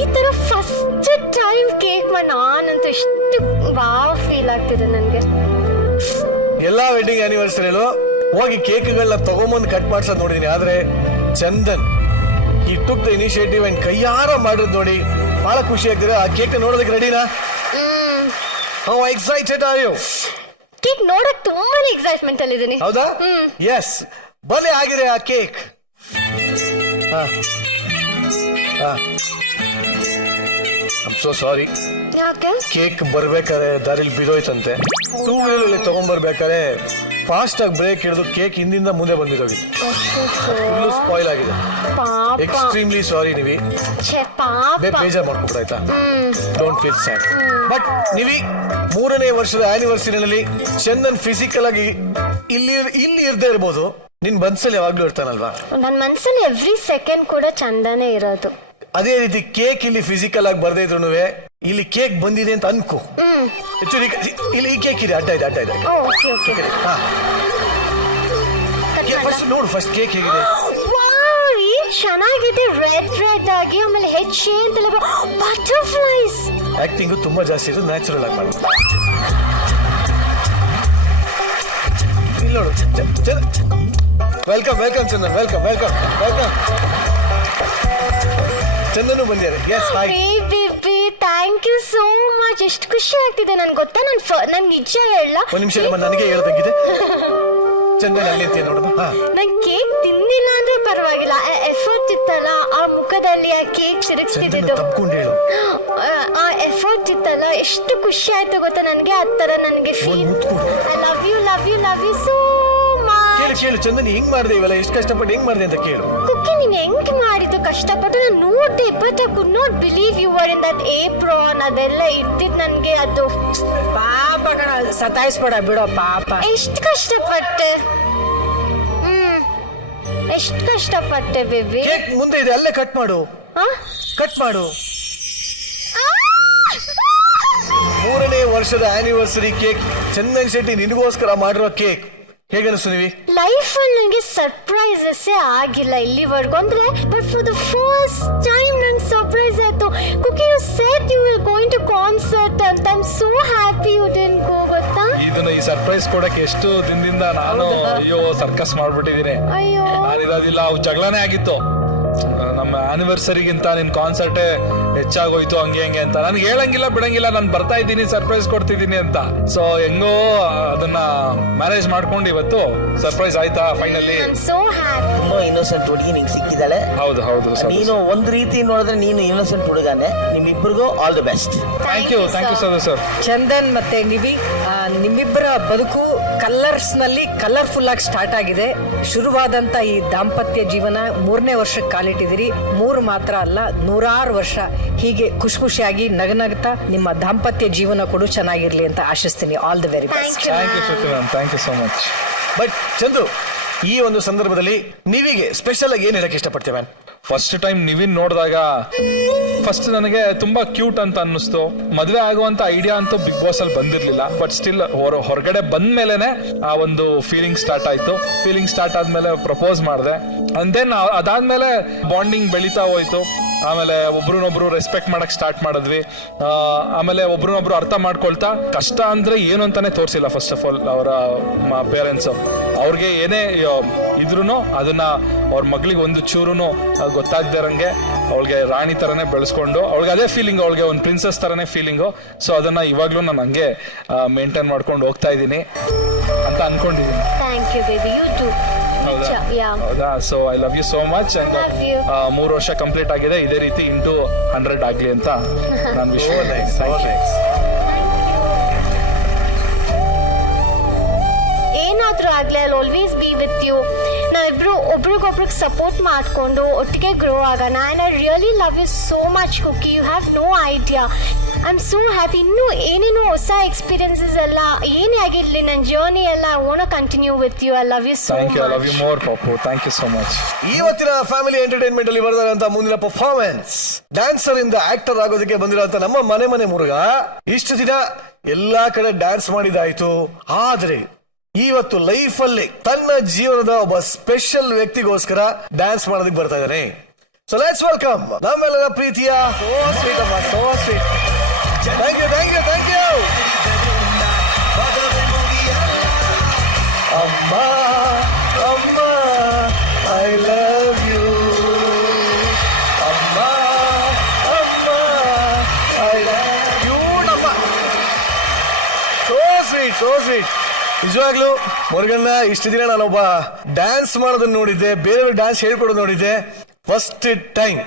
ಈ ತರ ಫಸ್ಟ್ ಟೈಮ್ ಕೇಕ್ ನಾನಂತೂ ಎಷ್ಟು ವಾವ್ ಫೀಲ್ ಆಗ್ತಿದೆ ನನಗೆ. ಎಲ್ಲಾ ವೆಡ್ಡಿಂಗ್ ಆನಿವರ್ಸರಿಲೂ ಹೋಗಿ ಕೇಕ್ಗಳನ್ನ ತಗೊಂಬಂದು ಕಟ್ ಮಾಡ್ಸೋದ್ ನೋಡಿದೀನಿ, ಆದ್ರೆ ಚಂದನ್ ಈ ಟುಕ್ ದ ಇನಿಷಿಯೇಟಿವ್ ಅಂಡ್ ಕೈಯಾರ ಮಾಡೋದು ನೋಡಿ ಬಹಳ ಖುಷಿ ಆಗ್ತಿದೆ. ಆ ಕೇಕ್ ನೋಡೋದಕ್ಕೆ ರೆಡಿನಾ? How excited are you? Cake ನೋಡಕ್ ತುಂಬಾನೇ ಎಕ್ಸೈಟ್ಮೆಂಟ್ ಅಲ್ಲಿ ಇದೀನಿ. ಹೌದಾ? ಎಸ್, ಬಲೆ ಆಗಿದೆ ಆ ಕೇಕ್. I'm so sorry. ಯಾಕೆ? ಕೇಕ್ ಬರ್ಬೇಕಾದ್ರೆ ದಾರಿಲಿ ಬಿದೋಯ್ತಂತೆ. 2 ವೀಲರ್ ತಗೊಂಡ್ಬರ್ಬೇಕಾದ್ರೆ ಫಾಸ್ಟ್ ಆಗಿ ಬ್ರೇಕ್ ಹಿಡಿದು ಕೇಕ್ ಹಿಂದಿಂದ ಮುಂದೆ ಬಂದಿರೋಗಿದೆ. ಫುಲ್ ಸ್ಪಾಯ್ಲ್ ಆಗಿದೆ. ಪಾಪ. Extremely sorry Nivi. ಛೇ ಪಾಪ. ಬೇಜಾರ್ ಮಾಡ್ಕೊಬಿಡಾಯ್ತಾ? Don't feel sad. But Nivi 3ನೇ ವರ್ಷದ ಆನಿವರ್ಸರಿನಲ್ಲಿ ಚಂದನ್ ಫಿಸಿಕಲ್ ಆಗಿ ಇಲ್ಲಿ ಇರ್ದೇ ಇರ್ಬೋದು, ನಿನ್ ಮನ್ಸಲ್ಲಿ ಯಾವಾಗ್ಲೂ ಇರ್ತಾನಲ್ವಾ? ನನ್ನ ಮನ್ಸಲ್ಲಿ ಎವ್ರಿ ಸೆಕೆಂಡ್ ಕೂಡ ಚಂದನೇ ಇರೋದು. ಅದೇ ರೀತಿ ಕೇಕ್ ಇಲ್ಲಿ ಫಿಸಿಕಲ್ ಆಗಿ ಬರ್ದೇ ಇದ್ರು ಇಲ್ಲಿ ಕೇಕ್ ಬಂದಿದೆ ಅಂತ ಅನ್ಕೋ. ಆಕ್ಚುಲಿ ಇಲ್ಲಿ ಈ ಕೇಕ್ ಇದೆ, ಅಡ್ಡ ಇದೆ. Okay okay. ಫಸ್ಟ್ ನೋಡು, ಫಸ್ಟ್ ಕೇಕ್ ಹೇಗಿದೆ? ಚೆನ್ನಾಗಿದೆ, ರೆಡ್ ಆಗಿ, ಆಮೇಲೆ HA ಅಂತೆಲ್ಲ ಬಟರ್ಫ್ಲೈಸ್. ಆಕ್ಟಿಂಗು ತುಂಬಾ ಜಾಸ್ತಿ ಇದೆ, ನ್ಯಾಚುರಲ್ ಆಗಿ ಮಾಡೋದು. ಇಲ್ಲಿ ನೋಡು, ವೆಲ್ಕಮ್ ಚಂದನ್, ವೆಲ್ಕಮ್. ಚಂದನು ಬಂದಿದ್ದಾರೆ. Yes, hi baby, thank you so much. ಎಷ್ಟು ಖುಷಿ ಆಗ್ತಿದೆ ನನ್ಗೆ ಗೊತ್ತಾ. ನಾನು ನಿಜ ಹೇಳ, ಒಂದ್ ನಿಮಿಷ ನನಗೆ ಹೇಳ್ಬೇಕಿದೆ. ಚಂದನ್ ಅಲ್ಲಿ ಅಂತ ನೋಡಮ್ಮ. ನಂಗೆ ಕೇಕ್ ತಿಂದಿಲ್ಲ ಅಂದ್ರೆ ಪರವಾಗಿಲ್ಲ, ಎಫರ್ಟ್ ಇತ್ತಲ್ಲ ಆ ಮುಖದಲ್ಲಿ, ಆ ಕೇಕ್ ಸಿರಿಸ್ತಿದ್ದು, ತಪ್ಕೊಂಡು ಹೇಳು. ಆ ಎಫರ್ಟ್ ಇತ್ತಲ್ಲ, ಎಷ್ಟು ಖುಷಿ ಆಯ್ತು ಗೊತ್ತಾ ನನಗೆ. ಆ ತರ ನನಗೆ feel. I love you so much. ಕೇಳು ಚಂದನ್, ಹೆಂಗ್ ಮಾಡಿದೆ ಇವೆಲ್ಲ, ಎಷ್ಟು ಕಷ್ಟಪಟ್ಟು ಹೆಂಗ್ ಮಾಡಿದೆ ಅಂತ ಕೇಳು. ಕುಕ್ಕಿ, ನೀನ್ ಹೆಂಗ್ ಮಾಡಿದ್ದು ಕಷ್ಟಪಟ್ಟು ನಾನು ನೋಡ್ದೆ, but I could not believe you were in that apron ಅದೆಲ್ಲ ಇಟ್ಟಿದ್ ನನ್ಗೆ. ಅದು ಪಾಪ ಕಣ, ಸತಾಯಿಸ್ಬೇಡ ಬಿಡೋ ಪಾಪ. ಎಷ್ಟು ಕಷ್ಟಪಟ್ಟೆ ಬೇಬಿ. ಕೇಕ್ ಮುಂದೆ ಇದೆ, ಅಲ್ಲೇ ಕಟ್ ಮಾಡು. 3ನೇ ವರ್ಷದ ಆನಿವರ್ಸರಿ ಕೇಕ್, ಚಂದನ್ ಶೆಟ್ಟಿ ನಿನಗೋಸ್ಕರ ಮಾಡಿರೋ ಕೇಕ್. ಹೇಗನ್ನಿಸ್ತು ನೀವಿ? ಲೈಫ್ ಅಲ್ಲಿ ನನಗೆ ಸರ್ಪ್ರೈಸಸ್ ಆಗಿಲ್ಲ ಇಲ್ಲಿವರೆಗೂ, ಅಂದ್ರೆ but for the first time ನಂಗೆ ಸರ್ಪ್ರೈಸ್ ಆಯ್ತು. Cookie, you said you will going to concert ಅಂತ. I am so happy you didn't go. ಗೊತ್ತಾ, ಇದನ್ನ ಈ ಸರ್ಪ್ರೈಸ್ ಕೊಡಕ್ಕೆ ಎಷ್ಟು ದಿನದಿಂದ ನಾನು ಸರ್ಕಸ್ ಮಾಡ್ಬಿಟ್ಟಿದೀನಿ. ಅಯ್ಯೋ, ನಾನಿರೋದಿಲ್ಲ, ಅವು ಜಗಳನೇ ಆಗಿತ್ತು. ನಮ್ಮ ಆನಿವರ್ಸರಿಗಿಂತ ನಿನ್ ಕಾನ್ಸರ್ಟೇ ಹೆಚ್ಚಾಗೋಯ್ತು, ಹಂಗೆ ಅಂತ ನನ್ಗೆ ಹೇಳಂಗಿಲ್ಲ ಬಿಡಂಗಿಲ್ಲ. ನಾನು ಬರ್ತಾ ಇದ್ದೀನಿ, ಸರ್ಪ್ರೈಸ್ ಕೊಡ್ತಿದ್ದೀನಿ ಅಂತ. ಸೊ ಹೆಂಗೋ ಅದನ್ನ ಮ್ಯಾನೇಜ್ ಮಾಡ್ಕೊಂಡು ಇವತ್ತು ಸರ್ಪ್ರೈಸ್ ಆಯ್ತಾ ಫೈನಲಿ. ತುಂಬಾ ಇನ್ನೋಸೆಂಟ್ ಹುಡುಗಿ ನಿಂಗೆ ಸಿಕ್ಕಿದ್ದಾಳೆ. ಹೌದು. ನೀನು ಒಂದ್ ರೀತಿ ನೋಡಿದ್ರೆ ನೀನು ಇನ್ನೋಸೆಂಟ್ ಹುಡುಗನೇ. ನಿಮ್ಮಿಬ್ಬರಿಗೂ all the best. Thank you sir. Chandan ಮತ್ತೆ ನಿವಿ, ನಿಮ್ಮಿಬ್ಬರ ಬದುಕು ಕಲರ್ಸ್ ನಲ್ಲಿ ಕಲರ್ಫುಲ್ ಆಗಿ ಸ್ಟಾರ್ಟ್ ಆಗಿದೆ. ಶುರುವಾದಂತ ಈ ದಾಂಪತ್ಯ ಜೀವನ 3ನೇ ವರ್ಷಕ್ಕೆ ಕಾಲಿಟ್ಟಿದಿರಿ. 3 ಮಾತ್ರ ಅಲ್ಲ, 100 ವರ್ಷ ಹೀಗೆ ಖುಷಿಯಾಗಿ ನಗನಗ್ತಾ ನಿಮ್ಮ ದಾಂಪತ್ಯ ಜೀವನ ಕೂಡ ಚೆನ್ನಾಗಿರ್ಲಿ ಅಂತ ಆಶಿಸ್ತೀನಿ. All the very best. Thank you Shruti ma'am, thank you so much. But Chandu, ಈ ಒಂದು ಸಂದರ್ಭದಲ್ಲಿ ನೀವಿಗೆ ಸ್ಪೆಷಲ್ ಆಗಿ ಏನ್ ಹೇಳಕ್ ಇಷ್ಟಪಡ್ತೇವೆ ಮ್ಯಾಮ್? ಫಸ್ಟ್ ಟೈಮ್ ನಿವಿನ್ ನೋಡಿದಾಗ ಫಸ್ಟ್ ನನಗೆ ತುಂಬಾ ಕ್ಯೂಟ್ ಅಂತ ಅನ್ನಿಸ್ತು. ಮದುವೆ ಆಗುವಂತ ಐಡಿಯಾ ಅಂತೂ ಬಿಗ್ ಬಾಸ್ ಅಲ್ಲಿ ಬಂದಿರ್ಲಿಲ್ಲ, ಬಟ್ ಸ್ಟಿಲ್ ಹೊರಗಡೆ ಬಂದ್ಮೇಲೆನೆ ಆ ಒಂದು ಫೀಲಿಂಗ್ ಸ್ಟಾರ್ಟ್ ಆಯ್ತು. ಫೀಲಿಂಗ್ ಸ್ಟಾರ್ಟ್ ಆದ್ಮೇಲೆ ಪ್ರಪೋಸ್ ಮಾಡಿದೆ. ಅಂಡ್ ದೆನ್ ಅದಾದ್ಮೇಲೆ ಬಾಂಡಿಂಗ್ ಬೆಳೀತಾ ಹೋಯ್ತು. ಆಮೇಲೆ ಒಬ್ರನ್ನೊಬ್ರು ರೆಸ್ಪೆಕ್ಟ್ ಮಾಡಕ್ ಸ್ಟಾರ್ಟ್ ಮಾಡಿದ್ವಿ. ಆಮೇಲೆ ಒಬ್ರನ್ನೊಬ್ರು ಅರ್ಥ ಮಾಡ್ಕೊಳ್ತಾ, ಕಷ್ಟ ಅಂದ್ರೆ ಏನು ಅಂತಾನೆ ತೋರಿಸಿಲ್ಲ. ಫಸ್ಟ್ ಆಫ್ ಆಲ್ ಅವರ ಪೇರೆಂಟ್ಸ್ ಅವ್ರಿಗೆ ಏನೇ ಇದ್ರೂ ಅದನ್ನ ಅವ್ರ ಮಗಳಿಗೆ ಒಂದು ಚೂರುನು ಗೊತ್ತಾಗದೇ ಇರಂಗೆ ಅವಳಿಗೆ ರಾಣಿ ತರನೇ ಬೆಳೆಸ್ಕೊಂಡು, ಅವಳಿಗೆ ಅದೇ ಫೀಲಿಂಗ್, ಅವಳಿಗೆ ಒಂದು ಪ್ರಿನ್ಸಸ್ ತರನೇ ಫೀಲಿಂಗು. ಸೊ ಅದನ್ನ ಇವಾಗ್ಲೂ ನಾನು ಹಂಗೆ ಮೇಂಟೈನ್ ಮಾಡ್ಕೊಂಡು ಹೋಗ್ತಾ ಇದ್ದೀನಿ ಅಂತ ಅನ್ಕೊಂಡಿದ್ದೀನಿ. Thank you baby, you too. ಹೌದಾ? So I love you so much. And 3 ವರ್ಷ ಕಂಪ್ಲೀಟ್ ಆಗಿದೆ. ಇದೇ ರೀತಿ ಇಂಟು 100 ಆಗ್ಲಿ ಅಂತ ನಾನು ವಿಶ್ ಮಾಡ್ತೀನಿ. ಏನಾದ್ರೂ ಆಗ್ಲಿ, I always be with you. ನಾವಿಬ್ರು ಒಬ್ರಿಗೊಬ್ರಿಗೆ ಸಪೋರ್ಟ್ ಮಾಡ್ಕೊಂಡು ಒಟ್ಟಿಗೆ ಗ್ರೋ ಆಗೋಣ. And I really love you so much cookie. You have no idea. I am so happy. ಇನ್ನೂ ಏನೇನೋ ಹೊಸ ಎಕ್ಸ್ಪೀರಿಯನ್ಸಸ್ ಎಲ್ಲ ಏನೇ ಆಗಿರ್ಲಿ, ನನ್ನ ಜರ್ನಿ ಎಲ್ಲ I want to continue with you. I love you so thank you. I love you much. More ಪಾಪು. Thank you so much. ಇವತ್ತಿನ ಫ್ಯಾಮಿಲಿ ಎಂಟರ್ಟೈನ್ಮೆಂಟ್ ಅಲ್ಲಿ ಬರೆದಂತ ಮುಂದಿನ ಪರ್ಫಾರ್ಮೆನ್ಸ್, ಡ್ಯಾನ್ಸರ್ ಇಂದ ಆಕ್ಟರ್ ಆಗೋದಕ್ಕೆ ಬಂದಿರೋಂತ ನಮ್ಮ ಮನೆ ಮುರುಗ ಇಷ್ಟು ದಿನ ಎಲ್ಲಾ ಕಡೆ ಡ್ಯಾನ್ಸ್ ಮಾಡಿದಾಯ್ತು. ಆದ್ರೆ ಇವತ್ತು ಲೈಫ್ ಅಲ್ಲಿ ತನ್ನ ಜೀವನದ ಒಬ್ಬ ಸ್ಪೆಷಲ್ ವ್ಯಕ್ತಿಗೋಸ್ಕರ ಡ್ಯಾನ್ಸ್ ಮಾಡೋದಕ್ಕೆ ಬರ್ತಾ ಇದ್ದಾನೆ. ಸೊ ಲೆಟ್ಸ್ ವೆಲ್ಕಮ್ ನಮ್ಮೆಲ್ಲರ ಪ್ರೀತಿಯ ಸೋ ಸ್ವೀಟ್ ಅಮ್ಮ, so sweet. Thank you, thank you, thank you. ಅಮ್ಮ ಅಮ್ಮ ಐ ಲವ್ ಯು. ಅಮ್ಮ ಅಮ್ಮ ಐ ಲವ್ ಯು. ನಮ್ಮ ಸೋ ಸ್ವೀಟ್, ಸೋ ಸ್ವೀಟ್. ನಿಜವಾಗ್ಲೂ ಮುರುಗನ್ನ ಇಷ್ಟು ದಿನ ನಾನೊಬ್ಬ ಡ್ಯಾನ್ಸ್ ಮಾಡೋದನ್ನ ನೋಡಿದ್ದೆ, ಬೇರೆಯವ್ರಿಗೆ ಡ್ಯಾನ್ಸ್ ಹೇಳ್ಕೊಡೋದು ನೋಡಿದ್ದೆ. ಫಸ್ಟ್ ಟೈಮ್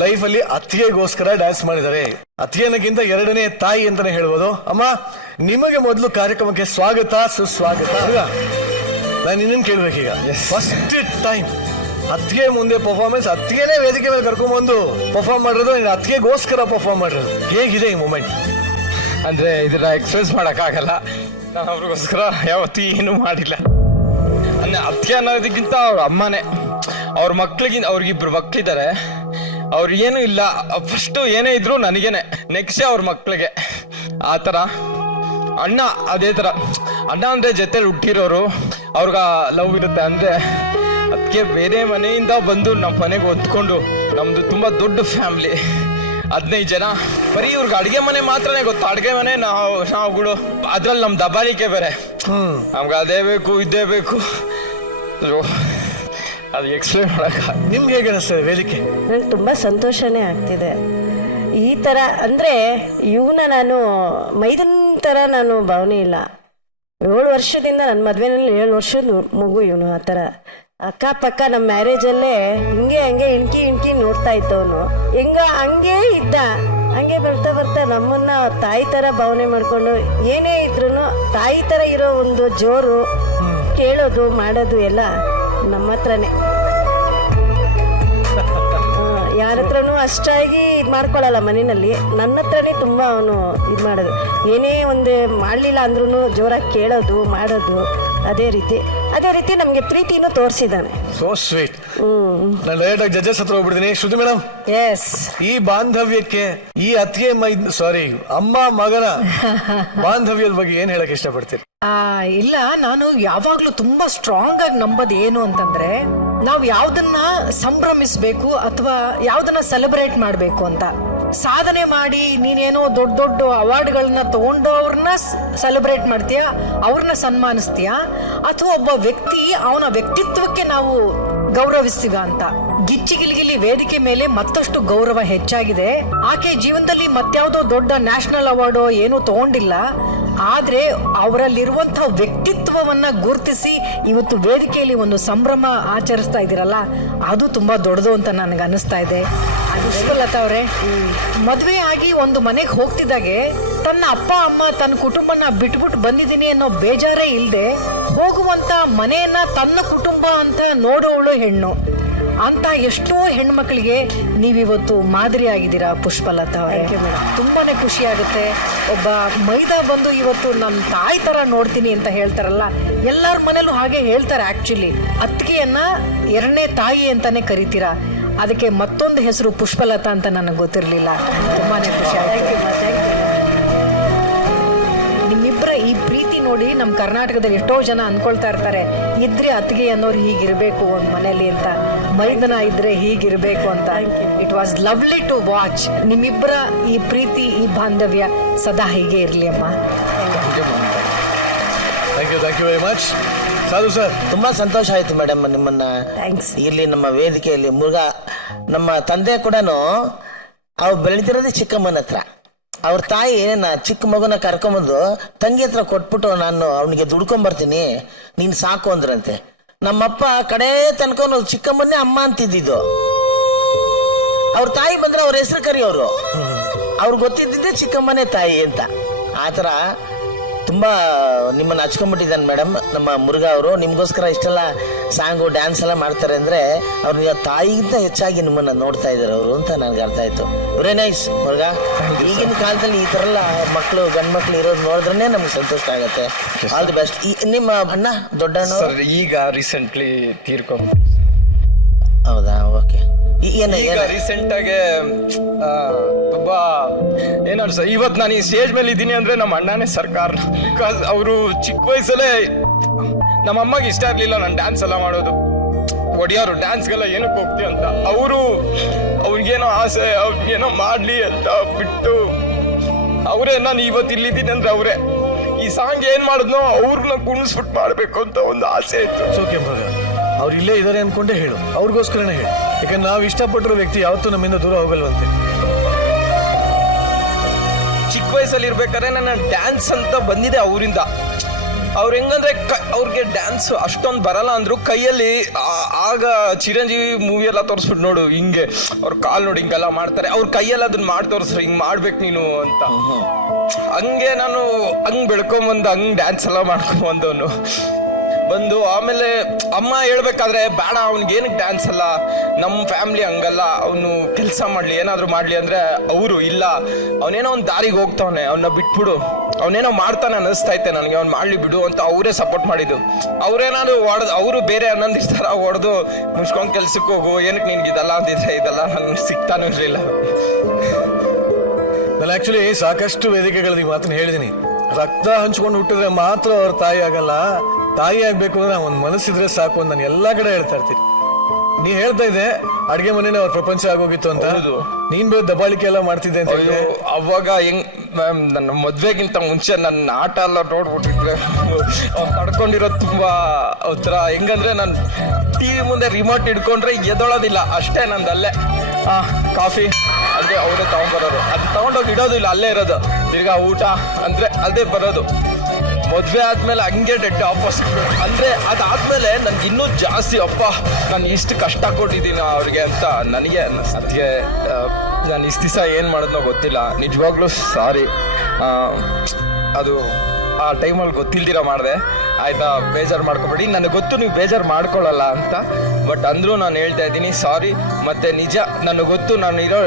ಲೈಫ್ ಅಲ್ಲಿ ಅತ್ತಿಗೆಗೋಸ್ಕರ ಡ್ಯಾನ್ಸ್ ಮಾಡಿದ್ದಾರೆ. ಅತ್ತಿಗೆನಕ್ಕಿಂತ ಎರಡನೇ ತಾಯಿ ಅಂತಾನೆ ಹೇಳ್ಬೋದು. ಅಮ್ಮ, ನಿಮಗೆ ಮೊದಲು ಕಾರ್ಯಕ್ರಮಕ್ಕೆ ಸ್ವಾಗತ, ಸುಸ್ವಾಗತ. ನಾನು ನಿನ್ನನ್ನು ಕೇಳ್ಬೇಕೀಗ, ಫಸ್ಟ್ ಟೈಮ್ ಅತ್ತಿಗೆ ಮುಂದೆ ಪರ್ಫಾರ್ಮೆನ್ಸ್, ಅತ್ತಿಗೆನೇ ವೇದಿಕೆ ಮೇಲೆ ಕರ್ಕೊಂಡ್ಬಂದು ಪರ್ಫಾರ್ಮ್ ಮಾಡಿರೋದು, ಅತ್ತಿಗೆಗೋಸ್ಕರ ಪರ್ಫಾರ್ಮ್ ಮಾಡಿರೋದು, ಹೇಗಿದೆ ಈ ಮೂಮೆಂಟ್? ಅಂದ್ರೆ ಇದನ್ನ ಎಕ್ಸ್ಪ್ರೆಸ್ ಮಾಡಕ್ಕಾಗಲ್ಲ. ನಾನು ಅವ್ರಿಗೋಸ್ಕರ ಯಾವತ್ತೂ ಏನು ಮಾಡಿಲ್ಲ. ಅಂದ್ರೆ ಅತ್ತಿಗೆ ಅನ್ನೋದಕ್ಕಿಂತ ಅವ್ರ ಅಮ್ಮನೇ. ಅವ್ರ ಮಕ್ಳಿಗಿಂತ, ಅವ್ರಿಗಿಬ್ರು ಮಕ್ಳಿದ್ದಾರೆ, ಅವ್ರಿಗೇನು ಇಲ್ಲ. ಫಸ್ಟು ಏನೇ ಇದ್ರು ನನಗೇನೆ, ನೆಕ್ಸ್ಟ್ ಅವ್ರ ಮಕ್ಳಿಗೆ. ಆ ಥರ ಅಣ್ಣ ಅದೇ ಥರ. ಅಣ್ಣ ಅಂದರೆ ಜೊತೆಲಿ ಹುಟ್ಟಿರೋರು, ಅವ್ರಿಗ ಲವ್ ಇರುತ್ತೆ. ಅಂದರೆ ಅದಕ್ಕೆ ಬೇರೆ ಮನೆಯಿಂದ ಬಂದು ನಮ್ಮ ಮನೆಗೆ ಹೊತ್ಕೊಂಡು, ನಮ್ಮದು ತುಂಬ ದೊಡ್ಡ ಫ್ಯಾಮ್ಲಿ, 15 ಜನ. ಬರೀ ಇವ್ರಿಗೆ ಅಡುಗೆ ಮನೆ ಮಾತ್ರನೇ ಗೊತ್ತು. ಅಡುಗೆ ಮನೆ ನಾವುಗಳು, ಅದ್ರಲ್ಲಿ ನಮ್ಮ ದಬ್ಬಾಳಿಕೆ ಬೇರೆ. ನಮ್ಗೆ ಅದೇ ಬೇಕು, ಇದೇ ಬೇಕು. ಅದು ಎಕ್ಸ್ಪ್ಲೇನ್ ಮಾಡಕ್ಕ. ನಿಮ್ಗೆ ಹೇಗೆ ಅನಿಸ್ತದೆ ವೇದಿಕೆ? ನಂಗೆ ತುಂಬ ಸಂತೋಷನೇ ಆಗ್ತಿದೆ. ಈ ಥರ ಅಂದರೆ ಇವನ ನಾನು ಮೈದನ್ ಥರ ನಾನು ಭಾವನೆ ಇಲ್ಲ. 7 ವರ್ಷದಿಂದ ನನ್ನ ಮದುವೆನಲ್ಲಿ 7 ವರ್ಷದ ಮಗು ಇವನು. ಆ ಥರ ಅಕ್ಕಪಕ್ಕ ನಮ್ಮ ಮ್ಯಾರೇಜಲ್ಲೇ ಹಂಗೆ ಇಣ್ಕಿ ನೋಡ್ತಾ ಇದ್ದವನು. ಹಂಗೆ ಇದ್ದ. ಹಂಗೆ ಬರ್ತಾ ಬರ್ತಾ ನಮ್ಮನ್ನ ತಾಯಿ ಥರ ಭಾವನೆ ಮಾಡಿಕೊಂಡು, ಏನೇ ಇದ್ರೂ ತಾಯಿ ಥರ ಇರೋ ಒಂದು ಜೋರು, ಕೇಳೋದು ಮಾಡೋದು ಎಲ್ಲ ನಮ್ಮ ಹತ್ರನೇ. ಯಾರ ಹತ್ರನೂ ಅಷ್ಟಾಗಿ ಇದು ಮಾಡ್ಕೊಳ್ಳಲ್ಲ ಮನೆಯಲ್ಲಿ. ನನ್ನ ಹತ್ರನೇ ತುಂಬ ಅವನು ಇದು ಮಾಡೋದು. ಏನೇ ಒಂದು ಮಾಡಲಿಲ್ಲ ಅಂದ್ರೂ ಜೋರಾಗಿ ಕೇಳೋದು, ಮಾಡೋದು. ಅದೇ ರೀತಿ ನಮಗೆ ಪ್ರೀತಿನೂ ತೋರಿಸಿದ್ದಾನೆ. So sweet. ನಾನು ಡೈರೆಕ್ಟ್ ಆಗಿ ಜಡ್ಜಸ್ ಹತ್ರ ಹೋಗ್ಬಿಡ್ತೀನಿ. ಶ್ರುತಿ ಮೇಡಮ್, ಎಸ್, ಈ ಬಾಂಧವ್ಯಕ್ಕೆ, ಈ ಅತ್ತಿಗೆ ಅಮ್ಮ ಮಗನ ಬಾಂಧವ್ಯದ ಬಗ್ಗೆ ಏನ್ ಹೇಳಕ್ ಇಷ್ಟಪಡ್ತೀರಿ? ಇಲ್ಲ, ನಾನು ಯಾವಾಗ್ಲೂ ತುಂಬಾ ಸ್ಟ್ರಾಂಗ್ ಆಗಿ ನಂಬೋದು ಏನು ಅಂತಂದ್ರೆ, ನಾವು ಯಾವ್ದನ್ನ ಸಂಭ್ರಮಿಸ್ಬೇಕು ಅಥವಾ ಯಾವ್ದನ್ನ ಸೆಲೆಬ್ರೇಟ್ ಮಾಡ್ಬೇಕು ಅಂತ. ಸಾಧನೆ ಮಾಡಿ ನೀನೇನೋ ದೊಡ್ಡ ದೊಡ್ಡ ಅವಾರ್ಡ್ಗಳನ್ನ ತಗೊಂಡವ್ರನ್ನ ಸೆಲೆಬ್ರೇಟ್ ಮಾಡ್ತೀಯಾ, ಅವ್ರನ್ನ ಸನ್ಮಾನಿಸ್ತೀಯಾ, ಅಥವಾ ಒಬ್ಬ ವ್ಯಕ್ತಿ ಅವನ ವ್ಯಕ್ತಿತ್ವಕ್ಕೆ ನಾವು ಗೌರವಿಸ್ತೀವ ಅಂತ. ಗಿಚ್ಚಿಗಿಲ್ಗಿಲಿ ವೇದಿಕೆ ಮೇಲೆ ಮತ್ತಷ್ಟು ಗೌರವ ಹೆಚ್ಚಾಗಿದೆ. ಆಕೆ ಜೀವನದಲ್ಲಿ ಮತ್ಯಾವುದೋ ದೊಡ್ಡ ನ್ಯಾಷನಲ್ ಅವಾರ್ಡೋ ಏನೂ ತಗೊಂಡಿಲ್ಲ. ಆದ್ರೆ ಅವರಲ್ಲಿರುವಂತಹ ವ್ಯಕ್ತಿತ್ವವನ್ನ ಗುರುತಿಸಿ ಇವತ್ತು ವೇದಿಕೆಯಲ್ಲಿ ಒಂದು ಸಂಭ್ರಮ ಆಚರಿಸ್ತಾ ಇದ್ದೀರಲ್ಲ, ಅದು ತುಂಬಾ ದೊಡ್ಡದು ಅಂತ ನನಗೆ ಅನಿಸ್ತಾ ಇದೆ. ಲತಾ ಅವರೇ, ಮದುವೆ ಆಗಿ ಒಂದು ಮನೆಗೆ ಹೋಗ್ತಿದ್ದಾಗೆ ತನ್ನ ಅಪ್ಪ ಅಮ್ಮ ತನ್ನ ಕುಟುಂಬನ ಬಿಟ್ಬಿಟ್ಟು ಬಂದಿದ್ದೀನಿ ಅನ್ನೋ ಬೇಜಾರೇ ಇಲ್ಲದೆ ಹೋಗುವಂತ ಮನೆಯನ್ನ ತನ್ನ ಕುಟುಂಬ ಅಂತ ನೋಡೋವಳು ಹೆಣ್ಣು ಅಂತ ಎಷ್ಟೋ ಹೆಣ್ಮಕ್ಳಿಗೆ ನೀವಿವತ್ತು ಮಾದರಿ ಆಗಿದ್ದೀರಾ ಪುಷ್ಪಲತಾ ಅವರೇ. ತುಂಬಾನೇ ಖುಷಿ ಆಗುತ್ತೆ. ಒಬ್ಬ ಮೈದಾ ಬಂದು ಇವತ್ತು ನನ್ನ ತಾಯಿ ತರ ನೋಡ್ತೀನಿ ಅಂತ ಹೇಳ್ತಾರಲ್ಲ, ಎಲ್ಲರ ಮನೇಲೂ ಹಾಗೆ ಹೇಳ್ತಾರೆ. ಆಕ್ಚುಲಿ ಅತ್ತಿಗೆಯನ್ನ 2ನೇ ತಾಯಿ ಅಂತಾನೆ ಕರಿತೀರಾ. ಅದಕ್ಕೆ ಮತ್ತೊಂದು ಹೆಸರು ಪುಷ್ಪಲತಾ ಅಂತ ನನಗೆ ಗೊತ್ತಿರಲಿಲ್ಲ. ತುಂಬಾನೇ ಖುಷಿ ಆಯ್ತು. ನಿಮ್ಮಿಬ್ಬರ ಈ ಪ್ರೀತಿ ನೋಡಿ ನಮ್ಮ ಕರ್ನಾಟಕದಲ್ಲಿ ಎಷ್ಟೋ ಜನ ಅನ್ಕೊಳ್ತಾ ಇರ್ತಾರೆ, ಇದ್ರೆ ಅತ್ತಿಗೆ ಅನ್ನೋರು ಹೀಗಿರ್ಬೇಕು ಒಂದು ಮನೇಲಿ ಅಂತ, ಮೈದನ ಇದ್ರೆ ಹೀಗಿರ್ಬೇಕು ಅಂತ. It was lovely to watch. ನಿಮ್ಮಿಬ್ಬರ ಈ ಪ್ರೀತಿ, ಈ ಬಾಂಧವ್ಯ ಸದಾ ಹೀಗೆ ಇರಲಿ ಅಮ್ಮ. Thank you very much. Sadhu sir, ತುಂಬಾ ಸಂತೋಷ ಆಯ್ತು ಮೇಡಮ್ ನಿಮ್ಮನ್ನ ಇಲ್ಲಿ ನಮ್ಮ ವೇದಿಕೆಯಲ್ಲಿ. ಮುರುಘ ನಮ್ಮ ತಂದೆ ಕೂಡ ಅವ್ರು ಬೆಳೀತಿರೋದೇ ಚಿಕ್ಕಮ್ಮನ ಹತ್ರ. ಅವ್ರ ತಾಯಿ ಚಿಕ್ಕ ಮಗುನ ಕರ್ಕೊಂಬಂದು ತಂಗಿ ಹತ್ರ ಕೊಟ್ಬಿಟ್ಟು, ನಾನು ಅವನಿಗೆ ದುಡ್ಕೊಂಬರ್ತೀನಿ, ನೀನು ಸಾಕು ಅಂದ್ರಂತೆ. ನಮ್ಮಪ್ಪ ಕಡೆ ತನಕ ಚಿಕ್ಕಮ್ಮನ್ನೇ ಅಮ್ಮ ಅಂತಿದ್ದಿದ್ದು. ಅವ್ರ ತಾಯಿ ಬಂದ್ರೆ ಅವ್ರ ಹೆಸರು ಕರಿಯೋರು. ಅವ್ರಿಗೆ ಗೊತ್ತಿದ್ದಿದ್ದೆ ಚಿಕ್ಕಮ್ಮನೇ ತಾಯಿ ಅಂತ. ಆ ಥರ ತುಂಬಾ ನಿಮ್ಮನ್ನ ಹಚ್ಕೊಂಡ್ಬಿಟ್ಟಿದ್ದಾನೆ ಮೇಡಮ್ ನಮ್ಮ ಮುರುಘಾ ಅವರು. ನಿಮ್ಗೋಸ್ಕರ ಇಷ್ಟೆಲ್ಲ ಸಾಂಗು ಡ್ಯಾನ್ಸ್ ಎಲ್ಲ ಮಾಡ್ತಾರೆ ಅಂದ್ರೆ ಅವ್ರ ತಾಯಿಗಿಂತ ಹೆಚ್ಚಾಗಿ ನಿಮ್ಮನ್ನ ನೋಡ್ತಾ ಇದ್ದಾರೆ ಅವರು ಅಂತ ನನಗೆ ಅರ್ಥ ಆಯ್ತು. Very nice Murugha. ಈಗಿನ ಕಾಲದಲ್ಲಿ ಈ ತರ ಎಲ್ಲ ಮಕ್ಕಳು ಗಂಡು ಮಕ್ಳು ಇರೋದು ನೋಡಿದ್ರೆ ನಮ್ಗೆ ಸಂತೋಷ ಆಗುತ್ತೆ. All the best. ನಿಮ್ಮ ಅಣ್ಣ ದೊಡ್ಡ ಅಣ್ಣ ಸರ್ ಈಗ ರೀಸೆಂಟ್ಲಿ ತೀರ್ಕೊಂಡು. ಹೌದಾ? ಓಕೆ. ಈಗ ರೀಸೆಂಟ್ ಆಗಿ ತುಂಬಾ ಏನಾದ್ರು ಸರ್, ಇವತ್ತು ನಾನು ಈ ಸ್ಟೇಜ್ ಮೇಲೆ ಇದ್ದೀನಿ ಅಂದ್ರೆ ನಮ್ಮ ಅಣ್ಣನೇ ಸರ್ಕಾರ. ಬಿಕಾಸ್ ಅವರು ಚಿಕ್ಕ ವಯಸ್ಸಲ್ಲೇ ನಮ್ಮ ಅಮ್ಮಗೆ ಇಷ್ಟ ಇರ್ಲಿಲ್ಲ ನಾನು ಡ್ಯಾನ್ಸ್ ಎಲ್ಲ ಮಾಡೋದು. ಒಡಿಯಾರು ಡ್ಯಾನ್ಸ್ಗೆಲ್ಲ ಏನಕ್ಕೆ ಹೋಗ್ತೀವಿ ಅಂತ, ಅವರು ಅವ್ರಿಗೇನೋ ಆಸೆ, ಅವ್ರಿಗೇನೋ ಮಾಡ್ಲಿ ಅಂತ ಬಿಟ್ಟು ಅವರೇ ನಾನು ಇವತ್ತು ಇಲ್ಲಿದ್ದೀನಿ ಅಂದ್ರೆ ಅವರೇ ಈ ಸಾಂಗ್ ಏನ್ ಮಾಡಿದ್ನೋ ಅವ್ರನ್ನ ಕುಣಿಸ್ಬಿಟ್ಟು ಮಾಡ್ಬೇಕು ಅಂತ ಒಂದು ಆಸೆ ಇತ್ತು. ಸೋಕೆ ಮಗ, ಅವ್ರು ಇಲ್ಲೇ ಇದಾರೆ ಅನ್ಕೊಂಡೇ ಹೇಳು, ಅವ್ರಿಗೋಸ್ಕರನೇ ಹೇಳು. ಯಾಕಂದ್ರೆ ನಾವು ಇಷ್ಟಪಟ್ಟಿರೋ ವ್ಯಕ್ತಿ ಯಾವತ್ತೂ ನಮ್ಮಿಂದ ದೂರ ಹೋಗಲ್ವಂತೆ. ಚಿಕ್ಕ ವಯಸ್ಸಲ್ಲಿ ಇರ್ಬೇಕಾದ್ರೆ ನನ್ನ ಡ್ಯಾನ್ಸ್ ಅಂತ ಬಂದಿದೆ ಅವರಿಂದ. ಅವ್ರು ಹೆಂಗಂದ್ರೆ ಅವ್ರಿಗೆ ಡ್ಯಾನ್ಸ್ ಅಷ್ಟೊಂದು ಬರಲ್ಲ ಅಂದ್ರು ಕೈಯಲ್ಲಿ ಆಗ ಚಿರಂಜೀವಿ ಮೂವಿ ಎಲ್ಲ ತೋರಿಸ್ಬಿಟ್ಟು ನೋಡು ಹಿಂಗೆ ಅವ್ರ ಕಾಲ್ ನೋಡಿ ಹಿಂಗೆಲ್ಲ ಮಾಡ್ತಾರೆ, ಅವ್ರ ಕೈಯಲ್ಲಿ ಅದನ್ನ ಮಾಡಿ ತೋರಿಸ್ರಿ ಹಿಂಗ್ ಮಾಡ್ಬೇಕು ನೀನು ಅಂತ. ಹಂಗೆ ನಾನು ಹಂಗ್ ಬೆಳ್ಕೊಂಬಂದು ಹಂಗ್ ಡ್ಯಾನ್ಸ್ ಎಲ್ಲ ಮಾಡ್ಕೊಂಬಂದವನು ಬಂದು ಆಮೇಲೆ ಅಮ್ಮ ಹೇಳ್ಬೇಕಾದ್ರೆ ಬೇಡ ಅವ್ನಿಗೆ ಏನಕ್ಕೆ ಡ್ಯಾನ್ಸ್ ಅಲ್ಲ, ನಮ್ಮ ಫ್ಯಾಮಿಲಿ ಹಂಗಲ್ಲ, ಅವನು ಕೆಲಸ ಮಾಡ್ಲಿ ಏನಾದ್ರು ಮಾಡ್ಲಿ ಅಂದ್ರೆ ಅವರು ಇಲ್ಲ, ಅವನೇನೋ ಒಂದು ದಾರಿಗೆ ಹೋಗ್ತಾವನೆ, ಅವನ್ನ ಬಿಟ್ಬಿಡು, ಅವನೇನೋ ಮಾಡ್ತಾನೆ ಅನ್ನಿಸ್ತೈತೆ ನನಗೆ, ಅವ್ನು ಮಾಡ್ಲಿ ಬಿಡು ಅಂತ ಅವರೇ ಸಪೋರ್ಟ್ ಮಾಡಿದ್ದು. ಅವ್ರೇನಾದ್ರು ಹೊಡೆದು ಅವರು ಬೇರೆ ಅನ್ನೊಂದಿರ್ತಾರ ಹೊಡೆದು ಮುಚ್ಕೊಂಡು ಕೆಲ್ಸಕ್ಕೆ ಹೋಗು, ಏನಕ್ಕೆ ನಿನ್ಗೆ ಇದಲ್ಲ ಅಂತಿದ್ರೆ ಇದೆಲ್ಲ ನನ್ಗೆ ಸಿಗ್ತಾನೂ ಇರಲಿಲ್ಲ. ನಾನು ಆಕ್ಚುಲಿ ಸಾಕಷ್ಟು ವೇದಿಕೆಗಳಲ್ಲಿ ಮಾತನ್ನ ಹೇಳಿದೀನಿ, ರಕ್ತ ಹಂಚ್ಕೊಂಡು ಹುಟ್ಟಿದ್ರೆ ಮಾತ್ರ ಅವ್ರ ತಾಯಿ ಆಗಲ್ಲ, ತಾಯಿ ಆಗ್ಬೇಕು ಅಂದ್ರೆ ಒಂದು ಮನಸ್ಸಿದ್ರೆ ಸಾಕು ಅಂತ ನಾನು ಎಲ್ಲಾ ಕಡೆ ಹೇಳ್ತಾ ಇರ್ತೀನಿ. ನೀ ಹೇಳ್ತಾ ಇದ್ದೆ ಅಡ್ಗೆ ಮನೇನೆ ಅವ್ರ ಪ್ರಪಂಚ ಆಗೋಗಿತ್ತು ಅಂತ. ನೀನ್ ಬೇರೆ ದಬ್ಬಾಳಿಕೆ ಎಲ್ಲ ಮಾಡ್ತಿದ್ದೆ ಅಂತ. ಅವಾಗ ಹೆಂಗ್ ಮ್ಯಾಮ್, ನನ್ನ ಮದ್ವೆಗಿಂತ ಮುಂಚೆ ನನ್ನ ಆಟ ಎಲ್ಲ ನೋಡ್ಬಿಟ್ಟಿದ್ರೆ ಅವ್ನು ತಡ್ಕೊಂಡಿರೋದು ತುಂಬಾ ಒಂಥರ ಹೆಂಗಂದ್ರೆ ನಾನು ಟಿವಿ ಮುಂದೆ ರಿಮೋಟ್ ಹಿಡ್ಕೊಂಡ್ರೆ ಎದೊಳೋದಿಲ್ಲ ಅಷ್ಟೇ ನಂದಲ್ಲೇ. ಕಾಫಿ ಅಂದ್ರೆ ಅವರೇ ತಗೊಂಡ್ಬರೋದು, ಅದು ತಗೊಂಡೋಗಿ ಇಡೋದಿಲ್ಲ, ಅಲ್ಲೇ ಇರೋದು. ತಿರ್ಗಾ ಊಟ ಅಂದ್ರೆ ಅದೇ ಬರೋದು. ಮದ್ವೆ ಆದ್ಮೇಲೆ ಹಂಗೆ ಡೆಡ್ ಆಪೋಸಿಟ್. ಅಂದ್ರೆ ಅದಾದ್ಮೇಲೆ ನನ್ಗೆ ಇನ್ನೂ ಜಾಸ್ತಿ ಅಪ್ಪ ನಾನು ಇಷ್ಟು ಕಷ್ಟ ಕೊಟ್ಟಿದ್ದೀನಿ ಅವ್ರಿಗೆ ಅಂತ ನನಗೆ ಅದಕ್ಕೆ ನಾನು ಇಷ್ಟು ದಿವಸ ಏನು ಮಾಡಿದ್ನೋ ಗೊತ್ತಿಲ್ಲ, ನಿಜವಾಗ್ಲೂ ಸಾರಿ. ಅದು ಆ ಟೈಮಲ್ಲಿ ಗೊತ್ತಿಲ್ದಿರ ಮಾಡಿದೆ, ಆಯ್ತಾ, ಬೇಜಾರು ಮಾಡ್ಕೊಬೇಡಿ. ನನಗೆ ಗೊತ್ತು ನೀವು ಬೇಜಾರು ಮಾಡ್ಕೊಳ್ಳಲ್ಲ ಅಂತ, ಬಟ್ ಅಂದರೂ ನಾನು ಹೇಳ್ತಾ ಇದ್ದೀನಿ ಸಾರಿ. ಮತ್ತೆ ನಿಜ ನನಗೆ ಗೊತ್ತು ನಾನು ಇರೋ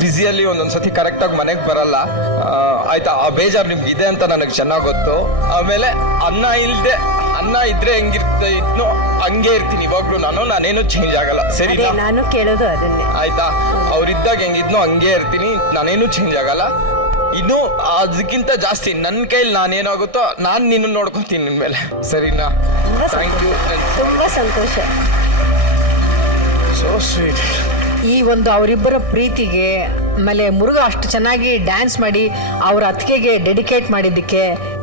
ಬ್ಯುಸಿಯಲ್ಲಿ ಒಂದೊಂದ್ಸತಿ ಕರೆಕ್ಟಾಗಿ ಮನೆಗೆ ಬರಲ್ಲ, ಆಯ್ತಾ, ಆ ಬೇಜಾರು ನಿಮ್ಗೆ ಇದೆ ಅಂತ ನನಗೆ ಚೆನ್ನಾಗಿ ಗೊತ್ತು. ಆಮೇಲೆ ಅನ್ನ ಇದ್ರೆ ಹೆಂಗಿರ್ತಿದ್ನೋ ಹಂಗೆ ಇರ್ತೀನಿ ಇವಾಗ್ಲೂ, ನಾನೇನು ಚೇಂಜ್ ಆಗಲ್ಲ, ಸರಿ? ನಾನು ಕೇಳೋದು ಅದನ್ನೇ. ಆಯ್ತಾ, ಅವ್ರಿದ್ದಾಗ ಹೆಂಗಿದ್ನೋ ಹಂಗೆ ಇರ್ತೀನಿ, ನಾನೇನು ಚೇಂಜ್ ಆಗಲ್ಲ. ಇನ್ನು ಅದಕ್ಕಿಂತ ಜಾಸ್ತಿ ನನ್ನ ಕೈಲಿ ನಾನೇನಾಗುತ್ತೋ ನಾನು ನಿನ್ನ ನೋಡ್ಕೊತೀನಿ ನಿನ್ಮೇಲೆ, ಸರಿನಾ? ಥ್ಯಾಂಕ್ ಯು, ತುಂಬಾ ಸಂತೋಷ. So sweet. ಈ ಒಂದು ಅವರಿಬ್ಬರ ಪ್ರೀತಿಗೆ, ಆಮೇಲೆ ಮುರುಘಾ ಅಷ್ಟು ಚೆನ್ನಾಗಿ ಡ್ಯಾನ್ಸ್ ಮಾಡಿ ಅವ್ರ ಅತ್ತಿಗೆಗೆ ಡೆಡಿಕೇಟ್ ಮಾಡಿದ್ದಕ್ಕೆ,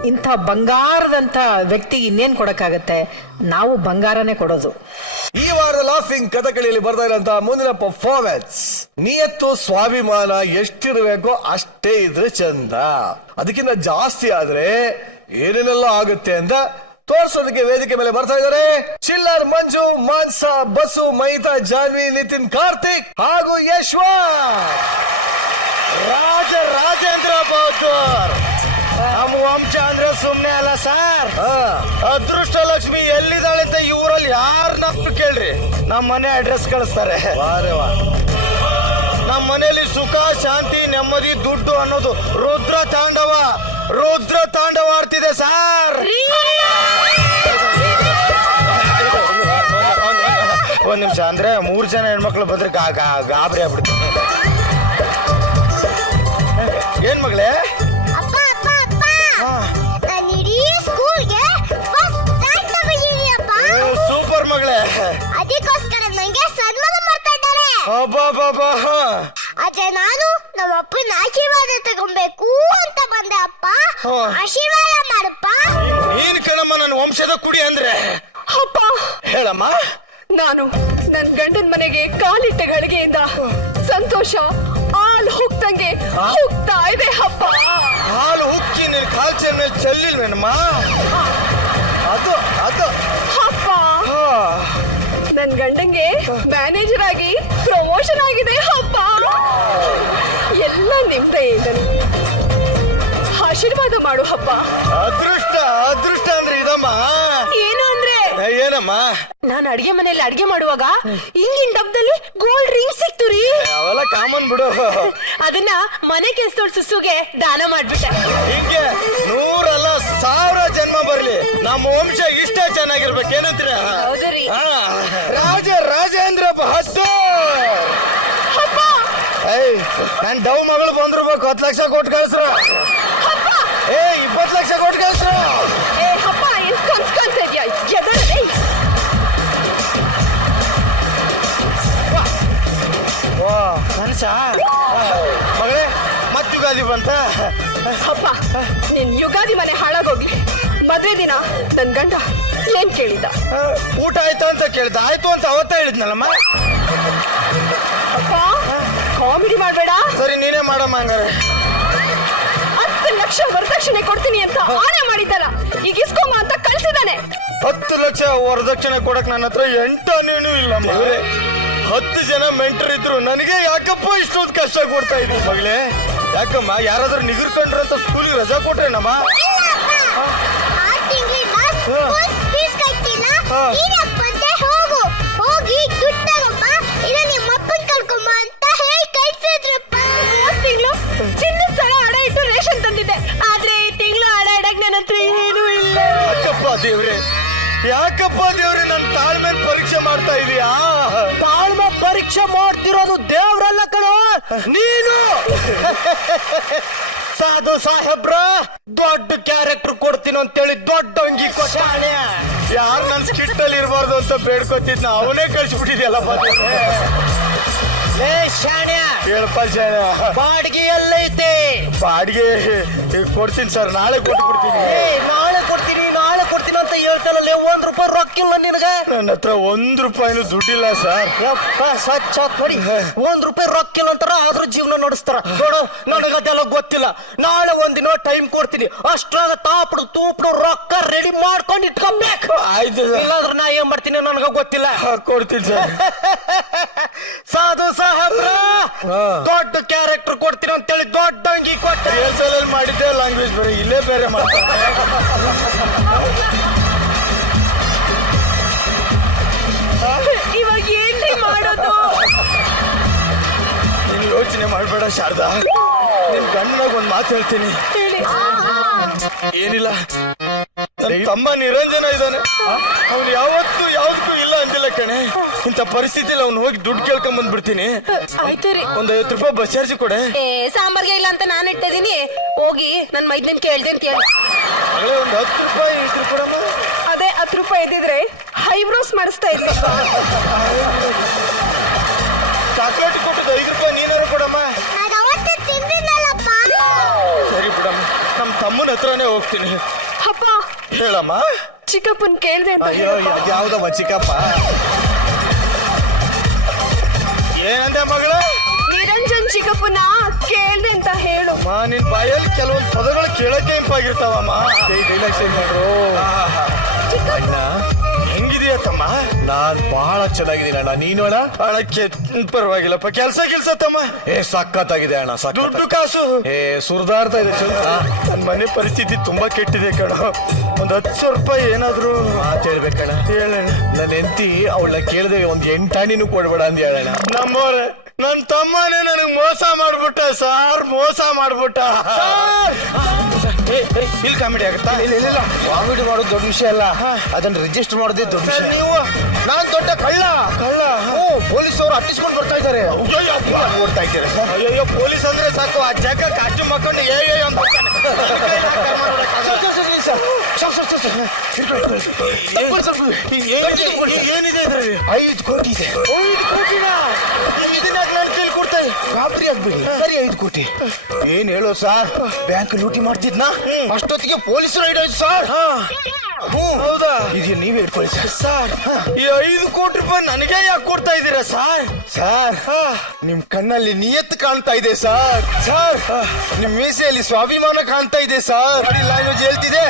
ಇಂಥ ಬಂಗಾರದಂಥ ವ್ಯಕ್ತಿಗೆ ಇನ್ನೇನು ಕೊಡೋಕ್ಕಾಗತ್ತೆ? ನಾವು ಬಂಗಾರನೇ ಕೊಡೋದು. ಈ ವಾರದ ಲಾಫಿಂಗ್ ಕಥಕಳಿಯಲ್ಲಿ ಬರ್ತಾ ಇರುವಂತಹ ಮುಂದಿನ ಪರ್ಫಾರ್ಮೆನ್ಸ್, ನಿಯತ್ತು ಸ್ವಾಭಿಮಾನ ಎಷ್ಟಿರಬೇಕೋ ಅಷ್ಟೇ ಇದ್ರೆ ಚಂದ, ಅದಕ್ಕಿಂತ ಜಾಸ್ತಿ ಆದ್ರೆ ಏನೇನೆಲ್ಲ ಆಗುತ್ತೆ ಅಂತ ತೋರ್ಸೋದಕ್ಕೆ ವೇದಿಕೆ ಮೇಲೆ ಬರ್ತಾ ಇದ್ದಾರೆ ಚಿಲ್ಲರ್ ಮಂಜು, ಮಾನ್ಸ, ಬಸು, ಮೈತಾ, ಜಾನ್ವಿ, ನಿತಿನ್, ಕಾರ್ತಿಕ್ ಹಾಗೂ ಯಶ್ವಂತ್. ರಾಜೇಂದ್ರ ಬೌದ್ದೂರ್. ನಮ್ಮ ವಂಶ ಅಂದ್ರೆ ಸುಮ್ನೆ ಅಲ್ಲ ಸರ್. ಅದೃಷ್ಟ ಲಕ್ಷ್ಮಿ ಎಲ್ಲಿದ್ದಾಳೆ ಅಂತ ಇವರಲ್ಲಿ ಯಾರನ್ನ ಕೇಳ್ರಿ, ನಮ್ಮ ಮನೆ ಅಡ್ರೆಸ್ ಕಳಿಸ್ತಾರೆ. ನಮ್ಮ ಮನೆಯಲ್ಲಿ ಸುಖ, ಶಾಂತಿ, ನೆಮ್ಮದಿ, ದುಡ್ಡು ಅನ್ನೋದು ರುದ್ರ ತಾಂಡವ ಆಡ್ತಿದೆ ಸರ್. ಒಂದ್ ನಿಮಿಷ, ಅಂದ್ರೆ 3 ಜನ ಹೆಣ್ಮಕ್ಳು ಬಂದ್ರೆ ಗಾಬರಿ ಆಗ್ಬಿಡ್ತೀನಿ. ಏನ್ ಮಗಳೇ? ಸೂಪರ್ ಮಗಳೇ, ಅದಕ್ಕೋಸ್ಕರ ನಂಗೆ ಸನ್ಮಾನ ಮಾಡ್ತಾ ಇದ್ದಾರೆ. ಆದ್ರೆ ನಾನು ನಮ್ಮ ಅಪ್ಪನ ಆಶೀರ್ವಾದ ತಗೊಬೇಕು ಅಂತ ಬಂದೆ. ಅಪ್ಪ ಆಶೀರ್ವಾದ ಮಾಡಪ್ಪ. ನೀನ್ ಕಣಮ್ಮ ನನ್ನ ವಂಶದ ಕುಡಿ ಅಂದ್ರೆ. ಅಪ್ಪ ಹೇಳಮ್ಮ. ನಾನು ನನ್ನ ಗಂಡನ ಮನೆಗೆ ಕಾಲಿಟ್ಟ ಗಳಿಗೆಯಿಂದ ಸಂತೋಷ ಹಾಲು ಹೋಗ್ತಂಗೆ ಹೋಗ್ತಾ ಇದೆ ಅಪ್ಪ. ಹಾಲು ಹುಕ್ಕಿ ನೀನ್ ಕಾಲ್ಚೆ ಮೇಲೆ ಚೆಲ್ಲಿಲ್ವೇನಮ್ಮ? ಅದು ಅಪ್ಪ, ನನ್ ಗಂಡಂಗೆ ಮ್ಯಾನೇಜರ್ ಆಗಿ ಪ್ರಮೋಷನ್ ಆಗಿದೆ ಅಪ್ಪ. ಎಲ್ಲ ನಿಮ್ದೇ. ಆ ಆಶೀರ್ವಾದ ಮಾಡು ಹಬ್ಬ. ಅದೃಷ್ಟ ಅದೃಷ್ಟ ಅಂದ್ರೆ ಇದಮ್ಮ. ಏನು ಅಂದ್ರೆ ಏನಮ್ಮ? ನಾನು ಅಡಿಗೆ ಮನೆಯಲ್ಲಿ ಅಡಿಗೆ ಮಾಡುವಾಗ ಹಿಂಗಿನ ಡಬ್ಬದಲ್ಲಿ ಗೋಲ್ಡ್ ರಿಂಗ್ ಸಿಕ್ತು ರೀ. ಅವೆಲ್ಲ ಕಾಮನ್ ಬಿಡು. ಅದನ್ನ ಮನೆ ಕೆಲ್ಸದವ್ರ ಸುಸುಗೆ ದಾನ ಮಾಡ್ಬಿಟ್ಟೆ. ಹಿಂಗೆ 100 ಅಲ್ಲ 1000 ಜನ್ಮ ಬರ್ಲಿ ನಮ್ಮ ವಂಶ ಇಷ್ಟ ಚೆನ್ನಾಗಿರ್ಬೇಕು. ಏನಂತೀರ? ಹೌದ್ರಿ. ರಾಜೇಂದ್ರ ಬಹದ್ದೂರ್. ನನ್ ಡವ್ ಮಗಳು ಬಂದಿರ್ಬೇಕು. 10 ಲಕ್ಷ ಕೊಟ್ಟು ಕಳ್ಸ್ರ. 20 ಲಕ್ಷ ಕೊಟ್ಟು ಕಳ್ಸ್ರ. ಏ ಹಬ್ಬ ಏನ್ ಕನ್ಸ್ಕೊಂತ ಇದ್ಯಾ? ಎದಳೇ ಕನ್ಸ ಮಗಳೇ ಮತ್ ಯುಗಾದಿ ಬಂತ. ಹಬ್ಬ ನಿನ್ ಯುಗಾದಿ ಮನೆ ಹಾಳಾಗೋಗ್ಲಿ. ಮದ್ವೆ ದಿನ ನನ್ ಗಂಡ ಏನ್ ಕೇಳಿದ? ಊಟ ಆಯ್ತು ಅಂತ ಕೇಳ್ದ. ಆಯ್ತು ಅಂತ ಅವತ್ತ ಹೇಳಿದ್ನಲ್ಲಮ್ಮ. ಅಪ್ಪ ಕಾಮಿಡಿ ಮಾಡ್ಬೇಡ. ಸರಿ ನೀನೇ ಮಾಡಮ್ಮ ಹಂಗಾರೆ. 10 ಲಕ್ಷ ವರದಕ್ಷಿಣೆ ಕೊಡ್ತೀನಿ ಅಂತ ಆಣೆ ಮಾಡಿದ್ದಾರ. ಈಗ ಇಸ್ಕೊಂಬ ಅಂತ ಕಳ್ಸಿದಾನೆ. 10 ಲಕ್ಷ ವರದಕ್ಷಿಣೆ ಕೊಡಕ್ ನನ್ನ ಹತ್ರ 8 ಆನೆನೂ ಇಲ್ಲಮ್ಮ. 10 ಜನ ಮೆಂಟರ್ ಇದ್ರು ನನಗೆ ಯಾಕಪ್ಪ ಇಷ್ಟೊಂದು ಕಷ್ಟ ಕೊಡ್ತಾ ಇದ್ದೀನಿ ಮಗಳೇ? ಯಾಕಮ್ಮ ಯಾರಾದ್ರೂ ನಿಗರ್ಕೊಂಡ್ರ ಅಂತ ಸ್ಕೂಲಿಗೆ ರಜಾ ಕೊಟ್ರೇನಮ್ಮ? ಹೋಗಿ ದುಡ್ಡು ತಗೊಂಬ, ಇಲ್ಲ ನಿಮ್ಮ ಅಪ್ಪನ್ ಕರ್ಕೊಂಬ ಅಂತ ಹೇಳಿ ಕಳ್ಸಿದ್ರಪ್ಪ. 3 ತಿಂಗಳು ಚಿನ್ನದ ಸರ ಅಡ ಇಟ್ಟು ರೇಷನ್ ತಂದಿದ್ದೆ. ಆದ್ರೆ ಈ ತಿಂಗಳು ಅಡ ಇಡಕ್ ನನ್ನ ಹತ್ರ ಏನೂ ಇಲ್ಲ. ಯಾಕಪ್ಪ ದೇವ್ರೆ ನನ್ನ ತಾಳ್ಮೆ ಪರೀಕ್ಷೆ ಮಾಡ್ತಾ ಇದೀಯಾ? ತಾಳ್ಮೆ ಪರೀಕ್ಷೆ ಮಾಡ್ತಿರೋದು ದೇವ್ರಲ್ಲ ಕಣೋ, ನೀನು. ಸಾಧು ಸಾಹೇಬ್ರ ದೊಡ್ಡ ಕ್ಯಾರೆಕ್ಟರ್ ಕೊಡ್ತೀನಿ ಅಂತೇಳಿ ದೊಡ್ಡ ಅಂಗಿ ಕೊಟ್ಟಾನೆ. ಯಾರು ನನ್ನ ಸ್ಕಿಟ್ ಅಲ್ಲಿ ಇರಬಾರ್ದು ಅಂತ ಬೇಡ್ಕೊತಿದ್ನ ಅವನೇ ಕಳ್ಸಿಬಿಟ್ಟಿದ್ಯಲ್ಲಪ್ಪ. ಲೇ ಶಾಣ್ಯ, ಹೇಳಪ್ಪ ಶಾಣ್ಯ. ಬಾಡಿಗೆ ಎಲ್ಲೈತೆ? ಬಾಡಿಗೆ ಕೊಡ್ತೀನಿ ಸರ್, ನಾಳೆ ಕೊಟ್ಬಿಡ್ತೀನಿ. ನಾಳೆ ಕೊಡ್ತೀನಿ ಅಂತ ಹೇಳ್ತಾನಲ್ಲ, 1 ರೂಪಾಯಿ ರೊಕ್ಕಿಲ್ಲ ನಿನಗೆ? ನನ್ನ ಹತ್ರ 1 ರೂಪಾಯಿನೂ ದುಡ್ಡಿಲ್ಲ ಸರ್. ಯಪ್ಪ ಸ್ವಚ್ಛ ನೋಡಿ, 1 ರೂಪಾಯಿ ರೊಕ್ಕಿಲ್ಲ ಅಂತಾರ, ಆದ್ರೂ ಜೀವನ ನಡೆಸ್ತಾರ ನೋಡು. ನನಗದೆಲ್ಲ ಗೊತ್ತಿಲ್ಲ. ನಾಳೆ ಒಂದಿನ ಟೈಮ್ ಕೊಡ್ತೀನಿ. ಅಷ್ಟ್ರಾಗ ತಾಪಡು ತೂಪಡು ರೊಕ್ಕ ರೆಡಿ ಮಾಡ್ಕೊಂಡು ಇಟ್ಕೊಬೇಕು. ಆಯ್ತು ಇಲ್ಲಾಂದ್ರೆ ನಾ ಏನ್ ಮಾಡ್ತೀನಿ ನನಗ ಗೊತ್ತಿಲ್ಲ. ಕೊಡ್ತೀನಿ ಸರ್. ಸಾಧು ಸಾಹೇಬ್ರ ದೊಡ್ಡ ಕ್ಯಾರೆಕ್ಟರ್ ಕೊಡ್ತೀನಿ ಅಂತೇಳಿ ದೊಡ್ಡ ಅಂಗಿ ಕೊಟ್ಟ. ಕೆಲಸದಲ್ಲಿ ಮಾಡಿದ್ದೆ ಲ್ಯಾಂಗ್ವೇಜ್ ಬೇರೆ, ಇಲ್ಲೇ ಬೇರೆ ಮಾಡ್ತಾರೆ. ಇವಾಗ ಏನ್ರಿ ಮಾಡೋದು? ನೀನು ಯೋಚನೆ ಮಾಡಬೇಡ ಶಾರದಾ. ನಿನ್ ಗಂಡನಾಗ ಒಂದ್ ಮಾತು ಹೇಳ್ತೀನಿ. ಹೇಳಿ. ಏನಿಲ್ಲ, ನನ್ನ ತಮ್ಮ ನಿರಂಜನ ಇದ್ದಾನೆ. ಅವ್ನು ಯಾವತ್ತೂ ಯಾವ್ದಕ್ಕೂ ಇಲ್ಲ ಅಂದಿಲ್ಲ ಕಣೆ. ಇಂಥ ಪರಿಸ್ಥಿತಿಯಲ್ಲಿ ಅವ್ನು ಹೋಗಿ ದುಡ್ಡು ಕೇಳ್ಕೊಂಡ್ ಬಂದ್ಬಿಡ್ತೀನಿ. ಆಯ್ತು ರೀ. ಒಂದ್ 50 ರೂಪಾಯಿ ಬಸ್ ಚಾರ್ಜ್ ಕೊಡೆ. ಸಾಂಬಾರ್ಗೆ ಇಲ್ಲ ಅಂತ ನಾನು ಇಟ್ಟಿದ್ದೀನಿ. ಹೋಗಿ ನನ್ ಮೈದನ್ ಕೇಳ್ದೆ ಅಂತ ಹೇಳಿ. ಮಗಳೇ ಒಂದ್ 10 ರೂಪಾಯಿ ಇದ್ರು ಕೊಡಮ್ಮ. ಅದೇ 10 ರೂಪಾಯಿ ಇದ್ದಿದ್ರೆ ಐಬ್ರೋಸ್ ಮಾಡಿಸ್ತಾ ಇದ್ದೆ. ಚಾಕ್ಲೇಟ್ ಕೊಟ್ಟದ್ದು 5 ರೂಪಾಯಿ ನೀನಾರು ಕೊಡಮ್ಮ. ನಾನು ಅವತ್ತೇ ತಿಂದಿದ್ದಲ್ಲಪ್ಪ. ಸರಿ ಬಿಡಮ್ಮ, ನಮ್ಮ ತಮ್ಮನ ಹತ್ರನೇ ಹೋಗ್ತೀನಿ. ಅಪ್ಪ ಹೇಳಮ್ಮ. ಚಿಕ್ಕಪ್ಪನ್ ಕೇಳ್ದೆ ಅಂತ. ಅಯ್ಯೋ ಯಾವ್ದಮ್ಮ ಚಿಕ್ಕಪ್ಪ? ಏನಂದೆ ಮಗಳ? ನಿರಂಜನ್ ಚಿಕ್ಕಪ್ಪನ ಕೇಳ್ದೆ ಅಂತ ಹೇಳು. ನಿನ್ ಬಾಯಲ್ಲಿ ಕೆಲವೊಂದು ಪದಗಳು ಕೇಳಕ್ಕೆ ಇಂಪಾಗಿರ್ತಾವಮ್ಮ. ಡೈಲಾಗ್ಸ್ ಏನ್ ಮಾಡ್ರು? ಅಣ್ಣ ಹೆಂಗಿದೀಯ ತಮ್ಮ? ನಾನ್ ಬಹಳ ಚೆನ್ನಾಗಿದ್ದೀನಿ ಅಣ್ಣ. ನೀನು ಅಣ್ಣ? ಹಣಕ್ಕೆ ಪರವಾಗಿಲ್ಲಪ್ಪ. ಕೆಲಸ ತಮ್ಮ ಸಖತ್ತಾಗಿದೆ ಅಣ್ಣ. ದುಡ್ಡು ಕಾಸು ಸುರಿದಾಡ್ತಾ ಇದೆ. ನನ್ನ ಮನೆ ಪರಿಸ್ಥಿತಿ ತುಂಬಾ ಕೆಟ್ಟಿದೆ ಕಣ. ಒಂದ್ 10 ರೂಪಾಯಿ ಏನಾದ್ರು ಮಾತು ಹೇಳ್ಬೇಕಣ್ಣ. ಹೇಳಣ್ಣ. ನನ್ನ ಹೆಂಡತಿ ಅವಳನ್ನ ಕೇಳಿದೆ, ಒಂದ್ 8 ಆಣಿನೂ ಕೊಡ್ಬೇಡ ಅಂದ ಹೇಳಣ್ಣ. ನಮ್ಮವ್ರೆ, ನನ್ ತಮ್ಮನೇ ನನಗ್ ಮೋಸ ಮಾಡ್ಬಿಟ್ಟ ಸಾರ್, ಮೋಸ ಮಾಡ್ಬಿಟ್ಟ. ಇಲ್ಲಿ ಕಾಮಿಡಿ ಆಗುತ್ತಾ? ಇಲ್ಲ, ಕಾಮಿಡಿ ಮಾಡೋದು ದೊಡ್ಡ ವಿಷಯ ಅಲ್ಲ, ಅದನ್ನ ರಿಜಿಸ್ಟರ್ ಮಾಡೋದೇ ದೊಡ್ಡ ವಿಷಯ. ನೀವು ನಾನ್ ದೊಡ್ಡ ಕಳ್ಳ ಪೊಲೀಸರು ಅಟ್ಟಿಸ್ಕೊಂಡು ಬರ್ತಾ ಇದ್ದಾರೆ. ಓಡ್ತಾ ಇದ್ದಾರೆ. ಅಯ್ಯೋ ಪೊಲೀಸ್ ಅಂದ್ರೆ ಸಾಕು, ಆ ಜಾಗ ಕಾಸ್ಟ್ಯೂಮ್ ಹಾಕೊಂಡು ಅಂತ ಏನಿದೆ ಇದ್ರಲ್ಲಿ? 5 ಕೋಟಿ ಇದೆ. 5 ಕೋಟಿನ? ಇದನ್ನ ನಾನು ಕೇಳಿ ಕೊಡ್ತಾ ಗಾಬರಿ ಆಗ್ಬಿಡಿ. ಸರಿ 5 ಕೋಟಿ ಏನ್ ಹೇಳೋ ಸಾರ್? ಬ್ಯಾಂಕ್ ಲೂಟಿ ಮಾಡ್ತಿದ್ನ, ಅಷ್ಟೊತ್ತಿಗೆ ಪೊಲೀಸರು ಹಿಡಿಯೋದು ಸಾರ್. ಹೌದಾ? ಇದು ನೀವೇ ಇಟ್ಕೊಳ್ಳಿ ಸರ್. ಸಾರ್, ಈ 5 ಕೋಟಿ ರೂಪಾಯಿ ನನಗೆ ಯಾಕೆ ಕೊಡ್ತಾ ಇದ್ದೀರಾ ಸಾರ್? ಸಾರ್, ನಿಮ್ ಕಣ್ಣಲ್ಲಿ ನಿಯತ್ತು ಕಾಣ್ತಾ ಇದೆ ಸಾರ್. ಸಾರ್, ನಿಮ್ ಮೀಸೆಯಲ್ಲಿ ಸ್ವಾಭಿಮಾನ ಕಾಣ್ತಾ ಇದೆ ಸಾರ್. ಲ್ಯಾಂಗ್ವೇಜ್ ಹೇಳ್ತಿದೆ.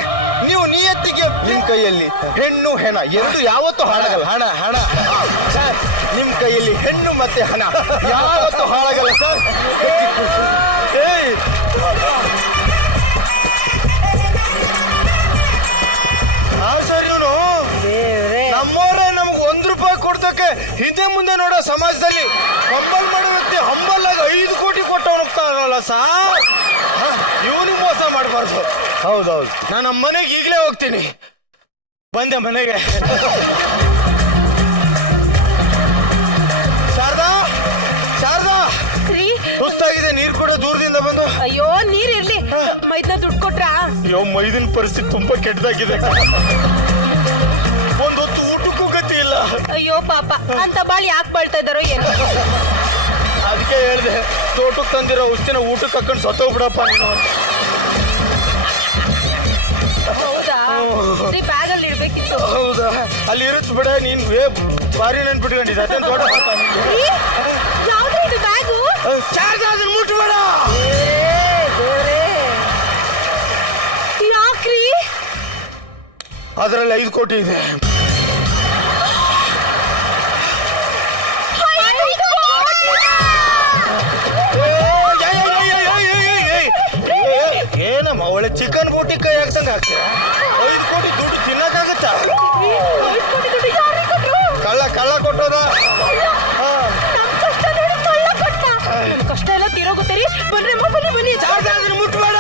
ನೀವು ನಿಯತ್ತಿಗೆ ನಿಮ್ ಕೈಯಲ್ಲಿ ಹೆಣ್ಣು ಹೆಣ ಎರಡು ಯಾವತ್ತೂ ಹಾಳಾಗಲ್ಲ. ಹಣ ಸರ್, ನಿಮ್ ಕೈಯಲ್ಲಿ ಹೆಣ್ಣು ಮತ್ತೆ ಹಣ ಯಾವತ್ತೂ ಹಾಳಾಗಲ್ಲ ಸರ್. ಹಿಂದೆ ಮುಂದೆ ನೋಡೋ ಸಮಾಜದಲ್ಲಿ ಹಂಬಲ್ ಮಾಡೋ ವ್ಯಕ್ತಿ ಹಂಬಲ್ಲಾಗ 5 ಕೋಟಿ ಕೊಟ್ಟು ಹೋಗ್ತಾರಲ್ಲ ಸಾರ್, ಇವನಿಗೆ ಮೋಸ ಮಾಡಬಾರ್ದು. ಹೌದೌದು, ನಾನು ನಮ್ಮ ಮನೆಗೆ ಈಗಲೇ ಹೋಗ್ತೀನಿ. ಬಂದೆ ಮನೆಗೆ. ಶಾರದಾ, ಶಾರದಾ, ಸುಸ್ತಾಗಿದೆ, ನೀರು ಕೊಡೋ ದೂರದಿಂದ ಬಂದು. ಅಯ್ಯೋ ನೀರಿರ್ಲಿ, ಮೈದ್ನ ದುಡ್ಡು ಕೊಟ್ರಾ? ಅಯ್ಯೋ, ಮೈದಿನ ಪರಿಸ್ಥಿತಿ ತುಂಬಾ ಕೆಟ್ಟದಾಗಿದೆ. ಒಂದೊತ್ತು ಊಟಕ್ಕೂ ಗತಿ ಇಲ್ಲ. ಅಯ್ಯೋ ಪಾಪ, ಅಂತ ಬಾಳಿ ಯಾಕೆ ಬಾಳ್ತಾ ಇದ್ದಾರೋ ಏನೋ. ಅದಕ್ಕೆ ಹೇಳ್ದೆ, ತೋಟಕ್ಕೆ ತಂದಿರೋ ಔಷಧಿನ ಊಟಕ್ಕೆ ಹಾಕೊಂಡು ಸತ್ತೋಗ್ಬಿಡಪ್ಪ ನೀನು. ಹೌದಾ? ಬ್ಯಾಗಲ್ಲಿ ಇಡ್ಬೇಕಿತ್ತು. ಹೌದಾ, ಅಲ್ಲಿ ಇರುತ್ತೆ ಬಿಡ. ನೀನ್ ಬಾರಿ ನೆನ್ಪಿಟ್ಕೊಂಡಿದ್ದೆ, ಅದೇನು ತೋಟ ಯಾವ್ದು ಇದು ಬ್ಯಾಗು? ಚಾರ್ಜ್ ಅದನ್ನ ಮುಟ್ಬೇಡ. ಯಾಕ್ರಿ? ಅದರಲ್ಲಿ 5 ಕೋಟಿ ಇದೆ. ಏನಮ್ಮ ಒಳ್ಳೆ ಚಿಕನ್ ಬೋಟಿ ಕೈ ಹಾಕ್ದಂಗ ಆಗ್ತೀರ? 5 ಕೋಟಿ ದುಡ್ಡು ತಿನ್ನಕ್ಕಾಗತ್ತಾ? ಕಳ್ಳ ಕೊಟ್ಟೋದ. ಕಷ್ಟ ಎಲ್ಲ ತೀರೋಗುತ್ತೀರಿ. ಬನ್ರಿ ಬನ್ನಿ ಬನ್ನಿ. ಅದನ್ನ ಮುಟ್ಬೇಡ.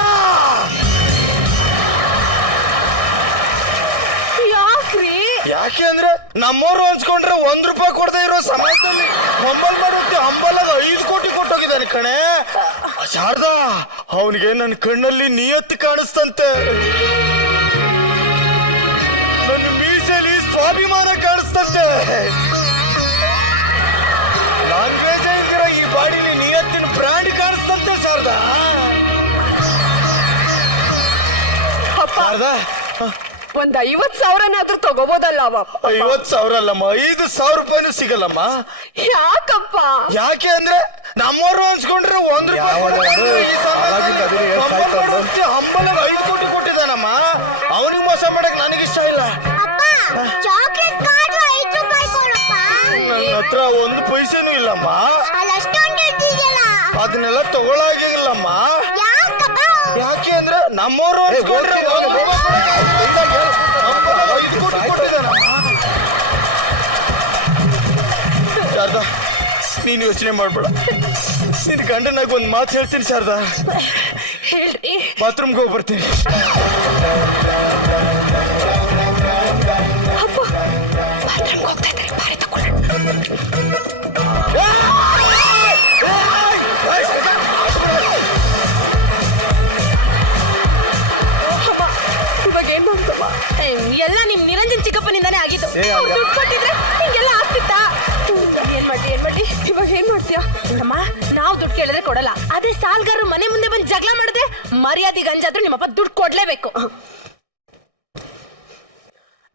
ಯಾಕ್ರಿ? ಯಾಕೆ ಅಂದ್ರೆ ನಮ್ಮವ್ರು ಅನ್ಸ್ಕೊಂಡ್ರೆ 1 ರೂಪಾಯಿ ಕೊಡದೆ ಇರೋ ಸಮಾಜದಲ್ಲಿ ಹಂಬಲ್ ಮಾಡುತ್ತೆ. ಹಂಬಲ್ಲಾಗ 5 ಕೋಟಿ ಕೊಟ್ಟೋಗಿದ್ದಾನೆ ಕಣೆ. ಶಾರದಾ, ಅವನಿಗೆ ನನ್ನ ಕಣ್ಣಲ್ಲಿ ನಿಯತ್ತು ಕಾಣಿಸ್ತಂತೆ, ನನ್ನ ಮೀಸೆಲಿ ಸ್ವಾಭಿಮಾನ ಕಾಣಿಸ್ತಂತೆ. ಲ್ಯಾಂಗ್ವೇಜ್ ಇದ್ದೀರ ಈ ಬಾಡಿಲಿ ನಿಯತ್ತಿನ ಬ್ರ್ಯಾಂಡ್ ಕಾಣಿಸ್ತಂತೆ ಶಾರದಾ. ಶಾರದಾ, ಒಂದ್ 50,000ನಾದ್ರೂ ತಗೋಬೋದಲ್ಲ? 50,000 ಅಲ್ಲಮ್ಮ, 5,000 ರೂಪಾಯಿನೂ ಸಿಗಲ್ಲಮ್ಮ. ಯಾಕಪ್ಪ? ಯಾಕೆ ಅಂದ್ರೆ ನಮ್ಮವ್ರು ಅನ್ಸ್ಕೊಂಡ್ರೆ 1 ರೂಪಾಯಿ ಹಂಬಲ 5 ಕೋಟಿ ಕೊಟ್ಟಿದ್ದಾನಮ್ಮ. ಅವನಿಗೆ ಮೋಸ ಮಾಡಕ್ ನನಗಿಷ್ಟ ಇಲ್ಲ. ಚಾಕ್ಲೇಟ್ ಕಾರು 5 ರೂಪಾಯಿ ಕೊಡಪ್ಪ. ನನ್ನ ಹತ್ರ 1 ಪೈಸೆನೂ ಇಲ್ಲಮ್ಮ. ಅಲ್ಲಷ್ಟೊಂದು ಇದ್ದೀಯಲ್ಲ, ಅದನ್ನೆಲ್ಲ ತಗೊಳಾಗಿಲ್ಲಮ್ಮ. ಯಾಕಪ್ಪ? ಯಾಕೆ ಅಂದ್ರೆ ನಮ್ಮವ್ರು ಅನ್ಸ್ಕೊಂಡ್ರೆ 5 ಕೋಟಿ ಕೊಟ್ಟಿದ್ದಾನಮ್ಮ. ಶಾರದಾ, ನೀನು ಯೋಚನೆ ಮಾಡ್ಬೇಡ. ನಿನ್ ಗಂಡನಾಗ ಒಂದು ಮಾತು ಹೇಳ್ತೀನಿ ಶಾರದಾ. ಹೇಳ್ರಿ. ಬಾತ್ರೂಮ್ಗೆ ಹೋಗಿ ಬರ್ತೀನಿ. ಅಪ್ಪ, ಬಾತ್ರೂಮ್ಗೆ ಹೋಗ್ತಾ ಇದ್ದಾರೆ, ಬಾರಿ ತಕೊಳ್ಳಿ. ಇವಾಗ ಏನ್ ಮಾಡ್ತಮ್ಮ? ಎಲ್ಲ ನಿಮ್ ನಿರಂಜನ್ ಚಿಕ್ಕಪ್ಪನಿಂದಾನೇ ಆಗಿದ್ದು. ಅವ್ರು ದುಡ್ಡು ಕೊಟ್ಟಿದ್ರೆ ಹಿಂಗೆಲ್ಲ ಆಗ್ತಿತ್ತಾ? ಏನ್ ಮಾಡ್ಲಿ? ಇವಾಗ ಏನ್ ಮಾಡ್ತೀಯ? ಅಮ್ಮ, ನಾವು ದುಡ್ಡು ಕೇಳಿದ್ರೆ ಕೊಡಲ್ಲ. ಅದೇ ಸಾಲ್ಗಾರರು ಮನೆ ಮುಂದೆ ಬಂದು ಜಗಳ ಮಾಡಿದ್ರೆ ಮರ್ಯಾದೆ ಗಂಜಾದ್ರೂ ನಿಮ್ಮಪ್ಪ ದುಡ್ಡು ಕೊಡ್ಲೇಬೇಕು.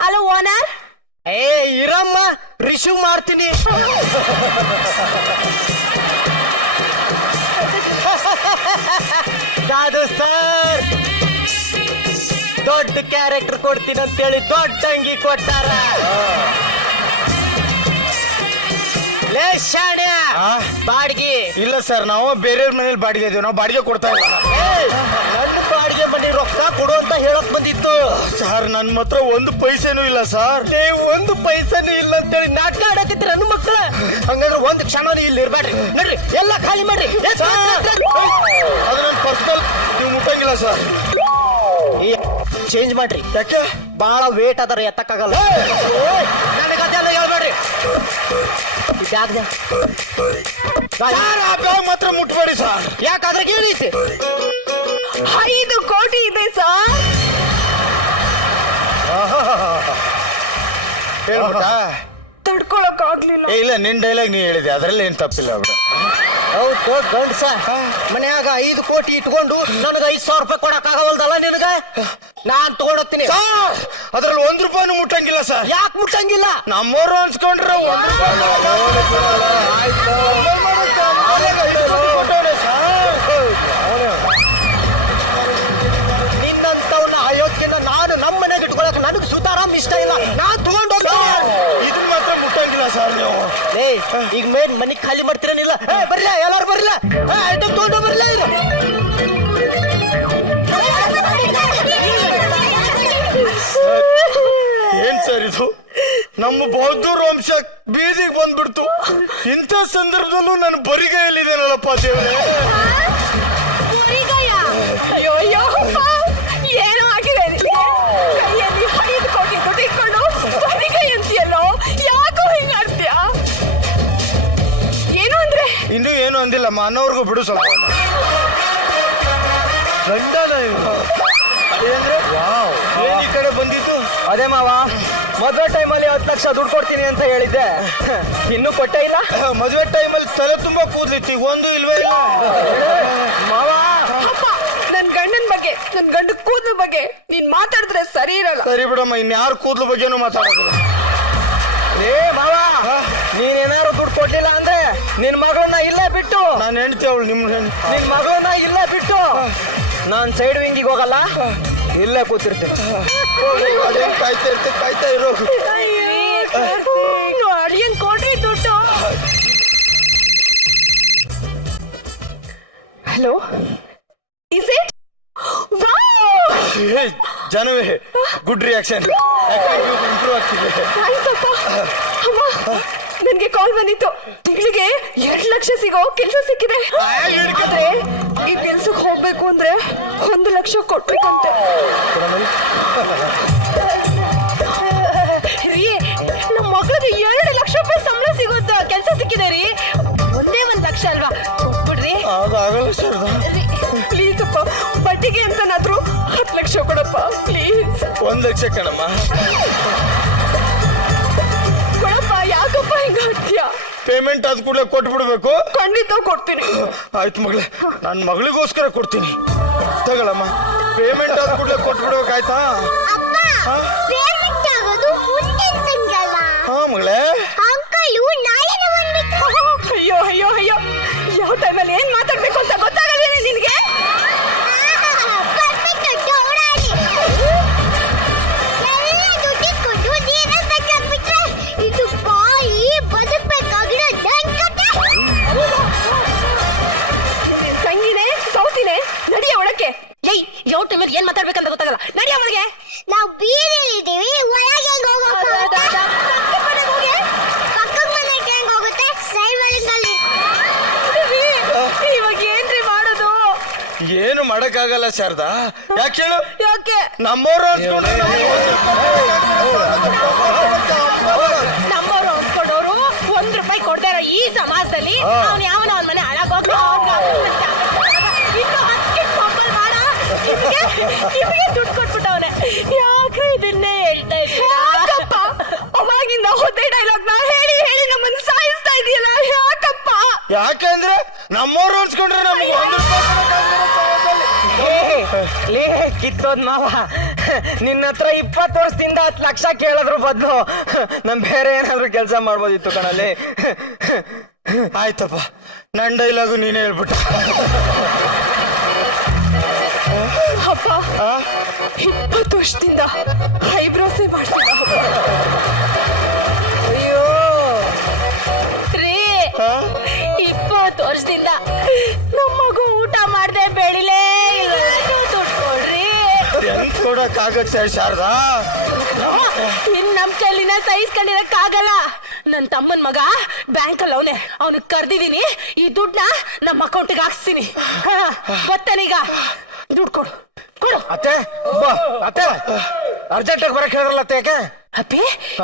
Hello owner. ಇರಮ್ಮ, ರಿಸೀವ್ ಮಾಡ್ತೀನಿ. ಅದು ಸರ್, ದೊಡ್ಡ ಕ್ಯಾರೆಕ್ಟರ್ ಕೊಡ್ತೀನಿ ಅಂತೇಳಿ ದೊಡ್ಡ ಅಂಗಿ ಕೊಟ್ಟಾರ. ಲೇ ಶಾಣ್ಯ, ಬಾಡಿಗೆ ಇಲ್ಲ ಸರ್, ನಾವು ಬೇರೆಯವ್ರ ಮನೇಲಿ ಬಾಡಿಗೆ ಇದೀವಿ, ನಾವು ಬಾಡಿಗೆ ಕೊಡ್ತಾ ಇಲ್ಲ. ನನ್ನ ಬಾಡಿಗೆ ಮನೆ ರೊಕ್ಕ ಕೊಡು ಅಂತ ಹೇಳಕ್ ಬಂದಿತ್ತು ಸರ್. ನನ್ನ ಹತ್ರ 1 ಪೈಸೆನೂ ಇಲ್ಲ ಸರ್. 1 ಪೈಸೆನೂ ಇಲ್ಲ ಅಂತೇಳಿ ನಾಟಕ ಆಡಕತ್ತಿರ ನನ್ನ ಮಕ್ಕಳ. ಹಂಗಂದ್ರೆ 1 ಕ್ಷಣ ಇಲ್ಲಿ ಇರ್ಬೇಡ್ರಿ, ನಡ್ರಿ ಎಲ್ಲ ಖಾಲಿ ಮಾಡ್ರಿ. ಅದು ನನ್ನ ಪರ್ಸನಲ್, ನೀವು ಮುಟ್ಟಂಗಿಲ್ಲ ಸರ್. ಚೇಂಜ್ ಮಾಡ್ರಿ. ಯಾಕೆ? ಬಹಳ ವೇಟ್ ಅದರ ಎತ್ತಕ್ಕಾಗಲ್ಲ. ನನಗದೆಲ್ಲ ಹೇಳ್ಬೇಡ್ರಿ. ಮಾತ್ರ ಮುಟ್ಬೇಡಿ ಸರ್. ಯಾಕಾದ್ರೆ ಕೇಳಿಸಿ 5 ಕೋಟಿ ಇದೆ ಸರ್. ಹೇಳ್ಬಿಟ್ಟ? ತಡ್ಕೊಳಕ್ ಆಗ್ಲಿಲ್ಲ. ಇಲ್ಲ, ನಿನ್ ಡೈಲಾಗ್ ನೀ ಹೇಳಿದೆ, ಅದ್ರಲ್ಲಿ ಏನ್ ತಪ್ಪಿಲ್ಲ ಬಿಡು. ಹೌದು ಗಂಡ್ಸ, ಮನ್ಯಾಗ 5 ಕೋಟಿ ಇಟ್ಕೊಂಡು ನನಗೆ 5,000 ರೂಪಾಯಿ ಕೊಡಕ್ ಆಗವಲ್ದಲ್ಲ ನಿನಗ? ನಾನ್ ತಗೊಂಡೋಗ್ತೀನಿ. ಅದ್ರಲ್ಲಿ 1 ರೂಪಾಯಿನೂ ಮುಟ್ಟಂಗಿಲ್ಲ ಸರ್. ಯಾಕೆ ಮುಟ್ಟಂಗಿಲ್ಲ? ನಮ್ಮವ್ರು ಅನ್ಸ್ಕೊಂಡ್ರೆ ನಿನ್ನಂತವ್ನ ಅಯೋಗ್ಯನ ನಾನು ನಮ್ಮ ಮನೆಗೆ ಇಟ್ಕೊಳಕ್ ನನಗೆ ಸುತಾರಾಮ್ ಇಷ್ಟ ಇಲ್ಲ. ನಾನ್ ತಗೊಂಡೋಗ್ತೀನಿ. ಇದನ್ನ ಮಾತ್ರ ಮುಟ್ಟಂಗಿಲ್ಲ ಸರ್ ನೀವು. ಈಗ ಮೇನ್ ಮನಿ ಖಾಲಿ ಮಾಡ್ತೀರೇನಿಲ್ಲ? ಬರ್ಲ, ಎಲ್ಲಾರು ಬರ್ಲ, ಐಟಮ್ ತಗೊಂಡು ಬರ್ಲ. ಇದು ಏನ್ ಸರ್ ಇದು? ನಮ್ಮ ಬೌದ್ಧರ ವಂಶ ಬೀದಿಗೆ ಬಂದ್ಬಿಡ್ತು. ಇಂಥ ಸಂದರ್ಭದಲ್ಲೂ ನಾನು ಬರಿಗೈಯಲ್ಲಿದ್ದೇನಲ್ಲಪ್ಪ ದೇವ್ರೆ. ಅಯ್ಯೋ ಅಯ್ಯೋ ಅಪ್ಪ, ಏನೋ ಆಗಿದೆ ನಿನಗೆ? ಕೈಯಲ್ಲಿ 5 ಕೋಟಿ ದುಡ್ಡು ಇಟ್ಕೊಂಡು ಬರಿಗೈ ಅಂತೀಯಲ್ಲೋ, ಯಾಕೋ ಹಿಂಗ್ ಆಡ್ತೀಯ? ಏನು ಅಂದ್ರೆ ಇನ್ನೂ ಏನು ಅಂದಿಲ್ಲಮ್ಮ, ಅನ್ನೋರ್ಗು ಬಿಡು ಸ್ವಲ್ಪ. ಗಂಡನ ಏನ್ ಈ ಕಡೆ ಬಂದಿತ್ತು? ಅದೇ ಮಾವ, ಮದುವೆ ಟೈಮಲ್ಲಿ 10 ಲಕ್ಷ ದುಡ್ಡು ಕೊಡ್ತೀನಿ ಅಂತ ಹೇಳಿದ್ದೆ, ಇನ್ನೂ ಕೊಟ್ಟೇ ಇಲ್ಲ. ಮದುವೆ ಟೈಮಲ್ಲಿ ತಲೆ ತುಂಬಾ ಕೂದ್ಲಿತ್ತು, ಈಗ ಒಂದು ಇಲ್ವೇ ಇಲ್ಲ. ಮಾವ, ಅಪ್ಪ, ನನ್ ಗಂಡನ ಬಗ್ಗೆ, ನನ್ ಗಂಡ ಕೂದಲ ಬಗ್ಗೆ ನೀನ್ ಮಾತಾಡಿದ್ರೆ ಸರಿ ಇರಲ್ಲ. ಸರಿ ಬಿಡಮ್ಮ, ಇನ್ಯಾರು ಕೂದ್ಲು ಬಗ್ಗೆನೂ ಮಾತಾಡೋದು. ಏ ಮಾವ, ನೀನೇನಾದ್ರು ದುಡ್ಡು ಕೊಡ್ಲಿಲ್ಲ ಅಂದ್ರೆ ನಿನ್ ಮಗಳನ್ನ ಇಲ್ಲೇ ಬಿಟ್ಟು, ನಾನು ಹೆಂಡ್ತಿ ಅವಳು ನಿಮ್ ನಿನ್ ಮಗಳನ್ನ ಇಲ್ಲೇ ಬಿಟ್ಟು ನಾನ್ ಸೈಡ್ ವಿಂಗಿಗೆ ಹೋಗಲ್ಲ, ಇಲ್ಲೇ ಕೂತಿರ್ತೀನಿ. ಅದೇನ್ ಕಾಯ್ತಾ ಇರೋ. ಅಳಿಯನ್ ಕೊಡ್ರಿ ದುಡ್ಡು. Hello, is it? ಜನವೇ, ಗುಡ್ ರಿಯಾಕ್ಷನ್. ಇಂಪ್ರೂವ್ ಆಗ್ತಿದೆ. ನನ್ಗೆ ಕಾಲ್ ಬಂದಿತ್ತು, ತಿಂಗಳಿಗೆ 2 ಲಕ್ಷ ಸಿಗೋ ಕೆಲಸ ಸಿಕ್ಕಿದೆ. ಆದ್ರೆ ಈ ಕೆಲ್ಸಕ್ಕೆ ಹೋಗ್ಬೇಕು ಅಂದ್ರೆ 1 ಲಕ್ಷ ಕೊಡ್ಬೇಕಂತೆ. ರೀ, ನಮ್ಮ ಮಗಳಿಗೆ 2 ಲಕ್ಷ ರೂಪಾಯಿ ಸಂಬಳ ಸಿಗೋದು ಕೆಲಸ ಸಿಕ್ಕಿದೆ ರೀ. ಒಂದೇ 1 ಲಕ್ಷ ಅಲ್ವಾ, ಕೊಟ್ಬಿಡ್ರಿ. ಆಗಲ್ಲ ಸರ್, ಪ್ಲೀಸ್ ಅಪ್ಪ, ಬಡ್ಡಿಗೆ ಅಂತನಾದ್ರೂ 10 ಲಕ್ಷ ಕೊಡಪ್ಪ ಪ್ಲೀಸ್. 1 ಲಕ್ಷ ಕಣಮ್ಮ. ಕೊಡಪ್ಪ, ಯಾಕಪ್ಪ ಹಿಂಗ ಆಡ್ತೀಯ? ಪೇಮೆಂಟ್ ಆದ ಕೂಡಲೇ ಕೊಟ್ಬಿಡ್ಬೇಕು. ಖಂಡಿತ ಕೊಡ್ತೀನಿ. ಆಯ್ತು ಮಗಳೇ, ನನ್ನ ಮಗಳಿಗೋಸ್ಕರ ಕೊಡ್ತೀನಿ. ತಗೊಳಮ್ಮ, ಪೇಮೆಂಟ್ ಆದ ಕೂಡಲೇ ಕೊಟ್ಬಿಡ್ಬೇಕಾಯ್ತಾ? ಪೇಮೆಂಟ್ ಆಗೋದು ಮುಂದಿನ ತಿಂಗಳ. ಹಾ ಮಗಳೇ. ಅಂಕಲು ನಾಳೆನೇ ಬಂದ್ಬಿಟ್ಟು. ಅಯ್ಯೋ ಅಯ್ಯೋ ಅಯ್ಯೋ, ಯಾವ ಟೈಮಲ್ಲಿ ಏನ್ ಮಾತಾಡ್ಬೇಕು ಅಂತ ಗೊತ್ತಾಗಲ್ಲ ನಿನ್ಗೆ. ಪರ್ಫೆಕ್ಟ್ ಓಡಾಡಿ ಎಲ್ಲ ದುಡ್ಡಿಟ್ಕೊಂಡು ನೀರೇ ಬೇಕಾಗ್ಬಿಟ್ರೆ ಇದು ಬಾಯಿ ಬದುಕ್ಬೇಕಾಗಿರೋ ನನ್ ಕತೆ. ತಂಗಿನೇ ಸೌತಿನೇ, ನಡಿಯ ಒಳಕ್ಕೆ. ಏಯ್, ಯಾವ ಟೈಮಲ್ಲಿ ಏನ್ ಮಾತಾಡ್ಬೇಕಂತ ಗೊತ್ತಾಗಲ್ಲ, ನಡಿಯ ಒಳಗೆ. ನಾವು ಬೀದಿಲಿದ್ದೀವಿ, ಒಳಗೆ ಹೆಂಗ್ ಹೋಗೋಕ್ಕಾಗುತ್ತೆ? ಪಕ್ಕದ ಮನೆಗೆ ಹೆಂಗ್ ಹೋಗುತ್ತೆ? ಸೈವಲಿಂಗಲ್ಲಿ. ಇವಾಗ ಏನ್ರಿ ಮಾಡೋದು? ಏನು ಮಾಡಕ್ಕಾಗಲ್ಲ ಶಾರದಾ. ಯಾಕೆ ಹೇಳು? ಯಾಕೆ? ನಮ್ಮವ್ರು ನಮ್ಮವ್ರು ಅಂದ್ಕೊಂಡವ್ರು 1 ರೂಪಾಯಿ ಕೊಡ್ದೇ ಇರೋ ಈ ಸಮಾಜದಲ್ಲಿ ಅವ್ನು ಯಾವನ ಅವನ ಮನೆ ಹಾಳಾಗೋಗ ಇನ್ನು 10 ಮೊಬೈಲ್ ಮಾಡ ನಿಮಗೆ ದುಡ್ಡು ಕೊಟ್ಬಿಟ್ಟವನೆ. ಯಾಕೆ ಇದನ್ನೇ ಹೇಳ್ತಾ ಯಾಕಪ್ಪ? ಅವಾಗಿಂದ ಹೊತ್ತೆ ಡೈಲಾಗ್ ನಾ ಹೇಳಿ ಹೇಳಿ ನಮ್ಮನ್ನ ಸಾಯಿಸ್ತಾ ಇದೆಯಲ್ಲ, ಯಾಕಪ್ಪ? ಯಾಕಂದ್ರೆ ನಮ್ಮವ್ರು ಅನ್ಸ್ಕೊಂಡ್ರೆ ನಮ್ಗೆ 1 ಲೇ ಕಿತ್ತೋದ್ ಮಾವ, ನಿನ್ನ ಹತ್ರ 20 ವರ್ಷದಿಂದ 10 ಲಕ್ಷ ಕೇಳೋದ್ರ ಬದಲು ನಮ್ ಬೇರೆ ಏನಾದ್ರು ಕೆಲಸ ಮಾಡ್ಬೋದಿತ್ತು ಕಣಲ್ಲಿ. ಆಯ್ತಪ್ಪ, ನನ್ನ ಡೈಲಾಗು ನೀನೇ ಹೇಳ್ಬಿಟ್ಟ. ಅಪ್ಪ, 20 ವರ್ಷದಿಂದ ಐಬ್ರೋಸೇ ಮಾಡ್ತಿದ್ದ. ಅಯ್ಯೋ ರೀ, 20 ವರ್ಷದಿಂದ ನಮ್ಮ ಮಗು ಊಟ ಮಾಡ್ದೆ ಬೆಳಿಲೇ ಇಲ್ಲ, ದುಡ್ಡು ಕೊಡ್ರಿ. ಹೆಂಗ್ ಕೊಡಕ್ಕಾಗತ್ತೆ ಶಾರದಾ? ಇನ್ ನಮ್ ಕೈಲಿನ ಸಹಿಸ್ಕೊಂಡಿರಕ್ಕಾಗಲ್ಲ. ನನ್ ತಮ್ಮನ್ ಮಗ ಬ್ಯಾಂಕಲ್ಲಿ ಅವನೇ, ಅವನಿಗೆ ಕರ್ದಿದೀನಿ. ಈ ದುಡ್ಡನ್ನ ನಮ್ಮ ಅಕೌಂಟಿಗೆ ಹಾಕ್ಸ್ತೀನಿ. ಗೊತ್ತಾನೀಗ, ದುಡ್ಡು ಕೊಡು ಕೊಡು. ಅತ್ತೆ ಅತ್ತೆ, ಅರ್ಜೆಂಟಾಗಿ ಬರಕ್ ಹೇಳಿರಲ್ಲ ಅತ್ತೆ. ಯಾಕೆ? ಅಪ್ಪಿ,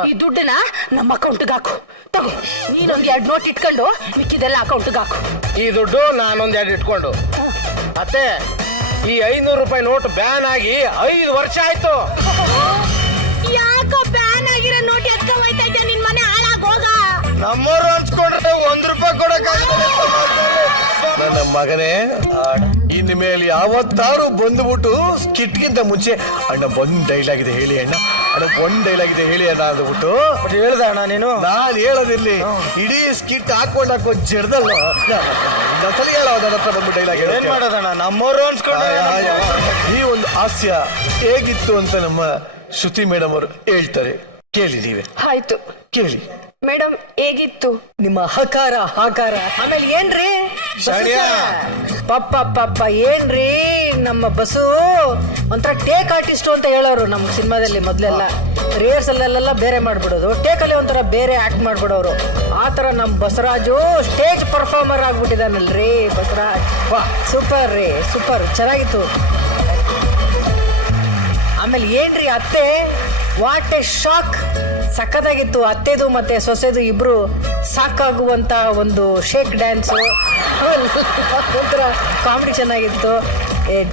ಈ ದುಡ್ಡನ್ನ ನಮ್ಮ ಅಕೌಂಟ್ಗೆ ಹಾಕು. ತಗೋ, ನೀನೊಂದ್ 2 ನೋಟ್ ಇಟ್ಕೊಂಡು ಮಿಕ್ಕಿದೆಲ್ಲ ಅಕೌಂಟ್ಗೆ ಹಾಕು. ಈ ದುಡ್ಡು ನಾನೊಂದ್ 2 ಇಟ್ಕೊಂಡು. ಅತ್ತೆ, ಈ 500 ರೂಪಾಯಿ ನೋಟ್ ಬ್ಯಾನ್ ಆಗಿ 5 ವರ್ಷ ಆಯ್ತು. ಯಾಕೋ ಬ್ಯಾನ್ ಆಗಿರೋ ನೋಟ್ ಎತ್ಕೊ ಹೋಯ್ತಾ ಇದ್ಯಾ? ನಿನ್ ಮನೆ ಹಾಳಾಗ್ ಹೋಗ. ನಮ್ಮವ್ರು ಅನ್ಸ್ಕೊಂಡ್ರೆ 1 ರೂಪಾಯಿ ಕೊಡಕ್ಕಾಗಲ್ಲ. ನನ್ನ ಮಗನೇ, ಇನ್ನು ಮೇಲೆ ಯಾವತ್ತಾರು ಬಂದ್ಬಿಟ್ಟು ಸ್ಕಿಟ್ಗಿಂತ ಮುಂಚೆ ಅಣ್ಣ 1 ಡೈಲಾಗ್ ಇದೆ ಹೇಳಿ ಅಣ್ಣ, ಅಣ್ಣ 1 ಡೈಲಾಗ್ ಇದೆ ಹೇಳಿ ಅಣ್ಣ ಅಂದ್ಬಿಟ್ಟು ಹೇಳ್ದ ಅಣ್ಣ ನೀನು? ನಾನು ಹೇಳೋದಿರ್ಲಿ, ಇಡೀ ಸ್ಕಿಟ್ ಹಾಕೋ ಜಡ್ದಲ್ಲ ನಕಲಿ ಹೇಳೋ ನನ್ನ ಹತ್ರ ಬಂದ್ಬಿಟ್ಟು ಡೈಲಾಗ್ ಏನ್ ಮಾಡೋದಣ್ಣ, ನಮ್ಮವ್ರು ಅನ್ಸ್ಕೊಂಡ್ರೆ ಈ ಒಂದು ಹಾಸ್ಯ ಹೇಗಿತ್ತು ಅಂತ ನಮ್ಮ ಶ್ರುತಿ ಮೇಡಮ್ ಅವರು ಹೇಳ್ತಾರೆ, ಕೇಳಿ ನೀವೇ. ಆಯ್ತು ಕೇಳಿ ಮೇಡಮ್, ಹೇಗಿತ್ತು? ನಿಮ್ಮ ಹಕಾರ ಹಾಕಾರ ಆಮೇಲೆ ಏನ್ರಿ ಶಾಣ್ಯ. ಪಪ್ಪ ಏನ್ರಿ ನಮ್ಮ ಬಸ್ಸು ಒಂಥರ ಟೇಕ್ ಆರ್ಟಿಸ್ಟು ಅಂತ ಹೇಳೋರು ನಮ್ಮ ಸಿನಿಮಾದಲ್ಲಿ ಮೊದಲೆಲ್ಲ. ರಿಹರ್ಸಲ್ಲೆಲ್ಲ ಬೇರೆ ಮಾಡ್ಬಿಡೋದು, ಟೇಕಲ್ಲಿ ಒಂಥರ ಬೇರೆ ಆಕ್ಟ್ ಮಾಡ್ಬಿಡೋರು. ಆ ಥರ ನಮ್ಮ ಬಸವರಾಜು ಸ್ಟೇಜ್ ಪರ್ಫಾರ್ಮರ್ ಆಗ್ಬಿಟ್ಟಿದ್ದಾನಲ್ರಿ ಬಸವರಾಜ್. ಸೂಪರ್ ರೀ, ಸೂಪರ್, ಚೆನ್ನಾಗಿತ್ತು. ಆಮೇಲೆ ಏನ್ರಿ ಅತ್ತೆ, ವಾಟ್ ಎ ಶಾಕ್, ಸಕ್ಕತ್ತಾಗಿತ್ತು. ಅತ್ತೆದು ಮತ್ತೆ ಸೊಸೆದು ಇಬ್ರು ಸಾಕಾಗುವಂತ ಒಂದು ಶೇಕ್ ಡ್ಯಾನ್ಸು, ಒಂಥರ ಕಾಮಿಡಿ ಚೆನ್ನಾಗಿತ್ತು.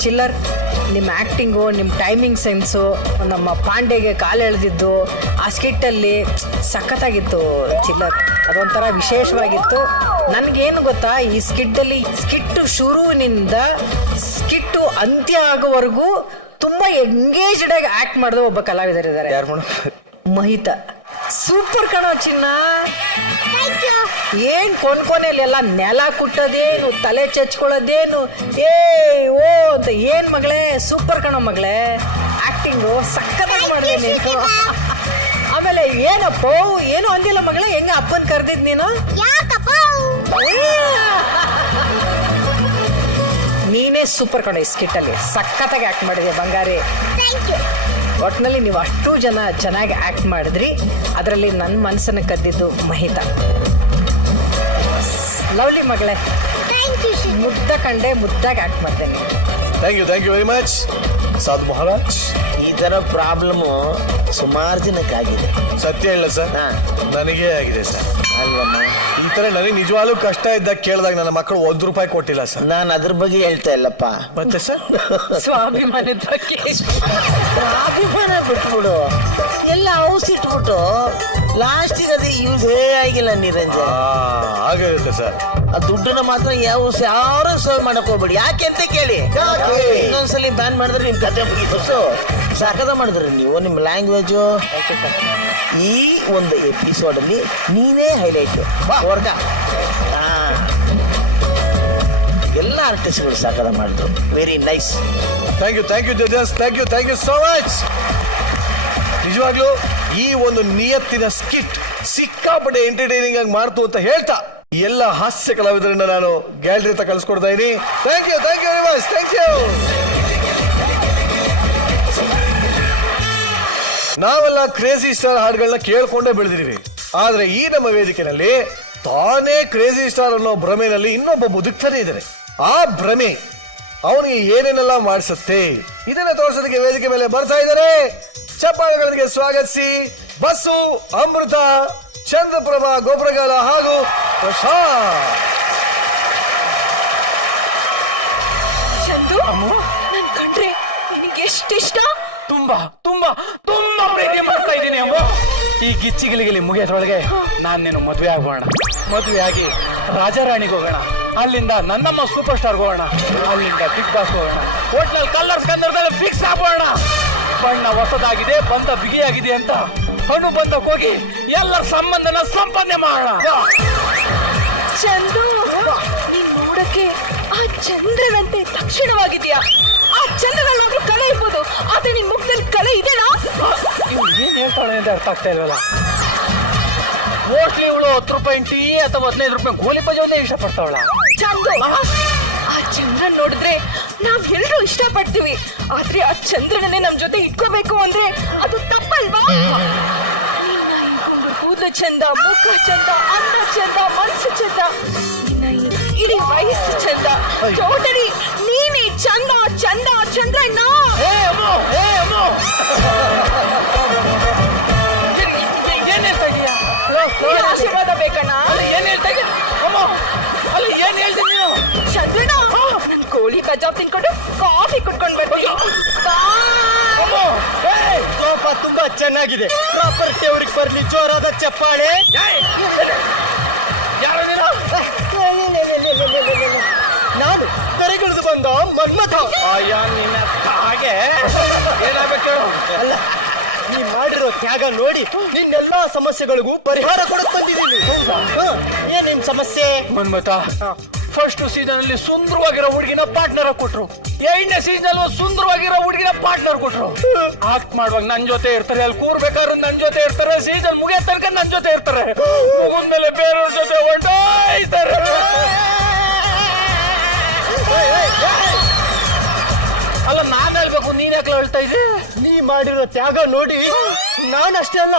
ಚಿಲ್ಲರ್, ನಿಮ್ಮ ಆ್ಯಕ್ಟಿಂಗು, ನಿಮ್ಮ ಟೈಮಿಂಗ್ ಸೆನ್ಸು, ನಮ್ಮ ಪಾಂಡೆಗೆ ಕಾಲು ಎಳೆದಿದ್ದು ಆ ಸ್ಕಿಟ್ಟಲ್ಲಿ ಸಖತ್ತಾಗಿತ್ತು ಚಿಲ್ಲರ್. ಅದೊಂಥರ ವಿಶೇಷವಾಗಿತ್ತು. ನನಗೇನು ಗೊತ್ತಾ, ಈ ಸ್ಕಿಟ್ಟು ಶುರುವಿನಿಂದ ಸ್ಕಿಟ್ಟು ಅಂತ್ಯ ಆಗೋವರೆಗೂ ತುಂಬಾ ಎಂಗೇಜ್ಡ್ ಆಗಿ ಆಕ್ಟ್ ಮಾಡಿದ ಒಬ್ಬ ಕಲಾವಿದರಿದ್ದಾರೆ. ಮಹಿತಾ ಸೂಪರ್ ಕಣೋ ಚಿನ್ನ. ಏನ್ ಕೊನೆಯಲ್ಲೆಲ್ಲ ನೆಲ ಕುಟ್ಟೋದೇನು, ತಲೆ ಚಚ್ಕೊಳ್ಳೋದೇನು, ಓ ಅಂತ ಏನ್ ಮಗಳೇ, ಸೂಪರ್ ಕಣೋ ಮಗಳೇ, ಆಕ್ಟಿಂಗು ಸಕ್ಕತ್ತಾಗಿ ಮಾಡಿದೆ ನೀನು. ಆಮೇಲೆ ಏನಪ್ಪ ಏನು ಅಂದಿಲ್ಲ ಮಗಳೇ, ಹೆಂಗ ಅಪ್ಪನ್ ಕರ್ದಿದ್ ನೀನು? ನೀನೇ ಸೂಪರ್ ಕಣೋ ಈ ಸ್ಕಿಟ್ಟಲ್ಲಿ, ಸಖತ್ತಾಗಿ ಆಕ್ಟ್ ಮಾಡಿದೆ ಬಂಗಾರಿ. ಒಟ್ಟಿನಲ್ಲಿ ನೀವು ಅಷ್ಟು ಜನ ಚೆನ್ನಾಗಿ ಆಕ್ಟ್ ಮಾಡಿದ್ರಿ. ಅದರಲ್ಲಿ ನನ್ನ ಮನಸ್ಸನ್ನು ಕದ್ದಿದ್ದು ಮಹಿತಾ. ಲವ್ಲಿ ಮಗಳೇ, ಮುದ್ದ ಕಂಡೆ, ಮುದ್ದಾಗಿ ಆಕ್ಟ್ ಮಾಡಿದೆ ನೀವು. ಥ್ಯಾಂಕ್ ಯು ವೆರಿ ಮಚ್ ಸಾಧು ಮಹಾರಾಜ್. ಈ ಥರ ಪ್ರಾಬ್ಲಮ್ಮು ಸುಮಾರು ಜನಕ್ಕಾಗಿದೆ. ಸತ್ಯ ಇಲ್ಲ ಸರ್, ನನಗೇ ಆಗಿದೆ ಸರ್. ಅಲ್ವಮ್ಮ, ಈ ತರ ನನಗೆ ನಿಜವಾಗ್ಲೂ ಕಷ್ಟ ಇದ್ದಾಗ ಕೇಳಿದಾಗ ನನ್ನ ಮಕ್ಕಳು ₹1 ಕೊಟ್ಟಿಲ್ಲ ಸರ್. ನಾನು ಅದ್ರ ಬಗ್ಗೆ ಹೇಳ್ತಾ ಇಲ್ಲಪ್ಪ. ಮತ್ತೆ ಸರ್, ಸ್ವಾಭಿಮಾನದ ಬಗ್ಗೆ ಸ್ವಾಭಿಮಾನ ಬಿಟ್ಬಿಡು, ಎಲ್ಲ ಔಷಧಿ ಇಟ್ಬಿಟ್ಟು ಲಾಸ್ಟಿಗೆ ಅದು ಯೂಸೇ ಆಗಿಲ್ಲ ನಿರಂಜನ್. ಆಗಿರುತ್ತೆ ಸರ್. ಆ ದುಡ್ಡನ್ನ ಮಾತ್ರ ಯಾರು ಸೇವ್ ಮಾಡಕ್ ಹೋಗ್ಬೇಡಿ. ಯಾಕೆ ಅಂತ ಕೇಳಿ, ಇನ್ನೊಂದ್ಸಲಿ ಬ್ಯಾನ್ ಮಾಡಿದ್ರೆ ನಿಮ್ ಕತೆ ಮುಗಿತು. ಸಾಕದ ಮಾಡಿದ್ರಿ ನೀವು ನಿಮ್ಮ ಲ್ಯಾಂಗ್ವೇಜು. ಈ ಒಂದು ಎಪಿಸೋಡ್ ಅಲ್ಲಿ ನೀನೇ ಹೈಲೈಟ್ ವರ್ಗ. ಎಲ್ಲ ಆರ್ಟಿಸ್ಟ್ಗಳು ಸಾಕದ ಮಾಡಿದ್ರು. Very nice. Thank you judges, thank you so much. ನಿಜವಾಗ್ಲೂ ಈ ಒಂದು ನಿಯತ್ತಿನ ಸ್ಕಿಟ್ ಸಿಕ್ಕಾಪಟ್ಟೆ ಎಂಟರ್ಟೈನಿಂಗ್ ಆಗಿ ಮಾಡ್ತು ಅಂತ ಹೇಳ್ತಾ ಎಲ್ಲ ಹಾಸ್ಯ ಕಲಾವಿದರನ್ನ ನಾನು ಗ್ಯಾಲರಿ ಹತ್ರ ಕಳಿಸ್ಕೊಡ್ತಾ ಇದೀನಿ. Thank you very much. Thank you. ನಾವೆಲ್ಲ ಕ್ರೇಜಿ ಸ್ಟಾರ್ ಹಾಡುಗಳನ್ನ ಕೇಳ್ಕೊಂಡೇ ಬೆಳೆದಿದ್ದೀವಿ. ಆದ್ರೆ ಈ ನಮ್ಮ ವೇದಿಕೆಯಲ್ಲಿ ತಾನೇ ಕ್ರೇಜಿ ಸ್ಟಾರ್ ಅನ್ನೋ ಭ್ರಮೆನಲ್ಲಿ ಇನ್ನೊಬ್ಬ ಬದುಕ್ತಾನೆ ಇದ್ದಾರೆ. ಆ ಭ್ರಮೆ ಅವನಿಗೆ ಏನೇನೆಲ್ಲ ಮಾಡಿಸುತ್ತೆ, ಇದನ್ನ ತೋರಿಸೋದಕ್ಕೆ ವೇದಿಕೆ ಮೇಲೆ ಬರ್ತಾ ಇದ್ದಾರೆ. ಚಪ್ಪಾಳೆಗಳಿಗೆ ಸ್ವಾಗತಿಸಿ ಬಸ್ಸು, ಅಮೃತ, ಚಂದ್ರಪ್ರಭಾ, ಗೊಬ್ಬರಗಾಲ ಹಾಗೂ ಪ್ರಶಾಂತ್. ಚಂದು, ನನ್ ಕಂಡ್ರೆ ನಿನಗೆ ಎಷ್ಟಿಷ್ಟ? ತುಂಬಾ ತುಂಬಾ ತುಂಬಾ ಪ್ರೀತಿ ಮಾಡ್ತಾ ಇದ್ದೀನಿ ಅಮ್ಮ. ಈ ಗಿಚ್ಚಿಗಿಲಿಗಿಲಿ ಮುಗಿಯೋದ್ರೊಳಗೆ ನಾನು ನೀನು ಮದುವೆ ಆಗೋಣ. ಮದುವೆ ಆಗಿ ರಾಜಾರಾಣಿಗೆ ಹೋಗೋಣ, ಅಲ್ಲಿಂದ ನನ್ನಮ್ಮ ಸೂಪರ್ ಸ್ಟಾರ್ಗೆ ಹೋಗೋಣ, ಅಲ್ಲಿಂದ ಬಿಗ್ ಬಾಸ್ ಹೋಗೋಣ, ಒಟ್ನಲ್ಲಿ ಕಲರ್ಸ್ ಕನ್ನಡದಲ್ಲಿ ಫಿಕ್ಸ್ ಆಗೋಣ. ಬಣ್ಣ ಹೊಸದಾಗಿದೆ, ಬಂದ ಬಿಗಿಯಾಗಿದೆ ಅಂತ ಹಣ್ಣು ಬಂದಕ್ಕೆ ಹೋಗಿ ಎಲ್ಲರ ಸಂಬಂಧನ ಸಂಪಾದನೆ ಮಾಡೋಣ. ಚಂದು, ನೀನ್ ನೋಡಕ್ಕೆ ಆ ಚಂದ್ರನಂತೆ ತಕ್ಷಣವಾಗಿದೆಯಾ? ಆ ಚಂದ್ರನಲ್ಲಾದ್ರೂ ಕಲೆ ಇರ್ಬೋದು, ಆದ್ರೆ ನಿನ್ ಮುಖದಲ್ಲಿ ಕಲೆ ಇದೆನಾ? ಇವ್ಳು ಏನ್ ಹೇಳ್ತಾಳೆ ಅಂತ ಅರ್ಥ ಆಗ್ತಾ ಇಲ್ವಲ್ಲ. ಮೋಸ್ಟ್ಲಿ ಇವಳು ₹10 ಟೀ ಅಥವಾ ₹15 ಗೋಲಿ ಪಂಜೆ ಇಷ್ಟಪಡ್ತಾವಳ. ಚಂದು, ಆ ಚಂದ್ರನ್ ನೋಡಿದ್ರೆ ನಾವ್ ಎಲ್ರೂ ಇಷ್ಟಪಡ್ತೀವಿ. ಆದ್ರೆ ಆ ಚಂದ್ರನನ್ನೇ ನಮ್ ಜೊತೆ ಇಟ್ಕೋಬೇಕು ಅಂದ್ರೆ ಅದು ತಪ್ಪಲ್ವಾ? ನಿನ್ನ ಈ ಗುಂಡು ಕೂದಲು ಚಂದ, ಮುಖ ಚಂದ, ಅಂದ ಚಂದ, ಮನಸ್ಸು ಚಂದ, ನಿನ್ನ ಈ ಇಡೀ ವಯಸ್ಸು ಚಂದ. ಟೋಟಲಿ ನೀನೇ ಚಂದ ಚಂದ ಚಂದ್ರಣ್ಣ. ಆಶೀರ್ವಾದ ಬೇಕಣ್ಣ. ಏನ್ ಹೇಳ್ತಾ ಇದ್ದೀನಿ ಅಮ್ಮ? ಅಲ್ಲಿ ಏನ್ ಹೇಳ್ತೀನಿ ನೀನು? ಚಂದ್ರಣ್ಣ, ನನ್ ಕೋಳಿ ಕಜಾಬ್ ತಿನ್ಕೊಂಡು ಕಾಫಿ ಕುಡ್ಕೊಂಡ್ ಬರ್ತೀನಿ. ಸೋಫಾ ತುಂಬಾ ಚೆನ್ನಾಗಿದೆ. ಪ್ರಾಪರ್ಟಿ ಅವ್ರಿಗೆ ಬರ್ಲಿ ಜೋರಾದ ಚಪ್ಪಾಳೆ. ಯಾರು ನೀನು? ನಾನು ಕರೆಗಿಳಿದು ಬಂದ ಮನ್ಮಥ. ಅಯ್ಯ ನಿನ್ನ ಹಾಗೆ ಏನಾಗಬೇಕು? ಅಲ್ಲ, ನೀ ಮಾಡಿರೋ ತ್ಯಾಗ ನೋಡಿ ನಿನ್ನೆಲ್ಲಾ ಸಮಸ್ಯೆಗಳಿಗೂ ಪರಿಹಾರ ಕೊಡಕ್ ಬಂದಿದ್ದೀನಿ. ಏನ್ ನಿಮ್ ಸಮಸ್ಯೆ? ಮನ್ಮಥ, ಫಸ್ಟ್ ಸೀಸನ್ ಅಲ್ಲಿ ಸುಂದರವಾಗಿರೋ ಹುಡುಗಿನ ಪಾರ್ಟ್ನರ್ ಕೊಟ್ರು, 2ನೇ ಸೀಸನ್ ಅಲ್ಲಿ ಸುಂದರವಾಗಿರೋ ಹುಡುಗಿನ ಪಾರ್ಟ್ನರ್ ಕೊಟ್ರು. ಆಕ್ಟ್ ಮಾಡುವಾಗ ನನ್ ಜೊತೆ ಇರ್ತಾರೆ, ಅಲ್ಲಿ ಕೂರ್ಬೇಕಾದ್ರೆ ನನ್ ಜೊತೆ ಇರ್ತಾರೆ, ಸೀಸನ್ ಮುಗಿಯೋ ತನಕ ನನ್ ಜೊತೆ ಇರ್ತಾರೆ, ಮುಗಿದ್ಮೇಲೆ ಬೇರೆಯವ್ರ ಜೊತೆ ಹೊಂಟೋಯ್ತಾರೆ. ತ್ಯಾಗ ನೋಡಿ ನಾನಷ್ಟೇ ಅಲ್ಲ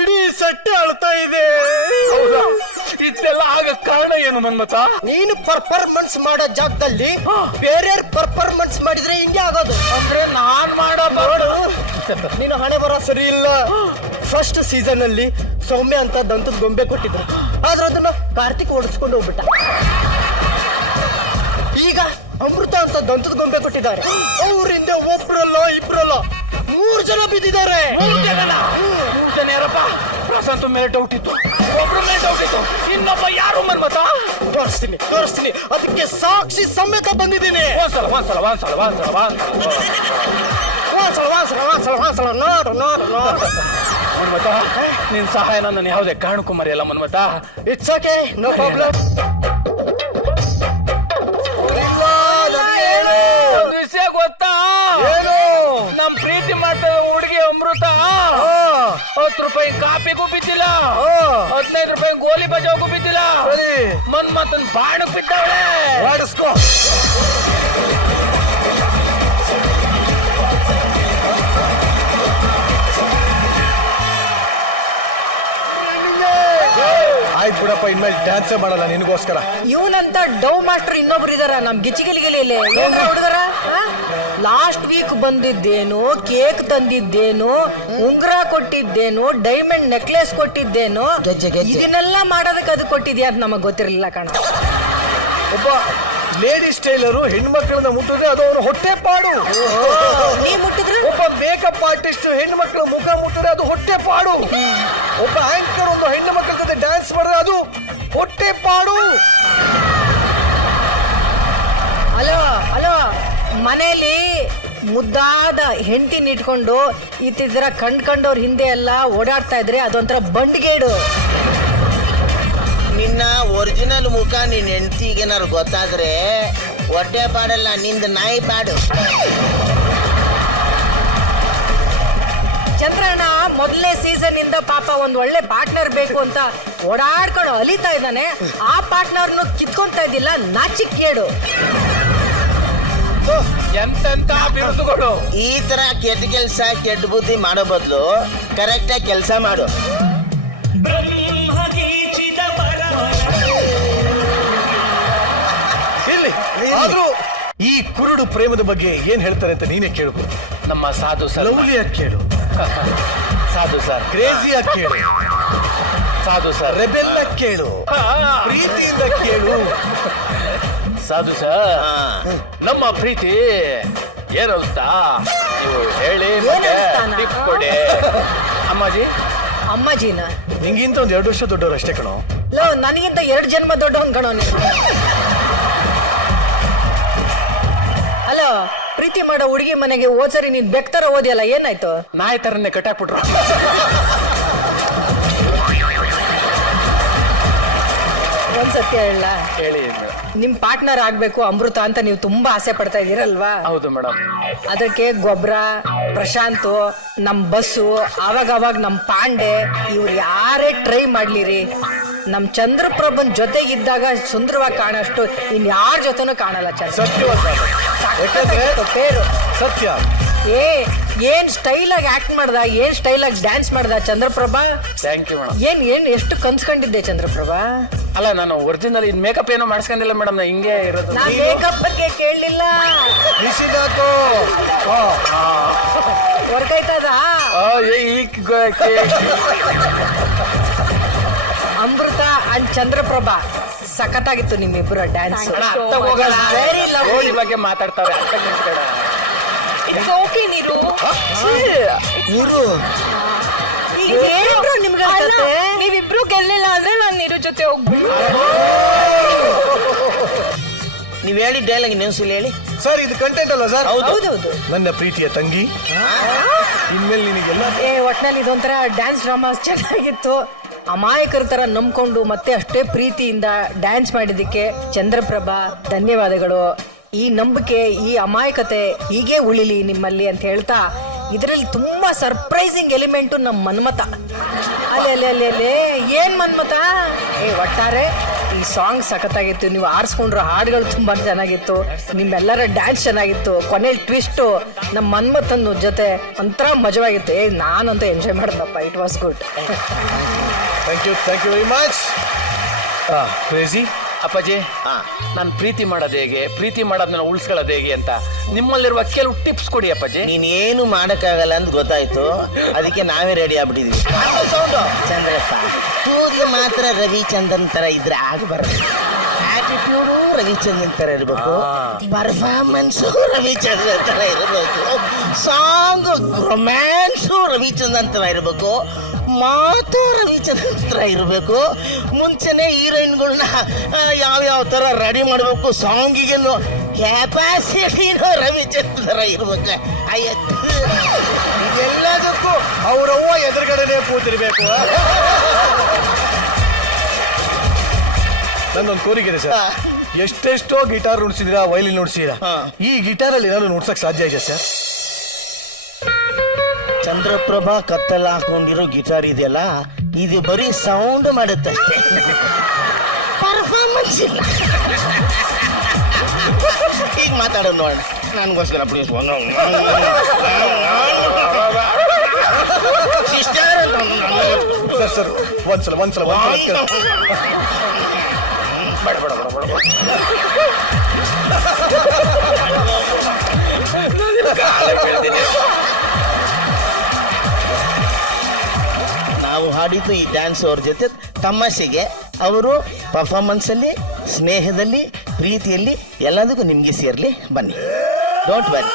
ಇಡೀ ಸಟ್ಟೆ ಅಳ್ತಾ ಇದೆ. ಇದೆಲ್ಲ ಆಗ ಕಾರಣ ಏನು ಮನ್ಮತ? ನೀನು ಪರ್ಫಾರ್ಮೆನ್ಸ್ ಮಾಡೋ ಜಾಗದಲ್ಲಿ ಬೇರೆಯವ್ರ ಪರ್ಫಾರ್ಮೆನ್ಸ್ ಮಾಡಿದ್ರೆ ಹಿಂಗೆ ಆಗೋದು. ಅಂದ್ರೆ ನಾನ್ ಮಾಡಬಾರ್ದು. ನೀನು ಹಣೆ ಬರ ಸರಿ ಇಲ್ಲ. ಫಸ್ಟ್ ಸೀಸನ್ ಅಲ್ಲಿ ಸೌಮ್ಯ ಅಂತ ದಂತದ ಗೊಂಬೆ ಕೊಟ್ಟಿದ್ರು, ಆದ್ರೆ ಅದನ್ನ ಕಾರ್ತಿಕ್ ಓಡಿಸ್ಕೊಂಡು ಹೋಗ್ಬಿಟ್ಟ. ಈಗ ಅಮೃತ ಅಂತ ದಂತದ ಗೊಂಬೆ ಕೊಟ್ಟಿದ್ದಾರೆ, ಅವರಿಂದ ಒಬ್ರಲ್ಲ ಇಬ್ರಲ್ಲ 3 ಜನ ಬಿದ್ದಿದ್ದಾರೆ. 3 ಜನ ಯಾರಪ್ಪ? ಪ್ರಶಾಂತ್ ಮೇಲೆ ಡೌಟ್ ಇತ್ತು, ಒಬ್ರ ಮೇಲೆ ಡೌಟ್ ಇತ್ತು, ಇನ್ನೊಬ್ಬ ಯಾರು ಮನ್ಮತ? ತೋರಿಸ್ತೀನಿ, ಅದಕ್ಕೆ ಸಾಕ್ಷಿ ಸಮೇತ ಬಂದಿದ್ದೀನಿ. ಒಂದ್ಸಲ ನೋಡು ಮನ್ಮತ, ನಿನ್ ಸಹಾಯ ನನ್ನ ಯಾವುದೇ ಕಾರಣಕ್ಕೂ ಮರೆಯಲ್ಲ Manmatha. It's okay, no problem. ವಿಷಯ ಗೊತ್ತಾ? ಏನು? ನಮ್ ಪ್ರೀತಿ ಮಾಡ್ತಾ ಹುಡುಗಿ ಅಮೃತ 10 ರೂಪಾಯಿ ಕಾಪಿಗೂ ಬಿದ್ದಿಲ್ಲ, 15 ರೂಪಾಯಿ ಗೋಲಿ ಬಜಾವ್ಗೂ ಬಿದ್ದಿಲ್ಲ, ಮನ್ಮತನ್ ಬಾಣಕ್ ಬಿದ್ದವಳೆ. ಮಾಡಿಸ್ಕೋ. ಆಯ್ತು ಬಿಡಪ್ಪ, ಇನ್ಮೇಲೆ ಡ್ಯಾನ್ಸೇ ಮಾಡಲ್ಲ ನಿನಗೋಸ್ಕರ. ಇವನಂತ ಡವ್ ಮಾಸ್ಟರ್ ಇನ್ನೊಬ್ರು ಇದಾರ ನಮ್ ಗಿಚಿಗಿಲಿಗಿಲಿ ಹುಡುಗರ. ಲಾಸ್ಟ್ ವೀಕ್ ಬಂದಿದ್ದೇನು, ಕೇಕ್ ತಂದಿದ್ದೇನು, ಉಂಗ್ರ ಕೊಟ್ಟಿದ್ದೇನು, ಡೈಮಂಡ್ ನೆಕ್ಲೆಸ್ ಕೊಟ್ಟಿದ್ದೇನು, ಇದನ್ನೆಲ್ಲ ಮಾಡೋದಕ್ಕೆ ಅದು ಕೊಟ್ಟಿದ್ಯಾ ಅಂತ ನಮಗ್ ಗೊತ್ತಿರಲಿಲ್ಲ ಕಾಣ. ಒಬ್ಬ ಲೇಡಿ ಸ್ಟೈಲರು ಹೆಣ್ಮಕ್ಳನ್ನ ಮುಟ್ಟಿದ್ರೆ ಅದು ಅವನು ಹೊಟ್ಟೆ ಪಾಡು. ನೀ ಮುಟ್ಟಿದ್ರೆ ಒಬ್ಬ ಮೇಕಪ್ ಆರ್ಟಿಸ್ಟ್ ಹೆಣ್ಮಕ್ಳ ಮುಖ ಮುಟ್ಟಿದ್ರೆ ಅದು ಹೊಟ್ಟೆ ಪಾಡು. ಒಬ್ಬ ಆಂಕರ್ ಒಂದು ಹೆಣ್ಣು ಮಕ್ಕಳ ಜೊತೆ ಡ್ಯಾನ್ಸ್ ಮಾಡಿದ್ರೆ ಅದು ಹೊಟ್ಟೆ ಪಾಡು. ಅಲೋ ಮನೆಯಲ್ಲಿ ಮುದ್ದಾದ ಹೆಂಡತಿನ ಇಟ್ಕೊಂಡು ಇತ್ತಿದ್ರ ಕಂಡ್ಕೊಂಡವ್ರ ಹಿಂದೆ ಎಲ್ಲ ಓಡಾಡ್ತಾ ಇದ್ರೆ ಅದೊಂಥರ ಬಂಡಿಗೇಡು. ನಿನ್ನ ಒರಿಜಿನಲ್ ಮುಖ ನಿನ್ನ ಹೆಂಡತಿಗೇನಾರು ಗೊತ್ತಾದ್ರೆ ಹೊಟ್ಟೆ ಪಾಡಲ್ಲ, ನಿಂದ ನಾಯಿ ಪಾಡು. ಚಂದ್ರಣ್ಣ ಮೊದಲನೇ ಸೀಸನ್ ಇಂದ ಪಾಪ ಒಂದ್ ಒಳ್ಳೆ ಪಾರ್ಟ್ನರ್ ಬೇಕು ಅಂತ ಓಡಾಡ್ಕೊಂಡು ಅಲಿತಾ ಇದ್ದಾನೆ. ಆ ಪಾರ್ಟ್ನರ್ನು ಕಿತ್ಕೊಂತ ಇದ್ದಿಲ್ಲ, ನಾಚಿಕೇಡು. ಎಂತೆಂತ ಬಿರುದುಗಳು. ಈ ತರ ಕೆಟ್ಟ ಕೆಲಸ ಕೆಟ್ಟ ಬುದ್ಧಿ ಮಾಡೋ ಬದಲು ಕರೆಕ್ಟಾಗಿ ಕೆಲಸ ಮಾಡು. ಇಲ್ಲಿ ಆದ್ರೂ ಈ ಕುರುಡು ಪ್ರೇಮದ ಬಗ್ಗೆ ಏನ್ ಹೇಳ್ತಾರೆ ಅಂತ ನೀನೇ ಕೇಳ್ಕೊ. ನಮ್ಮ ಸಾಧು ಸರ್, ಲವ್ಲಿಯಾಗಿ ಕೇಳು, ಸಾಧು ಸರ್, ಕ್ರೇಜಿಯಾಗಿ ಕೇಳು, ಸಾಧು ಸರ್, ರೆಬೆಲ್ಲ ಕೇಳು, ಪ್ರೀತಿಯಿಂದ ಕೇಳು. ಸಾಧು ಸರ್, ನಮ್ಮ ಪ್ರೀತಿ ಏನು ಅಂತ ನೀವು ಹೇಳಿ ಮತ್ತೆ ಟಿಪ್ ಕೊಡಿ. ಅಮ್ಮಾಜಿನ ನಿಂಗಿಂತ ಒಂದ್ 2 ವರ್ಷ ದೊಡ್ಡವರು ಅಷ್ಟೇ ಕಣೋ. ನನಗಿಂತ 2 ಜನ್ಮ ದೊಡ್ಡವನ್ ಕಣೋ ನೀನು. ಅಲೋ, ಪ್ರೀತಿ ಮಾಡೋ ಹುಡುಗಿ ಮನೆಗೆ ಹೋದ್ಸರಿ ನೀನ್ ಬೆಕ್ತರ ಓದಿಯಲ್ಲ, ಏನಾಯ್ತು? ನಾಯಿ ತರನೇ ಕಟ್ಟಾಕ್ಬಿಟ್ರು. ಒಂದ್ಸತ್ಯ ಹೇಳ, ಹೇಳಿ. ನಿಮ್ ಪಾರ್ಟ್ನರ್ ಆಗ್ಬೇಕು ಅಮೃತ ಅಂತ ನೀವು ತುಂಬಾ ಆಸೆ ಪಡ್ತಾ ಇದೀರಲ್ವಾ? ಹೌದು ಮೇಡಮ್. ಅದಕ್ಕೆ ಗೊಬ್ಬರ, ಪ್ರಶಾಂತ್, ನಮ್ ಬಸ್ಸು, ಅವಾಗ ನಮ್ ಪಾಂಡೆ, ಇವ್ರು ಯಾರೇ ಟ್ರೈ ಮಾಡ್ಲಿರಿ, ನಮ್ ಚಂದ್ರಪ್ರಭನ್ ಜೊತೆಗಿದ್ದಾಗ ಸುಂದರವಾಗಿ ಕಾಣಷ್ಟು ಇನ್ ಯಾರ ಜೊತೆನೂ ಕಾಣಲ್ಲ. ಪೇರು ಸತ್ಯ. ಏನ್ ಸ್ಟೈಲ್ ಆಗಿ ಆಕ್ಟ್ ಮಾಡ್ದ, ಏನ್ ಸ್ಟೈಲ್ ಆಗಿ ಡ್ಯಾನ್ಸ್ ಮಾಡ್ದ ಚಂದ್ರಪ್ರಭಾ. Thank you madam. ಏನ್ ಎಷ್ಟು ಕನ್ಸ್ಕೊಂಡಿದ್ದೆ ಚಂದ್ರಪ್ರಭಾ. ಅಲ್ಲ, ನಾನು ಒರಿಜಿನಲ್ ಇನ್ ಮೇಕಪ್ ಏನೋ ಮಾಡಿಸ್ಕೊಂಡಿಲ್ಲ ಮೇಡಮ್, ನಾ ಹಿಂಗೆ ಇರೋದು. ನಾ ಮೇಕಪ್ ಬಗ್ಗೆ ಕೇಳಲಿಲ್ಲ. ವರ್ಕ್ ಆಯ್ತದ? ಅಮೃತ ಅಂಡ್ ಚಂದ್ರಪ್ರಭಾ ಸಖತ್ತಾಗಿತ್ತು ನಿಮ್ಮಿಬ್ಬರ ಡ್ಯಾನ್ಸ್. ವೆರಿ ಲವ್ಲಿ ಬಗ್ಗೆ ಮಾತಾಡ್ತಾರೆ. ಇಟ್ಸ್ ಓಕೆ ನೀರು. ಈಗ ಹೇಳಿದ್ರು ನಿಮ್ಗೆ ನೀವಿಬ್ರು ಗೆಲ್ಲಿಲ್ಲ ಅಂದ್ರೆ ನಾನು ನೀರು ಜೊತೆ ಹೋಗ್ಬಿಡು. ನೀವ್ ಹೇಳಿ ಡೈಲಾಗ್ ಇನ್ನೊಂದ್ಸಲ ಹೇಳಿ ಸರ್. ಇದು ಕಂಟೆಂಟ್ ಅಲ್ಲ ಸರ್? ಹೌದೌದು. ನನ್ನ ಪ್ರೀತಿಯ ತಂಗಿ, ಇನ್ಮೇಲೆ ನಿನಗೆಲ್ಲ ಒಟ್ನಲ್ಲಿ ಇದೊಂಥರ ಡ್ಯಾನ್ಸ್ ಡ್ರಾಮಾ ಚೆನ್ನಾಗಿತ್ತು. ಅಮಾಯಕರ ತರ ನಂಬ್ಕೊಂಡು ಮತ್ತೆ ಅಷ್ಟೇ ಪ್ರೀತಿಯಿಂದ ಡ್ಯಾನ್ಸ್ ಮಾಡಿದ್ದಕ್ಕೆ ಚಂದ್ರಪ್ರಭಾ ಧನ್ಯವಾದಗಳು. ಈ ನಂಬಿಕೆ, ಈ ಅಮಾಯಕತೆ ಹೀಗೆ ಉಳಿಲಿ ನಿಮ್ಮಲ್ಲಿ ಅಂತ ಹೇಳ್ತಾ, ಇದರಲ್ಲಿ ತುಂಬಾ ಸರ್ಪ್ರೈಸಿಂಗ್ ಎಲಿಮೆಂಟು ನಮ್ಮ ಮನ್ಮತ. ಅಲ್ಲಿ ಏನ್ ಮನ್ಮತ? ಒಟ್ಟಾರೆ ಈ ಸಾಂಗ್ ಸಖತ್ತಾಗಿತ್ತು, ನೀವು ಆರಿಸ್ಕೊಂಡ್ರ ಹಾಡುಗಳು ತುಂಬಾ ಚೆನ್ನಾಗಿತ್ತು, ನಿಮ್ಮೆಲ್ಲರ ಡ್ಯಾನ್ಸ್ ಚೆನ್ನಾಗಿತ್ತು, ಕೊನೆಯಲ್ಲಿ ಟ್ವಿಸ್ಟು ನಮ್ಮ ಮನ್ಮಥನ್ ಜೊತೆ ಒಂಥರ ಮಜವಾಗಿತ್ತು. ನಾನಂತೂ ಎಂಜಾಯ್ ಮಾಡಿದ್ನಪ್ಪ, it was good. Thank you very much. Crazy Appaji, ನಾನು ಪ್ರೀತಿ ಮಾಡೋದು ಹೇಗೆ, ಪ್ರೀತಿ ಮಾಡೋದನ್ನ ಉಳಿಸ್ಕೊಳ್ಳೋದು ಹೇಗೆ ಅಂತ ನಿಮ್ಮಲ್ಲಿರುವ ಕೆಲವು ಟಿಪ್ಸ್ ಕೊಡಿ ಅಪ್ಪಾಜಿ. ನೀನೇನು ಮಾಡಕ್ಕಾಗಲ್ಲ ಅಂತ ಗೊತ್ತಾಯ್ತು, ಅದಕ್ಕೆ ನಾವೇ ರೆಡಿ ಆಗ್ಬಿಟ್ಟಿದ್ವಿ. ಚಂದ್ರಪ್ಪ, ಕೂದಲು ಮಾತ್ರ ರವಿಚಂದ್ರನ್ ತರ ಇದ್ರೆ ಆಗಬಾರ್ದು. ಆಟಿಟ್ಯೂಡು ರವಿಚಂದ್ರನ್ ತರ ಇರಬೇಕು, ಪರ್ಫಾರ್ಮೆನ್ಸು ರವಿಚಂದ್ರನ್ ತರ ಇರಬೇಕು, ಸಾಂಗ್ ರೊಮ್ಯಾನ್ಸು ರವಿಚಂದ್ರನ್ ತರ ಇರಬೇಕು, ಮಾತು ರವಿಚಂದ್ರನ್ ತರ ಇರಬೇಕು. ಮುಂಚೆನೆ ಹೀರೋಯಿನ್ಗಳನ್ನ ಯಾವ್ಯಾವ ತರ ರೆಡಿ ಮಾಡಬೇಕು, ಸಾಂಗಿಗೆ ಕ್ಯಾಪಾಸಿಟಿನೂ ರವಿಚಂದ್ರನ್ ತರ ಇರ್ಬೇಕು. ಇದೆಲ್ಲದಕ್ಕೂ ಅವರವ್ವ ಎದುರುಗಡೆನೆ ಕೂತಿರ್ಬೇಕು. ನನ್ನೊಂದು ಕೋರಿಕೆ ಇದೆ ಸರ್. ಎಷ್ಟೆಷ್ಟೋ ಗಿಟಾರ್ ನುಡ್ಸಿದಿರಾ, ವೈಲಿನ್ ನುಡ್ಸಿದಿರಾ, ಈ ಗಿಟಾರಲ್ಲಿ ಏನಾದ್ರು ನುಡ್ಸಕ್ ಸಾಧ್ಯ ಇದೆ ಸರ್? ಚಂದ್ರಪ್ರಭಾ ಕತ್ತಲ್ ಹಾಕೊಂಡಿರೋ ಗಿಟಾರ್ ಇದೆಯಲ್ಲ, ಇದು ಬರೀ ಸೌಂಡ್ ಮಾಡುತ್ತಷ್ಟೇ, ಪರ್ಫಾರ್ಮೆನ್ಸ್ ಇಲ್ಲ. ಈಗ ಮಾತಾಡೋದು ನೋಡೋಣ, ನನಗೋಸ್ಕರ ಪ್ಲೀಸ್ ಸರ್ ಒಂದ್ಸಲ ನಾವು ಹಾಡಿದ್ದು ಈ ಡ್ಯಾನ್ಸ್ ಅವ್ರ ಜೊತೆ ತಮಾಷೆಗೆ, ಅವರು ಪರ್ಫಾರ್ಮೆನ್ಸ್ ಅಲ್ಲಿ, ಸ್ನೇಹದಲ್ಲಿ, ಪ್ರೀತಿಯಲ್ಲಿ ಎಲ್ಲದಕ್ಕೂ ನಿಮ್ಗೆ ಸೇರ್ಲಿ. ಬನ್ನಿ, ಡೋಂಟ್ ವರಿ.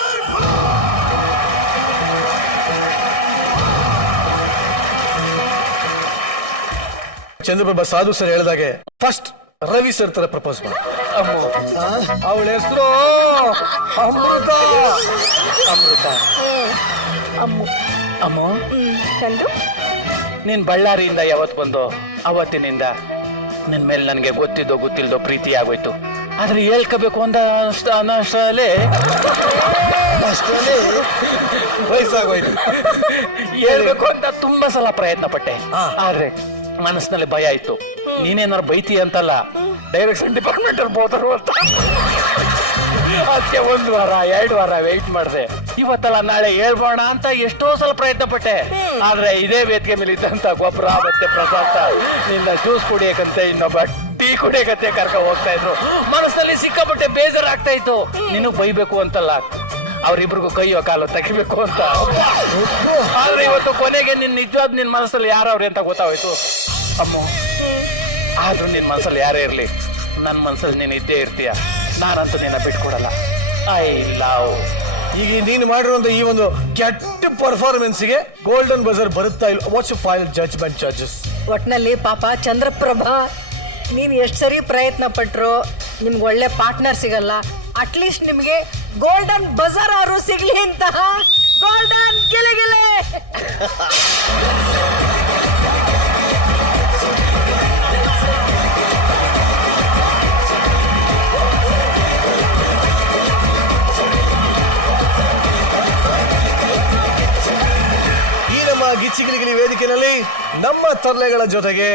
ಚಂದ್ರಪ್ರಭಾ ಸಾಧು ಸರ್ ಹೇಳಿದಾಗೆ ಫಸ್ಟ್ ರವಿ ಸರ್ ತರ ಪ್ರಪೋಸ್ ಮಾಡಿ. ಅವಳ ಹೆಸರು ಅಮೃತ. ಅಮ್ಮ, ಚಂದು, ನೀನ್ ಬಳ್ಳಾರಿಯಿಂದ ಯಾವತ್ತು ಬಂದು ಅವತ್ತಿನಿಂದ ನಿನ್ ಮೇಲೆ ನನಗೆ ಗೊತ್ತಿದ್ದೋ ಗೊತ್ತಿಲ್ದೋ ಪ್ರೀತಿ ಆಗೋಯ್ತು. ಆದ್ರೆ ಹೇಳ್ಕೋಬೇಕು ಅಂತ ಅನ್ನೋಷ್ಟರಲ್ಲಿ ವಯಸ್ಸಾಗೋಯ್ತು. ಹೇಳ್ಬೇಕು ಅಂತ ತುಂಬಾ ಸಲ ಪ್ರಯತ್ನ ಪಟ್ಟೆ, ಆದ್ರೆ ಮನಸ್ಸಿನಲ್ಲಿ ಭಯ ಇತ್ತು. ನೀನೇನಾರು ಬೈತಿ ಅಂತಲ್ಲ, ಡೈರೆಕ್ಷನ್ ಡಿಪಾರ್ಟ್ಮೆಂಟ್ ಅಲ್ಲಿ ಬೋದರು ಅಂತ. ಅದಕ್ಕೆ 1 ವಾರ 2 ವಾರ ವೆಯ್ಟ್ ಮಾಡಿದೆ. ಇವತ್ತಲ್ಲ ನಾಳೆ ಹೇಳ್ಬೋಣ ಅಂತ ಎಷ್ಟೋ ಸಲ ಪ್ರಯತ್ನ ಪಟ್ಟೆ, ಆದ್ರೆ ಇದೇ ವೇದಿಕೆ ಮೇಲೆ ಇದ್ದಂತ ಗೊಬ್ಬರ ಮತ್ತೆ ಪ್ರಸಾದ ನಿನ್ನ ಜ್ಯೂಸ್ ಕುಡಿಯಕಂತೆ ಇನ್ನೊಬ್ಬ ಟೀ ಕುಡಿಯಕಂತೆ ಕರ್ಕ ಹೋಗ್ತಾ ಇದ್ರು. ಮನಸ್ಸಲ್ಲಿ ಸಿಕ್ಕಾಪಟ್ಟೆ ಬೇಜಾರಾಗ್ತಾ ಇತ್ತು. ನಿನಗ್ ಬೈಬೇಕು ಅಂತಲ್ಲ, ಅವ್ರಿಬ್ರಿಗೂ ಕೈಯೋ ಕಾಲು ತೆಗಿಬೇಕು ಅಂತ. ಆದ್ರೆ ಇವತ್ತು ಕೊನೆಗೆ ನಿನ್ ನಿಜವಾದ ನಿನ್ ಮನಸ್ಸಲ್ಲಿ ಯಾರವ್ರಿ ಅಂತ ಗೊತ್ತಾಗೋಯ್ತು. ಅಮ್ಮ, ಆದ್ರೂ ನಿನ್ ಮನಸ್ಸಲ್ಲಿ ಯಾರೇ ಇರ್ಲಿ, ನನ್ನ ಮನಸ್ಸಲ್ಲಿ ನೀನ್ ಇದ್ದೇ ಇರ್ತೀಯ. ನಾನಂತೂ ನಿನ್ನ ಬಿಟ್ಕೊಡಲ್ಲ. I love. ಈಗ ನೀನು ಮಾಡಿರುವಂತ ಈ ಒಂದು ಕೆಟ್ಟ ಪರ್ಫಾರ್ಮೆನ್ಸ್ಗೆ ಗೋಲ್ಡನ್ ಬಜರ್ ಬರುತ್ತಾ ಇಲ್ಲ? What's final judgment judges? ಒಟ್ನಲ್ಲಿ ಪಾಪ ಚಂದ್ರಪ್ರಭಾ, ನೀನು ಎಷ್ಟು ಸರಿ ಪ್ರಯತ್ನ ಪಟ್ರು ನಿಮ್ಗೆ ಒಳ್ಳೆ ಪಾರ್ಟ್ನರ್ ಸಿಗಲ್ಲ. ಅಟ್ಲೀಸ್ಟ್ ನಿಮಗೆ ಗೋಲ್ಡನ್ ಬಜಾರ್ ಅವರು ಸಿಗ್ಲಿ ಅಂತ. ಗೋಲ್ಡನ್ ಗಿಲಿಗಿಲೆ. ಗಿಚ್ಚಿಗಿಲಿಗಿಲಿ ವೇದಿಕೆಯಲ್ಲಿ ನಮ್ಮ ತರ್ಲೆಗಳ ಜೊತೆಗೆ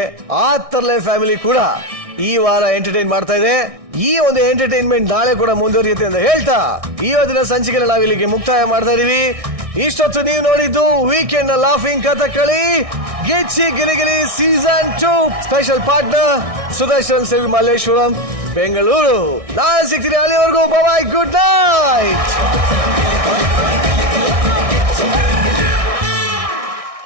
ಆ ತರ್ಲೆ ಫ್ಯಾಮಿಲಿ ಕೂಡ ಈ ವಾರ ಎಂಟರ್ಟೈನ್ ಮಾಡ್ತಾ ಇದೆ. ಈ ಒಂದು ಎಂಟರ್ಟೈನ್ಮೆಂಟ್ ನಾಳೆ ಕೂಡ ಮುಂದುವರಿಯುತ್ತೆ ಅಂತ ಹೇಳ್ತಾ ಇವತ್ತಿನ ಸಂಚಿಕೆಯಲ್ಲಿ ನಾವು ಇಲ್ಲಿಗೆ ಮುಕ್ತಾಯ ಮಾಡ್ತಾ ಇದೀವಿ. ಇಷ್ಟೊತ್ತು ನೀವು ನೋಡಿದ್ದು weekend laughing Kathakali Gicchi Giligili season 2 special partner Sudarshan Silk Malleshwaram Bengaluru.